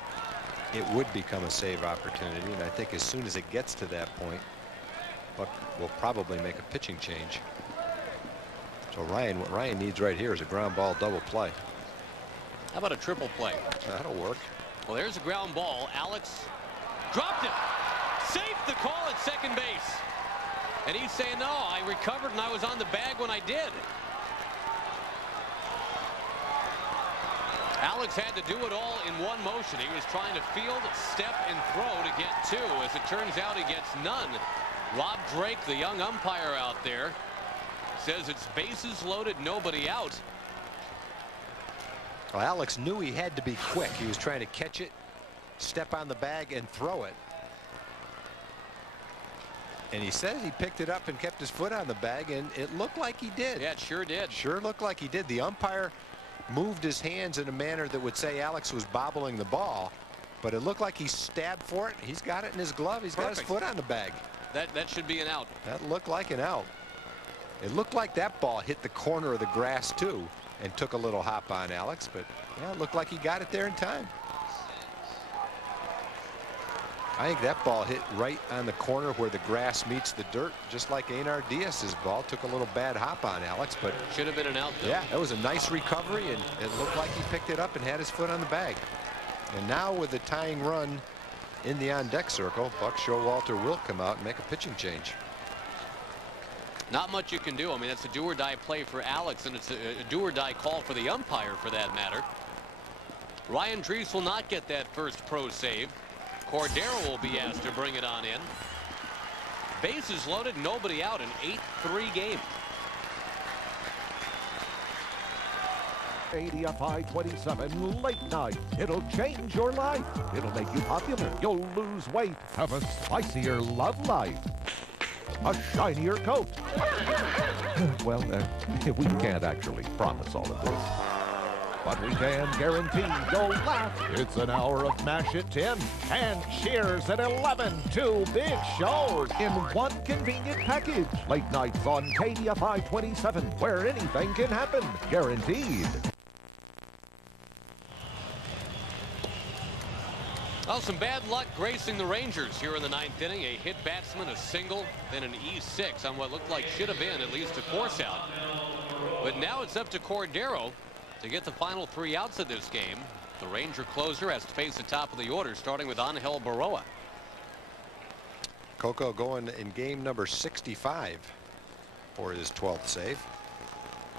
it would become a save opportunity, and I think as soon as it gets to that point, Buck will probably make a pitching change. So what Ryan needs right here is a ground ball double play. How about a triple play? That'll work. Well, there's a ground ball. Alex dropped it. Safe the call at second base. And he's saying, no, I recovered and I was on the bag when I did. Alex had to do it all in one motion. He was trying to field, step, and throw to get 2. As it turns out, he gets none. Rob Drake, the young umpire out there, says it's bases loaded, nobody out. Well, Alex knew he had to be quick. He was trying to catch it, step on the bag, and throw it. And he says he picked it up and kept his foot on the bag, and it looked like he did. Yeah, it sure did. Sure looked like he did. The umpire moved his hands in a manner that would say Alex was bobbling the ball, but it looked like he stabbed for it. He's got it in his glove. He's got his foot on the bag. That should be an out. That looked like an out. It looked like that ball hit the corner of the grass too and took a little hop on Alex, but yeah, it looked like he got it there in time. I think that ball hit right on the corner where the grass meets the dirt, just like Einar Diaz's ball. Took a little bad hop on Alex, but should have been an out though. Yeah, that was a nice recovery, and it looked like he picked it up and had his foot on the bag. And now with the tying run in the on-deck circle, Buck Showalter will come out and make a pitching change. Not much you can do. I mean, that's a do-or-die play for Alex, and it's a do-or-die call for the umpire for that matter. Ryan Drees will not get that first pro save. Cordero will be asked to bring it on in. Bases loaded, nobody out, an 8-3 game. KDFI 27 late night. It'll change your life. It'll make you popular. You'll lose weight. Have a spicier love life. A shinier coat. Well, we can't actually promise all of this. But we can guarantee you'll laugh. It's an hour of MASH at 10 and Cheers at 11. 2 big shows in one convenient package. Late nights on KDFI 27, where anything can happen. Guaranteed. Well, some bad luck gracing the Rangers here in the 9th inning. A hit batsman, a single, then an E6 on what looked like should have been at least a force out. But now it's up to Cordero to get the final 3 outs of this game. The Ranger closer has to face the top of the order, starting with Angel Baroa. Coco going in game number 65 for his 12th save.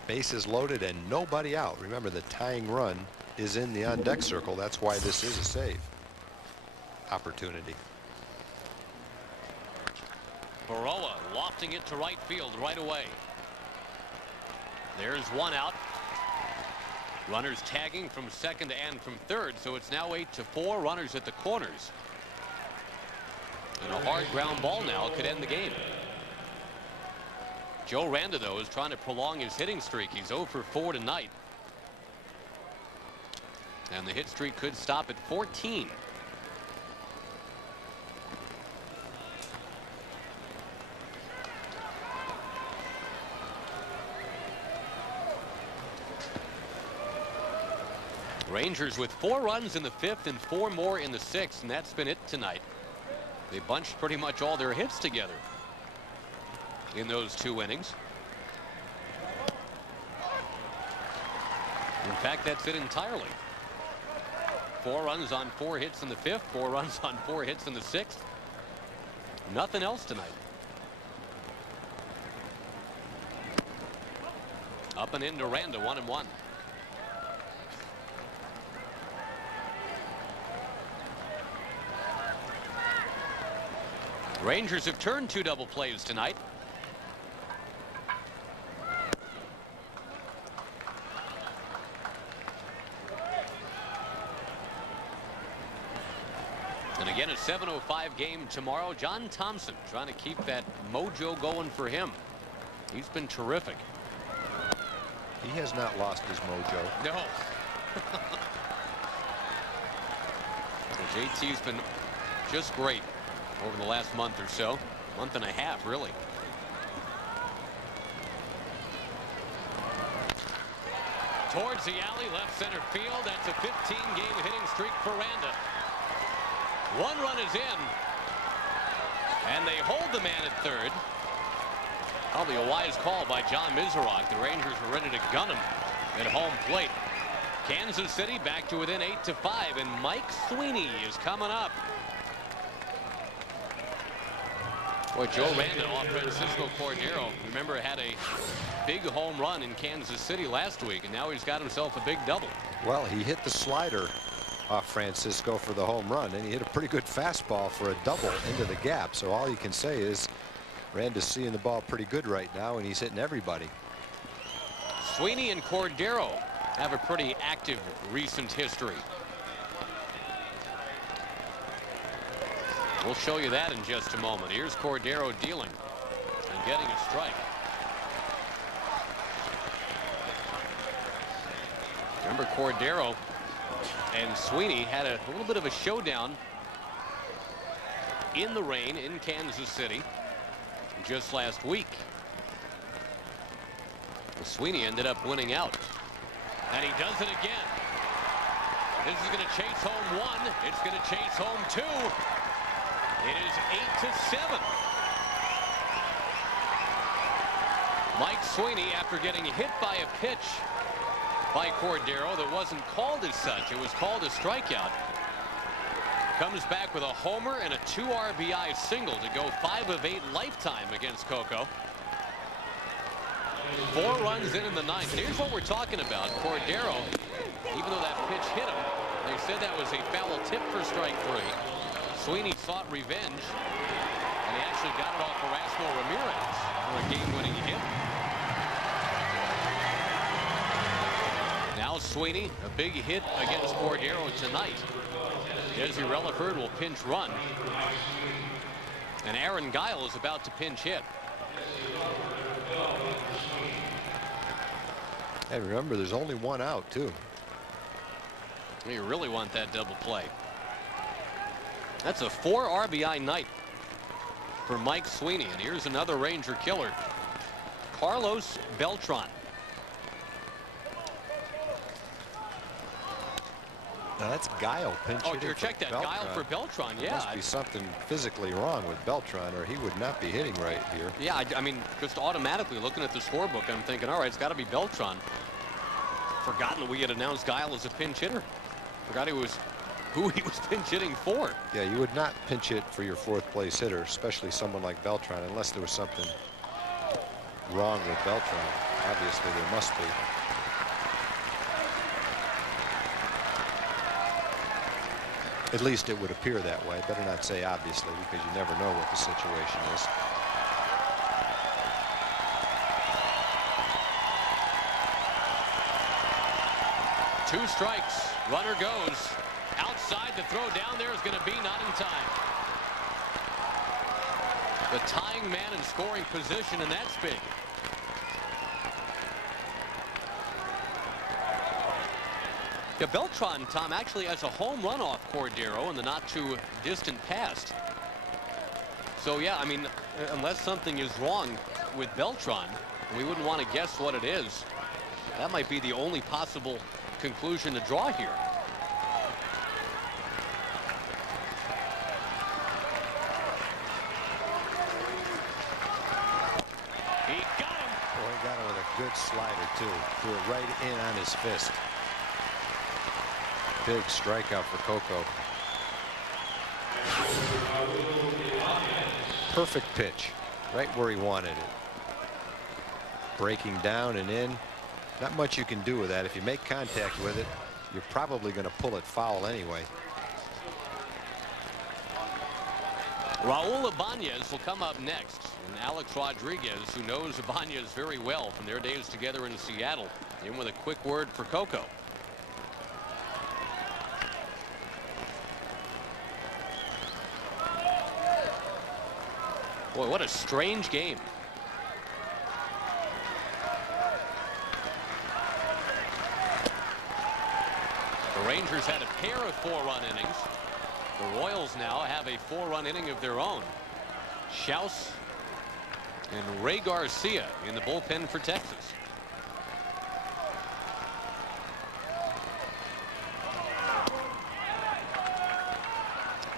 Bases loaded and nobody out. Remember, the tying run is in the on-deck circle. That's why this is a save opportunity. Baroa lofting it to right field right away. There's 1 out. Runners tagging from second and from third, so it's now 8-4. Runners at the corners. And a hard ground ball now could end the game. Joe Randa, though, is trying to prolong his hitting streak. He's 0 for 4 tonight. And the hit streak could stop at 14. Rangers with 4 runs in the 5th and 4 more in the 6th, and that's been it tonight. They bunched pretty much all their hits together in those 2 innings. In fact, that's it entirely. 4 runs on 4 hits in the 5th, 4 runs on 4 hits in the 6th. Nothing else tonight. Up and into Randa, 1-1. Rangers have turned 2 double plays tonight. And again, a 7:05 game tomorrow. John Thompson trying to keep that mojo going for him. He's been terrific. He has not lost his mojo. No. JT's been just great over the last month or so. Month and a half, really. Towards the alley, left center field. That's a 15-game hitting streak for Randa. 1 run is in. And they hold the man at third. Probably a wise call by John Miserock. The Rangers were ready to gun him at home plate. Kansas City back to within 8-5, and Mike Sweeney is coming up. Boy, Joe Randa off Francisco Cordero. Remember, had a big home run in Kansas City last week, and now he's got himself a big double. Well, he hit the slider off Francisco for the home run, and he hit a pretty good fastball for a double into the gap. So all you can say is Randa's seeing the ball pretty good right now, and he's hitting everybody. Sweeney and Cordero have a pretty active recent history. We'll show you that in just a moment. Here's Cordero dealing and getting a strike. Remember, Cordero and Sweeney had a little bit of a showdown in the rain in Kansas City just last week. Sweeney ended up winning out, and he does it again. This is going to chase home 1. It's going to chase home 2. It is 8-7. Mike Sweeney, after getting hit by a pitch by Cordero that wasn't called as such, it was called a strikeout, comes back with a homer and a 2 RBI single to go 5 of 8 lifetime against Coco. 4 runs in the 9th. Here's what we're talking about. Cordero, even though that pitch hit him, they said that was a foul tip for strike 3. Sweeney sought revenge, and he actually got it off Erasmo Ramirez for a game-winning hit. Now Sweeney, a big hit against Cordero tonight. Desi Relaford will pinch run. And Aaron Guile is about to pinch hit. And remember, there's only 1 out, too. You really want that double play. That's a 4 RBI night for Mike Sweeney. And here's another Ranger killer, Carlos Beltran. Now that's Guile pinch hitting. Oh, check that. Guile for Beltran. Yeah. There must be something physically wrong with Beltran, or he would not be hitting right here. Yeah, I mean, just automatically looking at the scorebook, I'm thinking, all right, it's got to be Beltran. Forgotten that we had announced Guile as a pinch hitter. Forgot who he was pinch hitting for. Yeah, you would not pinch hit for your 4th place hitter, especially someone like Beltran, unless there was something wrong with Beltran. Obviously, there must be. At least it would appear that way. Better not say obviously, because you never know what the situation is. Two strikes. Runner goes. Outside, the throw down there is going to be not in time. The tying man in scoring position, and that's big. Yeah, Beltran, Tom, actually has a home run off Cordero in the not too distant past. So yeah, I mean, unless something is wrong with Beltran, we wouldn't want to guess what it is. That might be the only possible conclusion to draw here. He got him. Boy, he got him with a good slider too. Threw it right in on his fist. Big strikeout for Coco. Perfect pitch, right where he wanted it. Breaking down and in. Not much you can do with that. If you make contact with it, you're probably going to pull it foul anyway. Raul Ibanez will come up next. And Alex Rodriguez, who knows Ibanez very well from their days together in Seattle, in with a quick word for Coco. Boy, what a strange game. The Rangers had a pair of 4-run innings. The Royals now have a 4-run inning of their own. Schaus and Ray Garcia in the bullpen for Texas.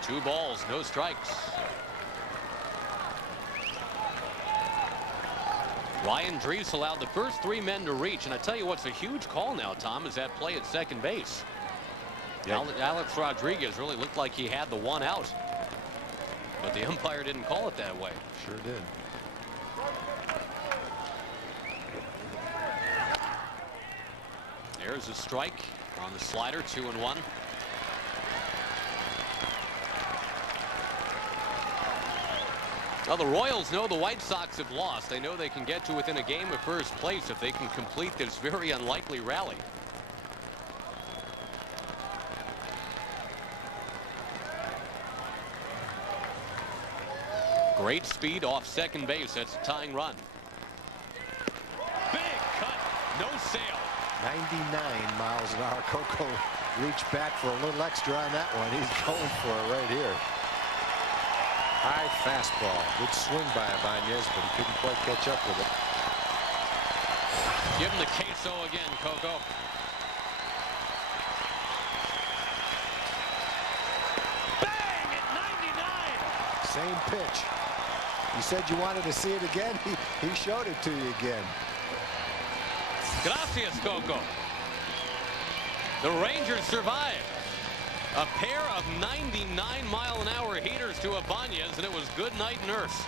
Two balls, no strikes. Ryan Drees allowed the first 3 men to reach, and I tell you what's a huge call now, Tom, is that play at second base. Yep. Alex Rodriguez really looked like he had the 1 out, but the umpire didn't call it that way. Sure did. There's a strike on the slider, 2-1. Well, the Royals know the White Sox have lost. They know they can get to within a game of first place if they can complete this very unlikely rally. Great speed off second base. That's a tying run. Big cut. No sail. 99 miles an hour. Coco reached back for a little extra on that one. He's going for it right here. High fastball. Good swing by Ibanez, but he couldn't quite catch up with it. Give him the queso again, Coco. Bang at 99. Same pitch. You said you wanted to see it again. He showed it to you again. Gracias, Coco. The Rangers survive. A pair of 99-mile-an-hour heaters to Ibanez, and it was good night, nurse.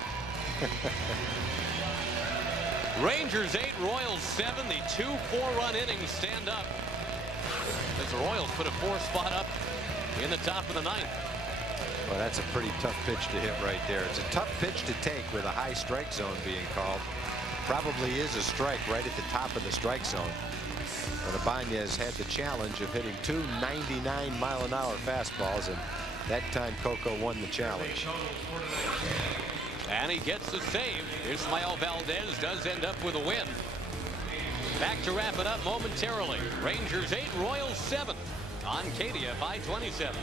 Rangers 8, Royals 7. The 2 4-run innings stand up as the Royals put a 4 spot up in the top of the 9th. Well, that's a pretty tough pitch to hit right there. It's a tough pitch to take with a high strike zone being called. Probably is a strike right at the top of the strike zone. But Ibanez had the challenge of hitting 2 99-mile-an-hour fastballs, and that time Coco won the challenge. And he gets the save. Ismael Valdez does end up with a win. Back to wrap it up momentarily. Rangers 8, Royals 7 on KDFI 27.